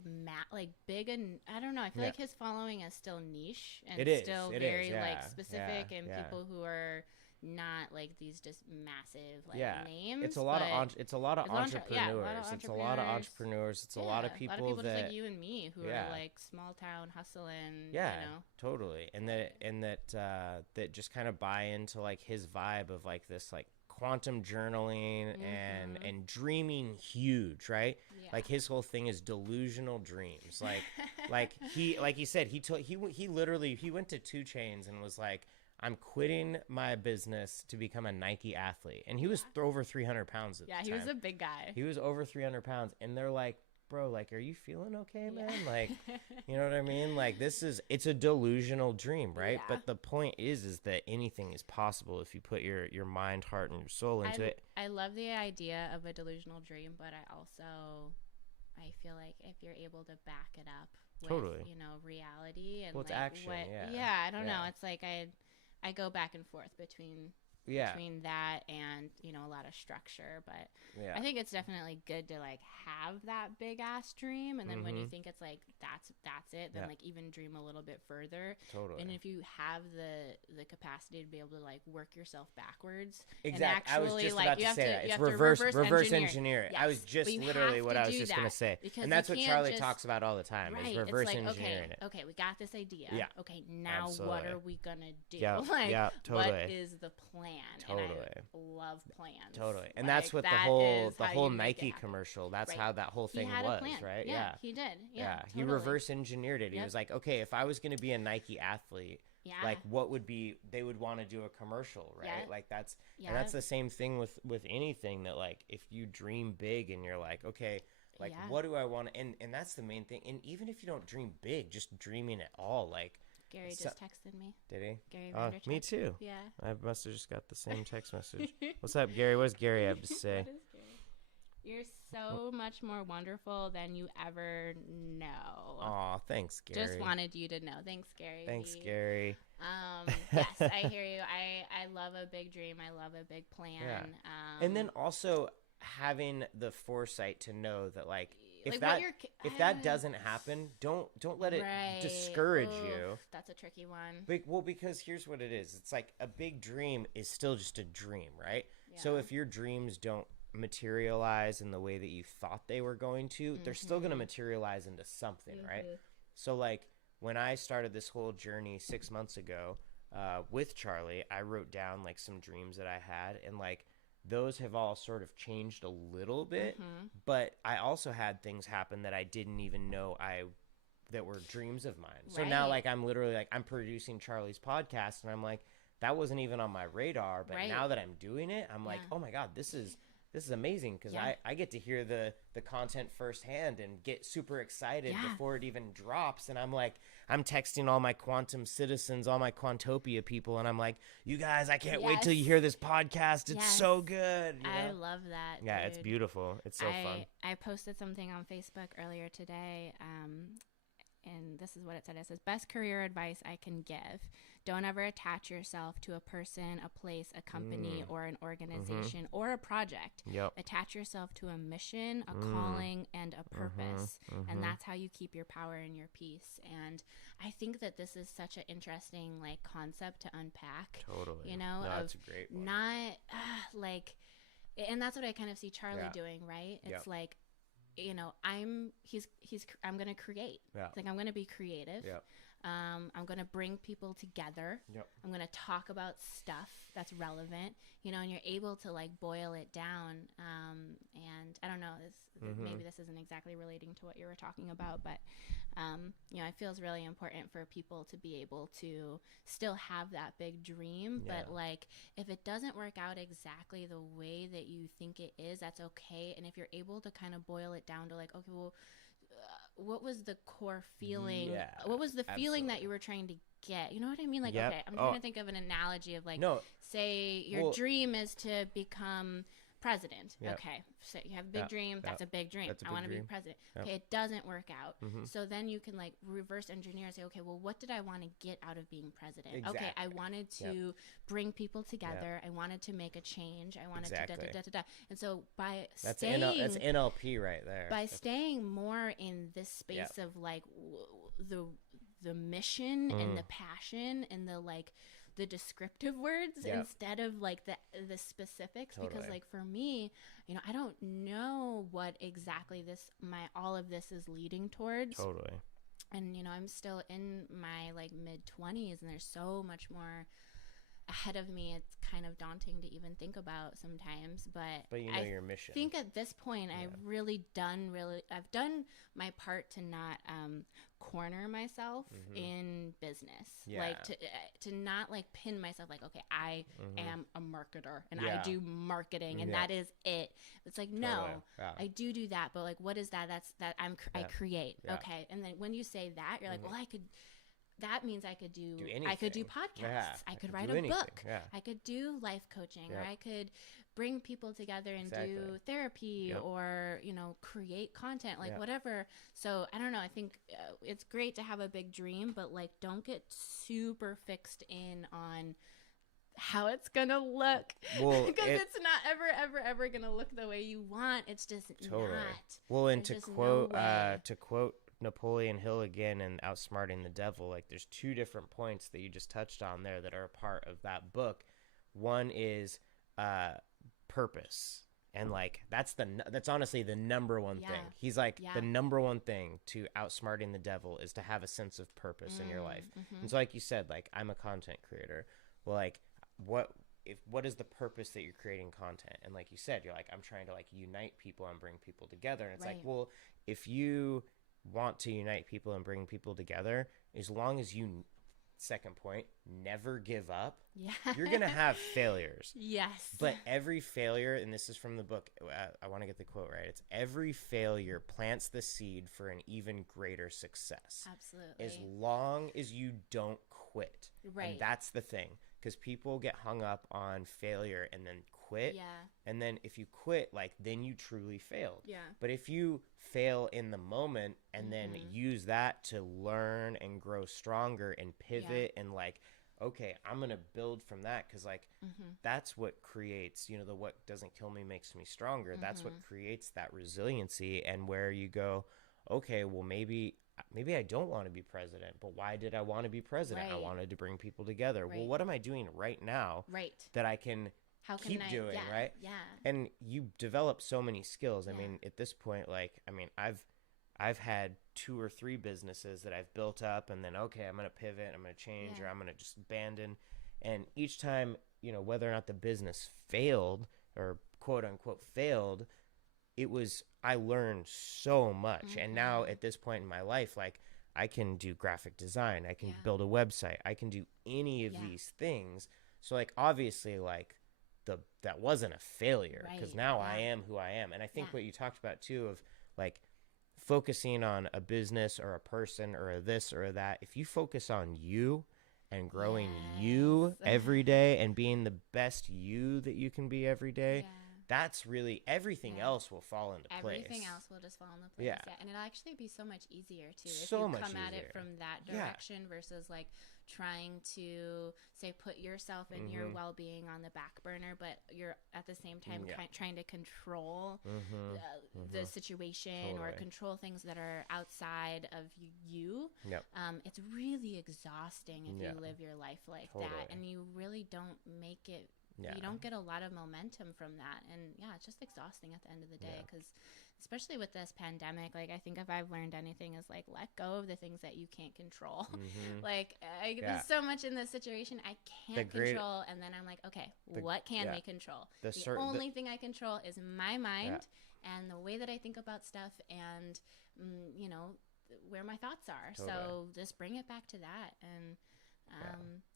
big, and I don't know. I feel like his following is still niche and still very like specific and people who are not like these just massive like names. It's a lot of entrepreneurs. It's a lot of entrepreneurs. It's a lot of people just like you and me who are like small town hustling. Yeah, you know? Totally. And that just kind of buy into like his vibe of like this like quantum journaling and dreaming huge, right? Yeah. Like his whole thing is delusional dreams. Like he said he literally went to 2 Chainz and was like, I'm quitting my business to become a Nike athlete. And he was over 300 pounds at the time. Yeah, he was a big guy. He was over 300 pounds. And they're like, bro, like, are you feeling okay, man? Like, you know what I mean? Like, it's a delusional dream, right? Yeah. But the point is that anything is possible if you put your mind, heart, and your soul into it. I love the idea of a delusional dream, but I feel like if you're able to back it up with, you know, reality and it's action, I don't know. It's like I go back and forth between that and, you know, a lot of structure, but I think it's definitely good to like have that big ass dream, and then when you think it's like that's it, then like even dream a little bit further. Totally. And if you have the capacity to be able to like work yourself backwards, exactly. And actually, I was just like, about to say that. It's reverse engineer it. Yes. I was just literally what I was just going to say, and that's what Charlie talks about all the time. Is reverse engineering it. Okay, we got this idea. Yeah. Okay, now what are we gonna do? Yeah. Like, Totally. What is the plan? Totally. And I love plans. Totally. And that's what the whole Nike commercial, that's how that whole thing was, right? Yeah, he did. Yeah. Totally. He reverse engineered it. He was like, okay, if I was going to be a Nike athlete, like what would be, they would want to do a commercial, right? Yeah. Like that's the same thing with anything, that like if you dream big and you're like, okay, like what do I want to, and that's the main thing. And even if you don't dream big, just dreaming at all, like Gary just texted me. Did he? Gary me too. Yeah. I must have just got the same text message. What's up, Gary? What does Gary have to say? You're so much more wonderful than you ever know. Aw, thanks, Gary. Just wanted you to know. Thanks, Gary. Thanks, Gary. Yes, I hear you. I love a big dream. I love a big plan. Yeah. And then also having the foresight to know that like if that doesn't happen, don't let it discourage you. That's a tricky one. Well, because here's what it is. It's like a big dream is still just a dream, right? Yeah. So if your dreams don't materialize in the way that you thought they were going to, they're still going to materialize into something, right? So like when I started this whole journey 6 months ago with Charlie, I wrote down like some dreams that I had, and like those have all sort of changed a little bit, but I also had things happen that I didn't even know that were dreams of mine. So now, like, I'm literally like, I'm producing Charlie's podcast, and I'm like, that wasn't even on my radar, but now that I'm doing it, I'm like, oh my God, this is amazing, because I get to hear the content firsthand and get super excited before it even drops. And I'm like, I'm texting all my quantum citizens, all my Quantopia people, and I'm like, you guys, I can't wait till you hear this podcast. It's so good. You know? I love that. Yeah, dude. it's beautiful. It's so fun. I posted something on Facebook earlier today, and this is what it said. It says, best career advice I can give. Don't ever attach yourself to a person, a place, a company, or an organization, or a project. Attach yourself to a mission, a calling, and a purpose. And that's how you keep your power and your peace. And I think that this is such an interesting, like, concept to unpack. Totally. You know, no, that's a great one. Not like, and that's what I kind of see Charlie doing, right? It's like, you know, I'm going to create. It's like, I'm going to be creative. I'm going to bring people together. I'm going to talk about stuff that's relevant, you know, and you're able to, like, boil it down. And I don't know, maybe this isn't exactly relating to what you were talking about, but, you know, it feels really important for people to be able to still have that big dream. But, like, if it doesn't work out exactly the way that you think it is, that's okay. And if you're able to kind of boil it down to, like, okay, well, what was the core feeling? What was the feeling that you were trying to get? You know what I mean? Like, okay, I'm trying to think of an analogy of, like, say your dream is to become president. Okay, so you have a big dream. That's a big dream. I want to be president. Okay, it doesn't work out. So then you can, like, reverse engineer and say, okay, well, what did I want to get out of being president? Okay, I wanted to bring people together. I wanted to make a change. I wanted to da-da-da-da-da. And so by that's NLP right there. By staying more in this space of, like, the mission and the passion and the, like, the descriptive words instead of, like, the specifics, because, like, for me, you know, I don't know what exactly all of this is leading towards. And, you know, I'm still in my, like, mid-20s, and there's so much more ahead of me. It's kind of daunting to even think about sometimes, but you know your mission. I think at this point I've done my part to not corner myself in business, like to not, like, pin myself, like, okay, I am a marketer and I do marketing and that is it. It's like, no, I do that, but, like, what is that? I create. Okay, and then when you say that, you're like, well, that means I could do anything. I could do podcasts. I could write a book. I could do life coaching, or I could bring people together and do therapy, or, you know, create content, like whatever. So I don't know. I think it's great to have a big dream, but, like, don't get super fixed in on how it's gonna look, because it's not ever gonna look the way you want. It's just not. Well, and to quote Napoleon Hill again and Outsmarting the Devil, like, there's two different points that you just touched on there that are a part of that book. One is purpose, and, like, that's honestly the number one thing. He's like, the number one thing to outsmarting the devil is to have a sense of purpose in your life. And so, like you said, like, I'm a content creator. Well, like, what is the purpose that you're creating content? And like you said, you're like, I'm trying to, like, unite people and bring people together. And it's like, well, if you want to unite people and bring people together, as long as you, second point, never give up, you're gonna have failures. But every failure, and this is from the book, I want to get the quote right, it's every failure plants the seed for an even greater success. Absolutely. As long as you don't quit. And that's the thing, because people get hung up on failure and then quit. And then if you quit, like, then you truly failed. But if you fail in the moment and then use that to learn and grow stronger and pivot and, like, okay, I'm going to build from that, because, like, that's what creates, you know, the what doesn't kill me makes me stronger. That's what creates that resiliency, and where you go, okay, well, maybe I don't want to be president, but why did I want to be president? I wanted to bring people together. Well, what am I doing right now that I can keep doing, right? And you develop so many skills. I mean, at this point, like, I mean, I've had 2 or 3 businesses that I've built up, and then, okay, I'm going to pivot, I'm going to change, or I'm going to just abandon. And each time, you know, whether or not the business failed, or quote unquote failed, I learned so much. And now at this point in my life, like, I can do graphic design, I can build a website, I can do any of these things. So like, obviously, like, that wasn't a failure, because now I am who I am. And I think what you talked about too, of like focusing on a business or a person or a this or a that, if you focus on you and growing you every day and being the best you that you can be every day, that's really, everything else will fall into place. Everything else will just fall into place. Yeah. And it'll actually be so much easier too if so you much come at easier. it from that direction versus like trying to say put yourself and your well-being on the back burner, but you're at the same time trying to control the situation or control things that are outside of you. It's really exhausting if you live your life like that, and you really don't make it. You don't get a lot of momentum from that, and it's just exhausting at the end of the day, because especially with this pandemic, like, I think if I've learned anything is like, let go of the things that you can't control. Like, there's so much in this situation I can't control, and then I'm like, okay, what can we control? The only thing I control is my mind and the way that I think about stuff, and you know, where my thoughts are. So just bring it back to that, and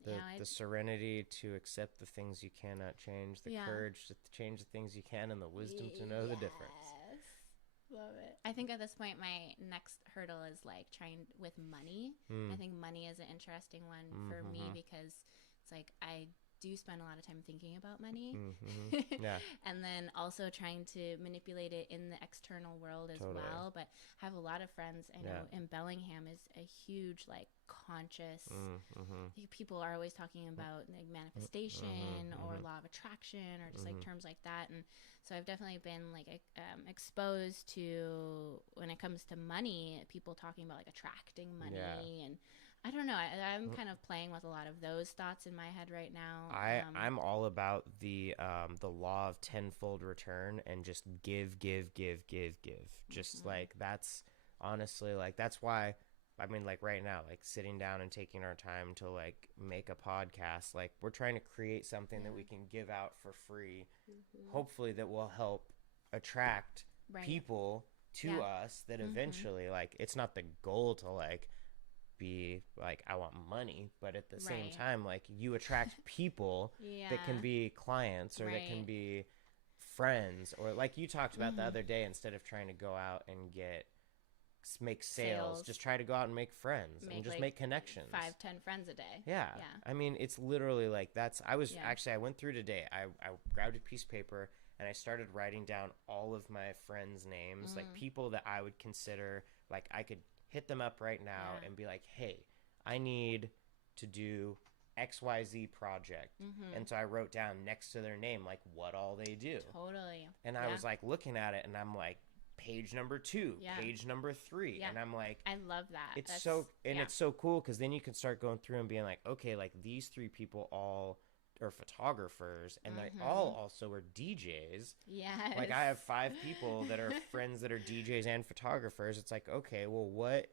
the serenity to accept the things you cannot change, the courage to change the things you can, and the wisdom to know the difference. Love it. I think at this point, my next hurdle is like trying with money. I think money is an interesting one for me, because it's like I do spend a lot of time thinking about money, and then also trying to manipulate it in the external world as well. But I have a lot of friends. I know in Bellingham is a huge like conscious. People are always talking about like manifestation or law of attraction or just like terms like that, and so I've definitely been like exposed to, when it comes to money, people talking about like attracting money and. I don't know. I'm kind of playing with a lot of those thoughts in my head right now. I'm all about the law of tenfold return, and just give. Just like, that's honestly, like, that's why, I mean, like right now, like sitting down and taking our time to like make a podcast, like we're trying to create something that we can give out for free, hopefully that will help attract people to us, that eventually, like, it's not the goal to like be like, I want money, but at the same time, like, you attract people that can be clients, or that can be friends, or like you talked about the other day, instead of trying to go out and make sales, just try to go out and make friends, and just like make connections. 5-10 friends a day. I mean, it's literally like, I went through today, I grabbed a piece of paper and I started writing down all of my friends' names, like people that I would consider, like, I could hit them up right now and be like, hey, I need to do XYZ project. And so I wrote down next to their name, like, what all they do. Totally. And I was like looking at it, and I'm like, page number 2, page number 3. And I'm like, I love that. It's so cool, because then you can start going through and being like, okay, like, these 3 people all are photographers, and they all also are DJs. Like, I have 5 people that are friends that are DJs and photographers. It's like, okay, well, what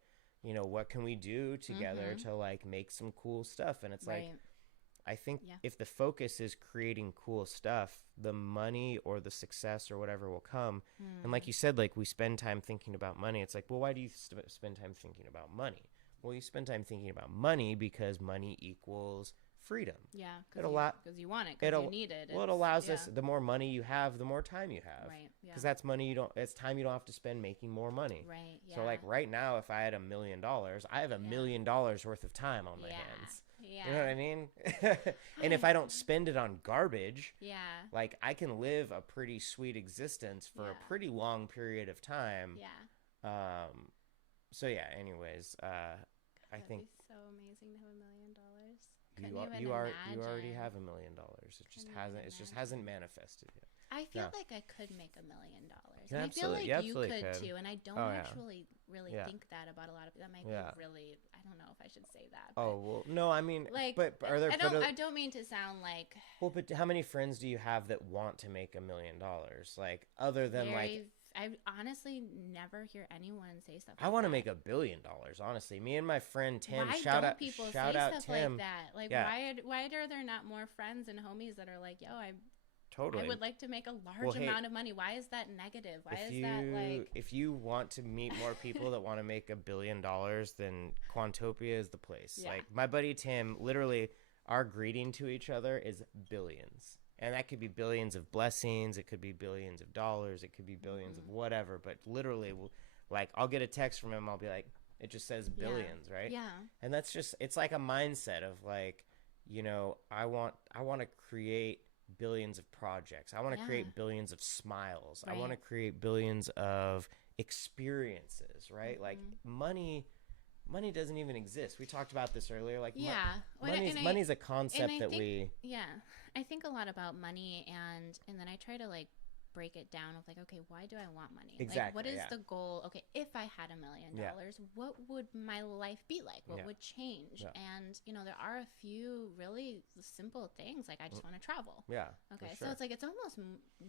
can we do together to like make some cool stuff? And it's like, I think if the focus is creating cool stuff, the money or the success or whatever will come. And like you said, like, we spend time thinking about money. It's like, well, why do you spend time thinking about money? Well, you spend time thinking about money because money equals freedom. Because you want it, because you need it. Well, it allows us, the more money you have, the more time you have. Because that's money it's time you don't have to spend making more money. So like right now, if I had $1 million, I have $1 million worth of time on my hands. You know what I mean? And if I don't spend it on garbage, like, I can live a pretty sweet existence for a pretty long period of time. So anyways, I think that'd be so amazing to have $1 million. You already have $1 million. It just hasn't manifested yet. I feel like I could make $1 million. And I feel like you could too. And I don't actually really think that about a lot of people. That might be really, I don't know if I should say that. But, well, no, I mean, like, but are there? I don't mean to sound like. Well, but how many friends do you have that want to make $1 million? Like, other than I honestly never hear anyone say stuff like I want to that. make $1 billion, honestly. Me and my friend Tim, why shout don't out people shout say out stuff Tim. like that? Like, why are there not more friends and homies that are like, yo, Totally. I would like to make a large Well, hey, amount of money. Why is that negative? Why if is you that like? if you want to meet more people that want to make $1 billion, then Quantopia is the place. Yeah. Like my buddy Tim, literally, our greeting to each other is billions, and that could be billions of blessings. It could be billions of dollars. It could be billions of whatever. But literally, like I'll get a text from him. I'll be like, it just says billions, right? Yeah. And that's just, it's like a mindset of like, you know, I want to create billions of projects. I want to create billions of smiles. Right. I want to create billions of experiences, right? Like money doesn't even exist. We talked about this earlier. Like money's a concept that we. Yeah, I think a lot about money, and then I try to like break it down of like, okay, why do I want money? Exactly. Like, what is the goal? Okay, if I had $1 million, what would my life be like? What would change? Yeah. And you know, there are a few really simple things. Like, I just want to travel. Yeah. Okay, sure. so it's like it's almost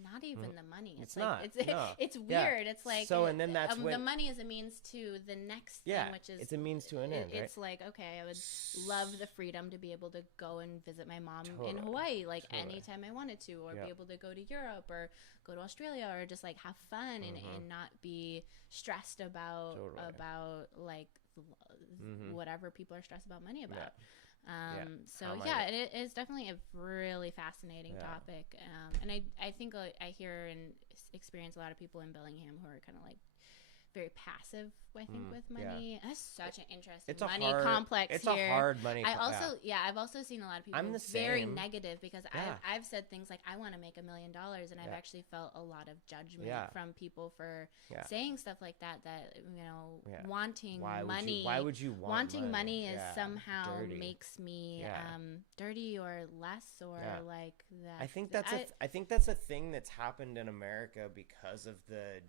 not even the money. It's like, not. It's weird. It's like so, and then that's when the money is a means to the next thing, which is it's a means to an end. Right? It's like, okay, I would love the freedom to be able to go and visit my mom in Hawaii, like anytime I wanted to, or be able to go to Europe or go to Australia, or just like have fun and not be stressed about like whatever people are stressed about money about. So it is definitely a really fascinating topic, and I think I hear and experience a lot of people in Bellingham who are kind of like very passive, I think, with money. That's such an interesting money complex it's here. A hard money. I've also seen a lot of people very negative, because I've said things like, I want to make $1 million, and I've actually felt a lot of judgment from people for saying stuff like that. That, you know, wanting money. Why would you want wanting money is somehow dirty. Makes me dirty or less or like that. I think that's a thing that's happened in America because of the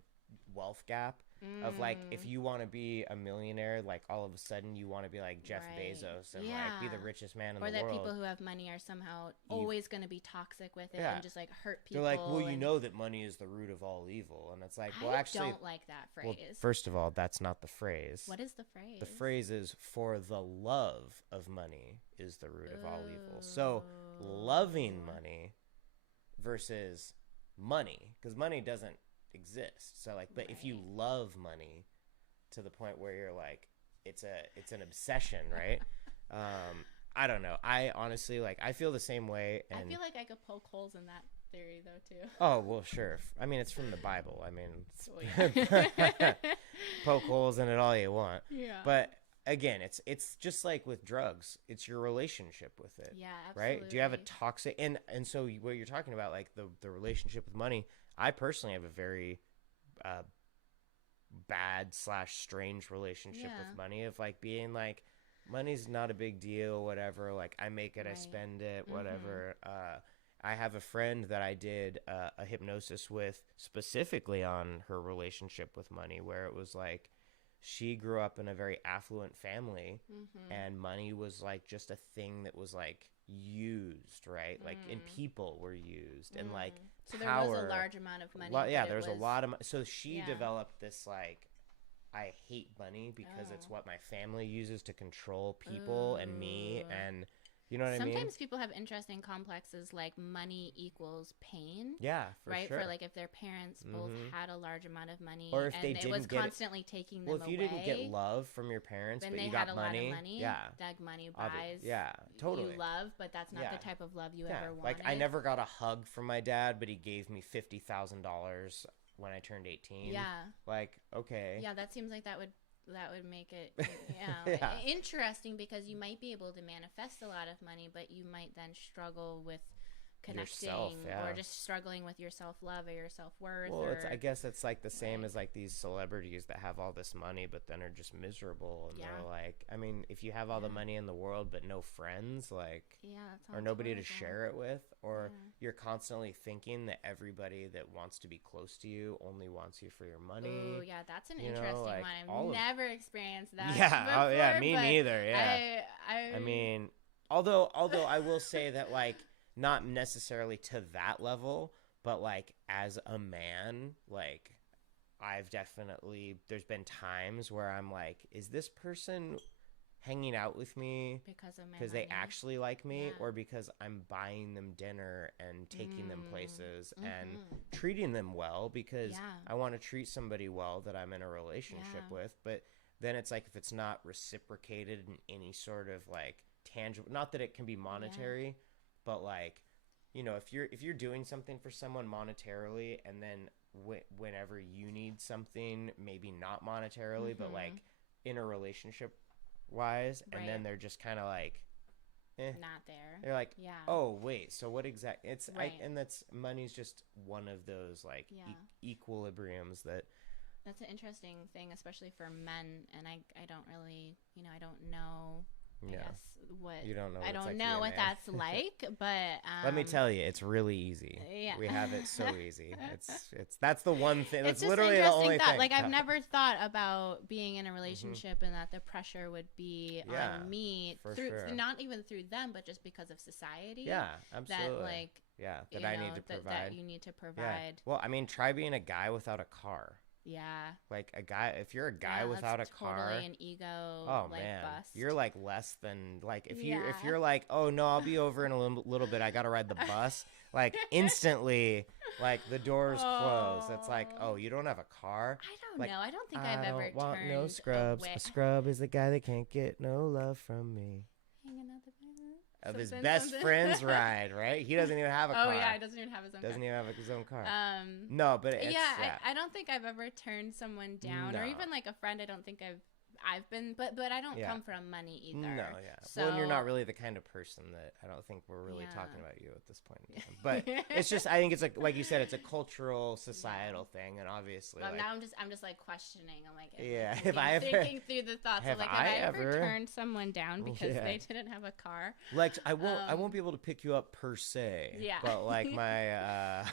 wealth gap. Of like, if you want to be a millionaire, like all of a sudden you want to be like Jeff Bezos and like be the richest man in the world. Or that people who have money are somehow always going to be toxic with it and just like hurt people. They're like, well, you know that money is the root of all evil, and it's like, well, actually, I don't like that phrase. Well, first of all, that's not the phrase. What is the phrase? The phrase is, for the love of money is the root of all evil. So loving money versus money, because money doesn't exist. So like, but if you love money to the point where you're like, it's an obsession, right? I don't know. I honestly, like, I feel the same way. And I feel like I could poke holes in that theory though too. Oh, well, sure. I mean, it's from the Bible. I mean, poke holes in it all you want. Yeah. But again, it's just like with drugs. It's your relationship with it. Yeah, absolutely. Right? Do you have a toxic, and so what you're talking about, like the relationship with money, I personally have a very bad / strange relationship with money, of like being like, money's not a big deal, whatever, like I make it, I spend it, whatever. I have a friend that I did a hypnosis with specifically on her relationship with money, where it was like, she grew up in a very affluent family, and money was like just a thing that was like used, right? Like, and people were used, and like, so power. There was a large amount of money. There was a lot of. So she developed this like, I hate money because it's what my family uses to control people and me, and you know what I mean? Sometimes people have interesting complexes, like money equals pain. Yeah, for sure. For like, if their parents both had a large amount of money, or if and they it didn't was constantly taking them away. Well, if you didn't get love from your parents, but you got money, that money buys. Totally. You love, but that's not the type of love you ever wanted. Like, I never got a hug from my dad, but he gave me $50,000 when I turned 18. Yeah. Like, okay. Yeah, that seems like that would make it interesting, because you might be able to manifest a lot of money, but you might then struggle with connecting or just struggling with your self-love or your self-worth. Well, I guess it's like the same as like these celebrities that have all this money but then are just miserable, and they're like, I mean, if you have all the money in the world but no friends, like, or nobody horrible. To share it with, or you're constantly thinking that everybody that wants to be close to you only wants you for your money. Oh yeah, that's an interesting one. I've never experienced that. Me neither. I mean, although I will say that, like, not necessarily to that level, but like as a man, like there's been times where I'm like, is this person hanging out with me because of my because they money. actually like me, Yeah. or because I'm buying them dinner and taking them places and Mhm. treating them well because Yeah. I want to treat somebody well that I'm in a relationship Yeah. with. But then it's like if it's not reciprocated in any sort of like tangible, not that it can be monetary, but like, you know, if you're doing something for someone monetarily and then whenever you need something, maybe not monetarily, but like in a relationship wise, and then Right. they're just kind of like, Not there. they're like, Yeah. oh wait, so what exactly? It's Right. and that's money's just one of those like Yeah. equilibriums that. That's an interesting thing, especially for men. And I don't really, I don't know. I Yeah. guess what You don't know what I it's don't like to be know a what man. that's like, but Let me tell you, it's really easy. Yeah. We have it so easy. It's that's the one thing. It's That's just literally the interesting only thought. thing. Like I've never thought about being in a relationship and that the pressure would be Yeah, on me for through sure. not even through them, but just because of society. Yeah, absolutely. That like that I need to provide. that you need to Yeah. provide. Well, I mean, try being a guy without a car. Yeah. Like a guy, if you're a guy Yeah, without a that's car, totally an ego. oh like, man, bust. you're like less than like if Yeah. you're like, oh no, I'll be over in a little bit. I gotta ride the bus. Like instantly, like the doors close. It's like, oh, you don't have a car. I don't Like, know. I don't think I I've ever don't want turned no scrubs. away. A scrub is the guy that can't get no love from me. Hanging out the Of his something, best something. friend's ride, right? He doesn't even have a car. Oh yeah, he doesn't even have his own Doesn't car. even have his own car. Um, No, but it's, yeah, I don't think I've ever turned someone down, or No. even like a friend. I don't think I've been, but I don't Yeah. come from money either. No, yeah. So, well, and you're not really the kind of person that I don't think we're really Yeah. talking about you at this point in time. But it's just, I think it's like you said, it's a cultural, societal thing, and obviously, Well, like, now I'm just like questioning. I'm like, Yeah, thinking, if I ever- thinking through the thoughts have of like, I have I ever ever- turned someone down because Yeah. they didn't have a car? like I won't be able to pick you up per se. Yeah. But like my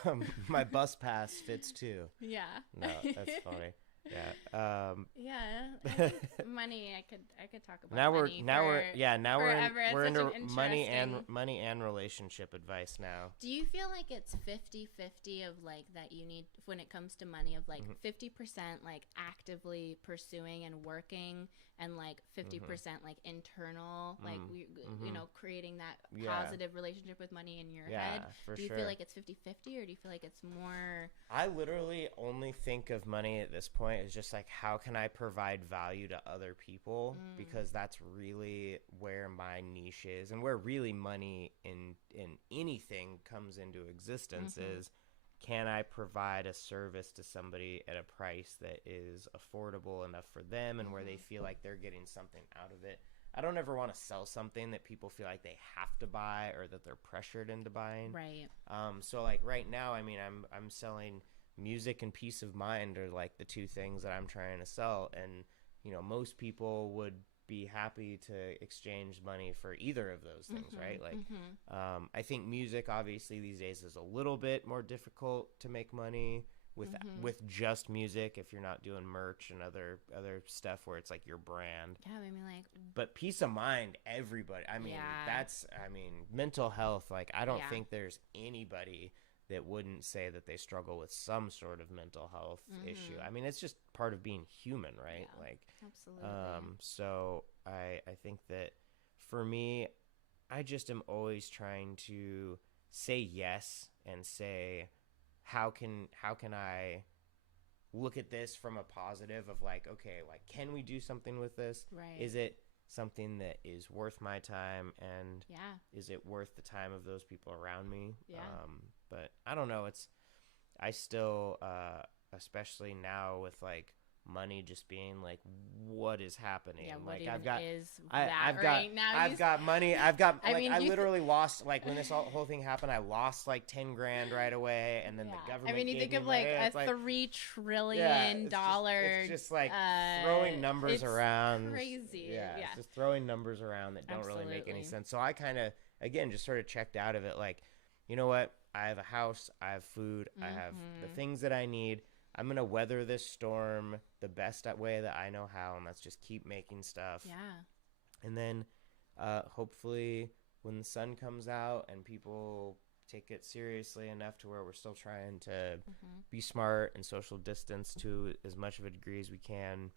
my bus pass fits too. Yeah. No, that's funny. Yeah. Yeah, I think money. I could talk about Now we're money we're forever. It's we're such into an money and relationship advice now. Do you feel like it's 50-50 of like that you need when it comes to money of like 50% like actively pursuing and working and like 50% like internal like you know creating that Yeah. positive relationship with money in your Yeah, head? for Do you sure. feel like it's 50-50 or do you feel like it's more I literally only think of money at this point as just like how can I provide value to other people because that's really where my niche is and where really money in anything comes into existence is can I provide a service to somebody at a price that is affordable enough for them and where they feel like they're getting something out of it. I don't ever want to sell something that people feel like they have to buy or that they're pressured into buying. right? So like right now, I mean, I'm selling music and peace of mind are like the two things that I'm trying to sell. And, you know, most people would be happy to exchange money for either of those things, right? Like, I think music obviously these days is a little bit more difficult to make money with just music if you're not doing merch and other stuff where it's like your brand. Yeah, I mean like But peace of mind, everybody. I mean, mental health. Like, I don't Yeah. think there's anybody that wouldn't say that they struggle with some sort of mental health issue. I mean, it's just part of being human, right? Yeah, like, absolutely. so I think that for me, I just am always trying to say yes and say, how can I look at this from a positive of like, okay, like, can we do something with this? Right. Is it something that is worth my time and Yeah. is it worth the time of those people around me? Yeah. But I don't know. I still, especially now with like money just being like, what is happening? Yeah, what like even I've got, is I, that I've right got, now? I've got money. I've got, I like, mean, I you literally lost, like when this whole thing happened, I lost like 10 grand right away. And then the government, I mean, you gave think me of like money. a It's like, $3 trillion it's just like throwing numbers it's around. crazy. Yeah, Yeah. it's just throwing numbers around that don't really make any Absolutely. sense. So I kind of, again, just sort of checked out of it. Like, you know what? I have a house. I have food. I have the things that I need. I'm going to weather this storm the best way that I know how, and let's just keep making stuff. Yeah. And then hopefully when the sun comes out and people take it seriously enough to where we're still trying to be smart and social distance to as much of a degree as we can,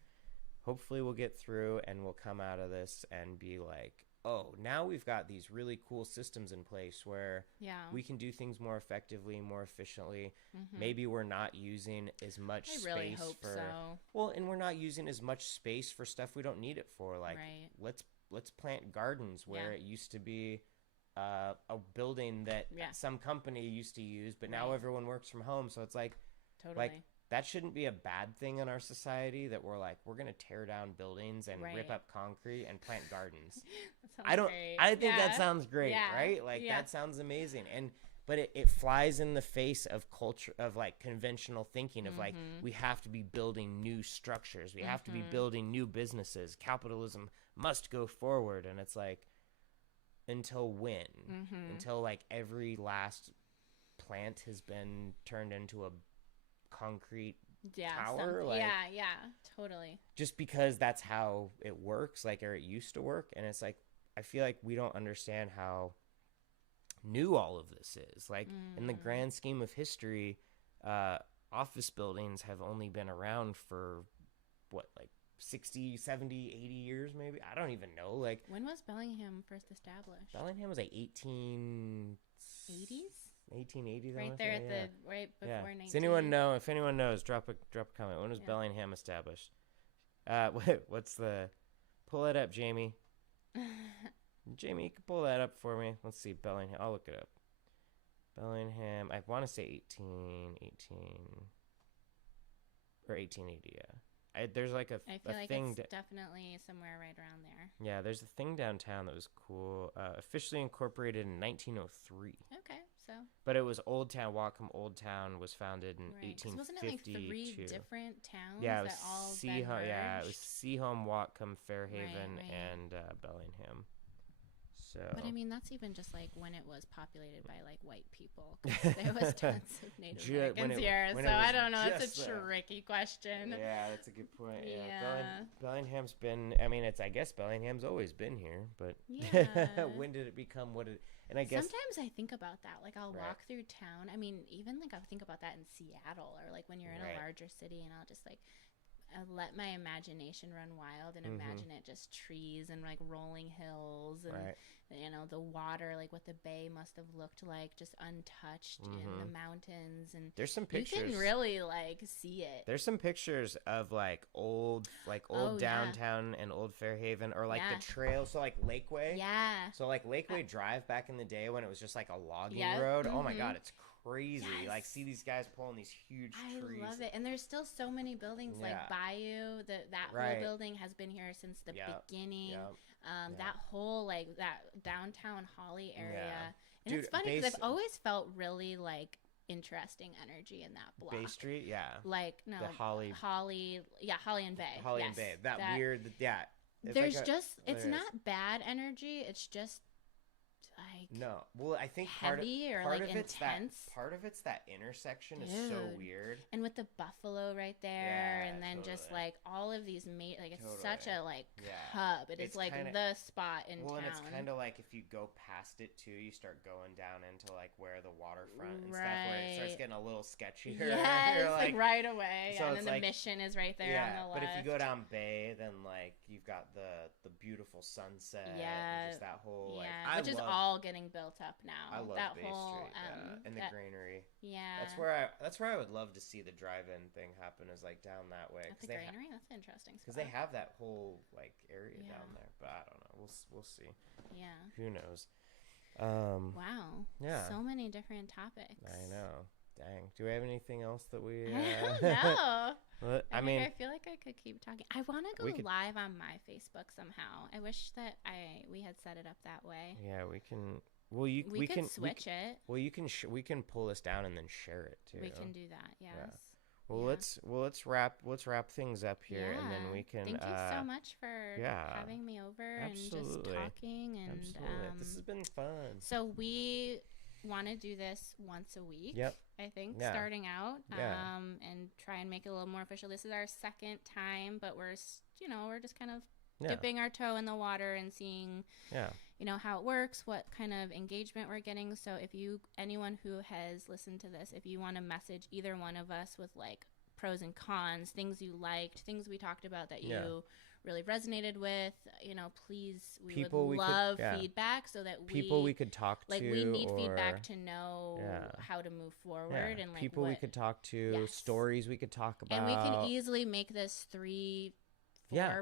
hopefully we'll get through and we'll come out of this and be like, oh, now we've got these really cool systems in place where we can do things more effectively, more efficiently. Maybe we're not using as much space. I really hope so. Well, and we're not using as much space for stuff we don't need it for. Like, let's plant gardens where it used to be a building that some company used to use, but now everyone works from home. So it's like, that shouldn't be a bad thing in our society, that we're like, we're going to tear down buildings and rip up concrete and plant gardens. I think that sounds great, right? Like, that sounds amazing. But it flies in the face of culture, of like conventional thinking of like, we have to be building new structures. We have to be building new businesses. Capitalism must go forward. And it's like, until when? Until like every last plant has been turned into a concrete tower? Totally. Just because that's how it works, like, or it used to work. And it's like, I feel like we don't understand how new all of this is. Like, in the grand scheme of history, office buildings have only been around for what, like 60, 70, 80 years maybe? I don't even know. Like, when was Bellingham first established? Bellingham was like 1880s? 1880s, right there at the right before 19. Does anyone know? If anyone knows, drop a comment. When was Bellingham established? What's the? Pull it up, Jamie. Jamie, you can pull that up for me. Let's see, Bellingham. I'll look it up. Bellingham. I want to say 1818 or 1880. Yeah. There's like a I feel like thing. It's definitely somewhere right around there. Yeah, there's a thing downtown that was cool. Officially incorporated in 1903. Okay, so. But it was Old Town. Whatcom Old Town was founded in 1852. Wasn't it like 3 different towns? Yeah, it was that all Seaholm. Yeah, it was Seaholm, Whatcom, Fairhaven, and Bellingham. So. But I mean, that's even just like when it was populated by like white people. There was tons of Native Americans here, so I don't know. It's a tricky question. Yeah, that's a good point. Yeah. Bellingham's been. I mean, I guess Bellingham's always been here, but when did it become what it? And I guess sometimes I think about that. Like, I'll walk through town. I mean, even like I think about that in Seattle, or like when you're in a larger city, and I'll just like. Let my imagination run wild and imagine it just trees and like rolling hills and you know, the water, like what the bay must have looked like, just untouched in the mountains. And there's some pictures. You can really like see it. There's some pictures of like old downtown and old Fairhaven, or like the trail. So like Lakeway. Yeah. So like Lakeway Drive back in the day when it was just like a logging road. Oh my God, it's crazy. Like, see these guys pulling these huge trees. I love it. And there's still so many buildings like Bayou. That whole building has been here since the beginning. That whole like that downtown Holly area. And dude, it's funny because I've always felt really like interesting energy in that block. Bay Street, like no, the Holly and Bay. Holly and Bay. That weird, There's like it's not bad energy. It's just like I think heavy or like intense. Part of it's that intersection is so weird, and with the buffalo right there, and then just like all of these it's such a like hub. It's like kinda, the spot in town. And it's kind of like if you go past it too, you start going down into like where the waterfront and stuff, where it starts getting a little sketchier. Yeah, it's like right away, so and then the Mission is right there on the left. But if you go down Bay, then like you've got the beautiful sunset, and just that whole which is all getting built up now. I love that Bay whole Street, and the granary. Yeah, that's where I would love to see the drive-in thing happen, is like down that way. At the granary, that's an interesting spot. Because they have that whole like area down there, but I don't know. We'll see. Yeah. Who knows? Wow. Yeah. So many different topics. I know. Dang. Do we have anything else that we? No. I mean, I feel like I could keep talking. I want to go live on my Facebook somehow. I wish that we had set it up that way. Yeah, we can. Well, we can switch it. Well, you can. We can pull this down and then share it too. We can do that. Yes. Yeah. Well, let's wrap things up here, and then we can. Thank you so much for having me over and just talking. And this has been fun. So we want to do this once a week. Yep. I think starting out, and try and make it a little more official. This is our second time, but we're just kind of dipping our toe in the water and seeing, how it works, what kind of engagement we're getting. So if anyone who has listened to this, if you want to message either one of us with like pros and cons, things you liked, things we talked about that you really resonated with. You know, please, we would love feedback so that we could talk to. Like, we need feedback to know how to move forward, and like people we could talk to, stories we could talk about, and we can easily make this 3-4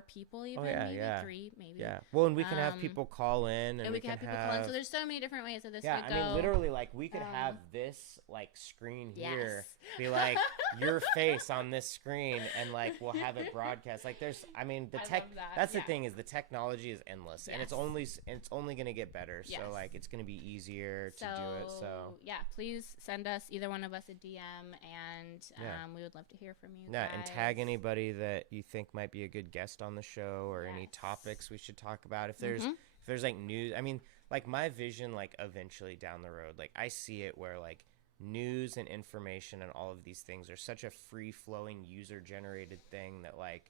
people, even maybe 3, maybe. Yeah. Well, and we can have people call in, and we can have people call in. So there's so many different ways that this could go. I mean, literally, like, we could have this like screen here be like your face on this screen, and like we'll have it broadcast. Like, there's, I mean, the tech. That's the thing, is the technology is endless, and it's only gonna get better. So like, it's gonna be easier to do it. So yeah, please send us, either one of us, a DM, and we would love to hear from you. Yeah, and tag anybody that you think might be a good guest on the show, or any topics we should talk about. If there's like news, I mean, like, my vision, like, eventually down the road, like, I see it where like news and information and all of these things are such a free-flowing, user-generated thing that like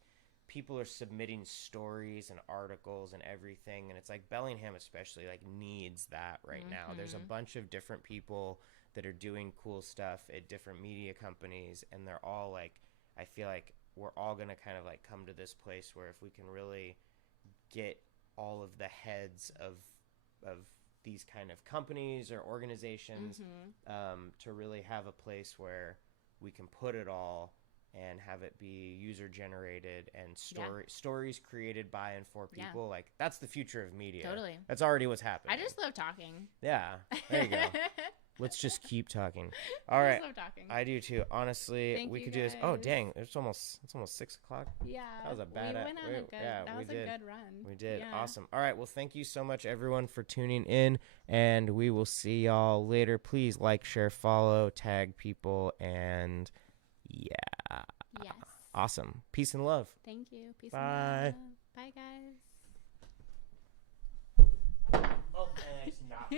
people are submitting stories and articles and everything, and it's like Bellingham especially like needs that right now. There's a bunch of different people that are doing cool stuff at different media companies, and they're all like, I feel like we're all going to kind of like come to this place where if we can really get all of the heads of these kind of companies or organizations to really have a place where we can put it all and have it be user generated and stories created by and for people. Like, that's the future of media. Totally. That's already what's happening. I just love talking. Yeah. There you go. Let's just keep talking. All right. I love talking. I do too. Honestly, we could do this. Oh, dang. It's almost 6 o'clock. Yeah. That was a bad that was a good run. We did. Yeah. Awesome. All right. Well, thank you so much, everyone, for tuning in, and we will see y'all later. Please like, share, follow, tag people, and yes. Awesome. Peace and love. Thank you. Peace and love. Bye, guys. Oh, and it's not.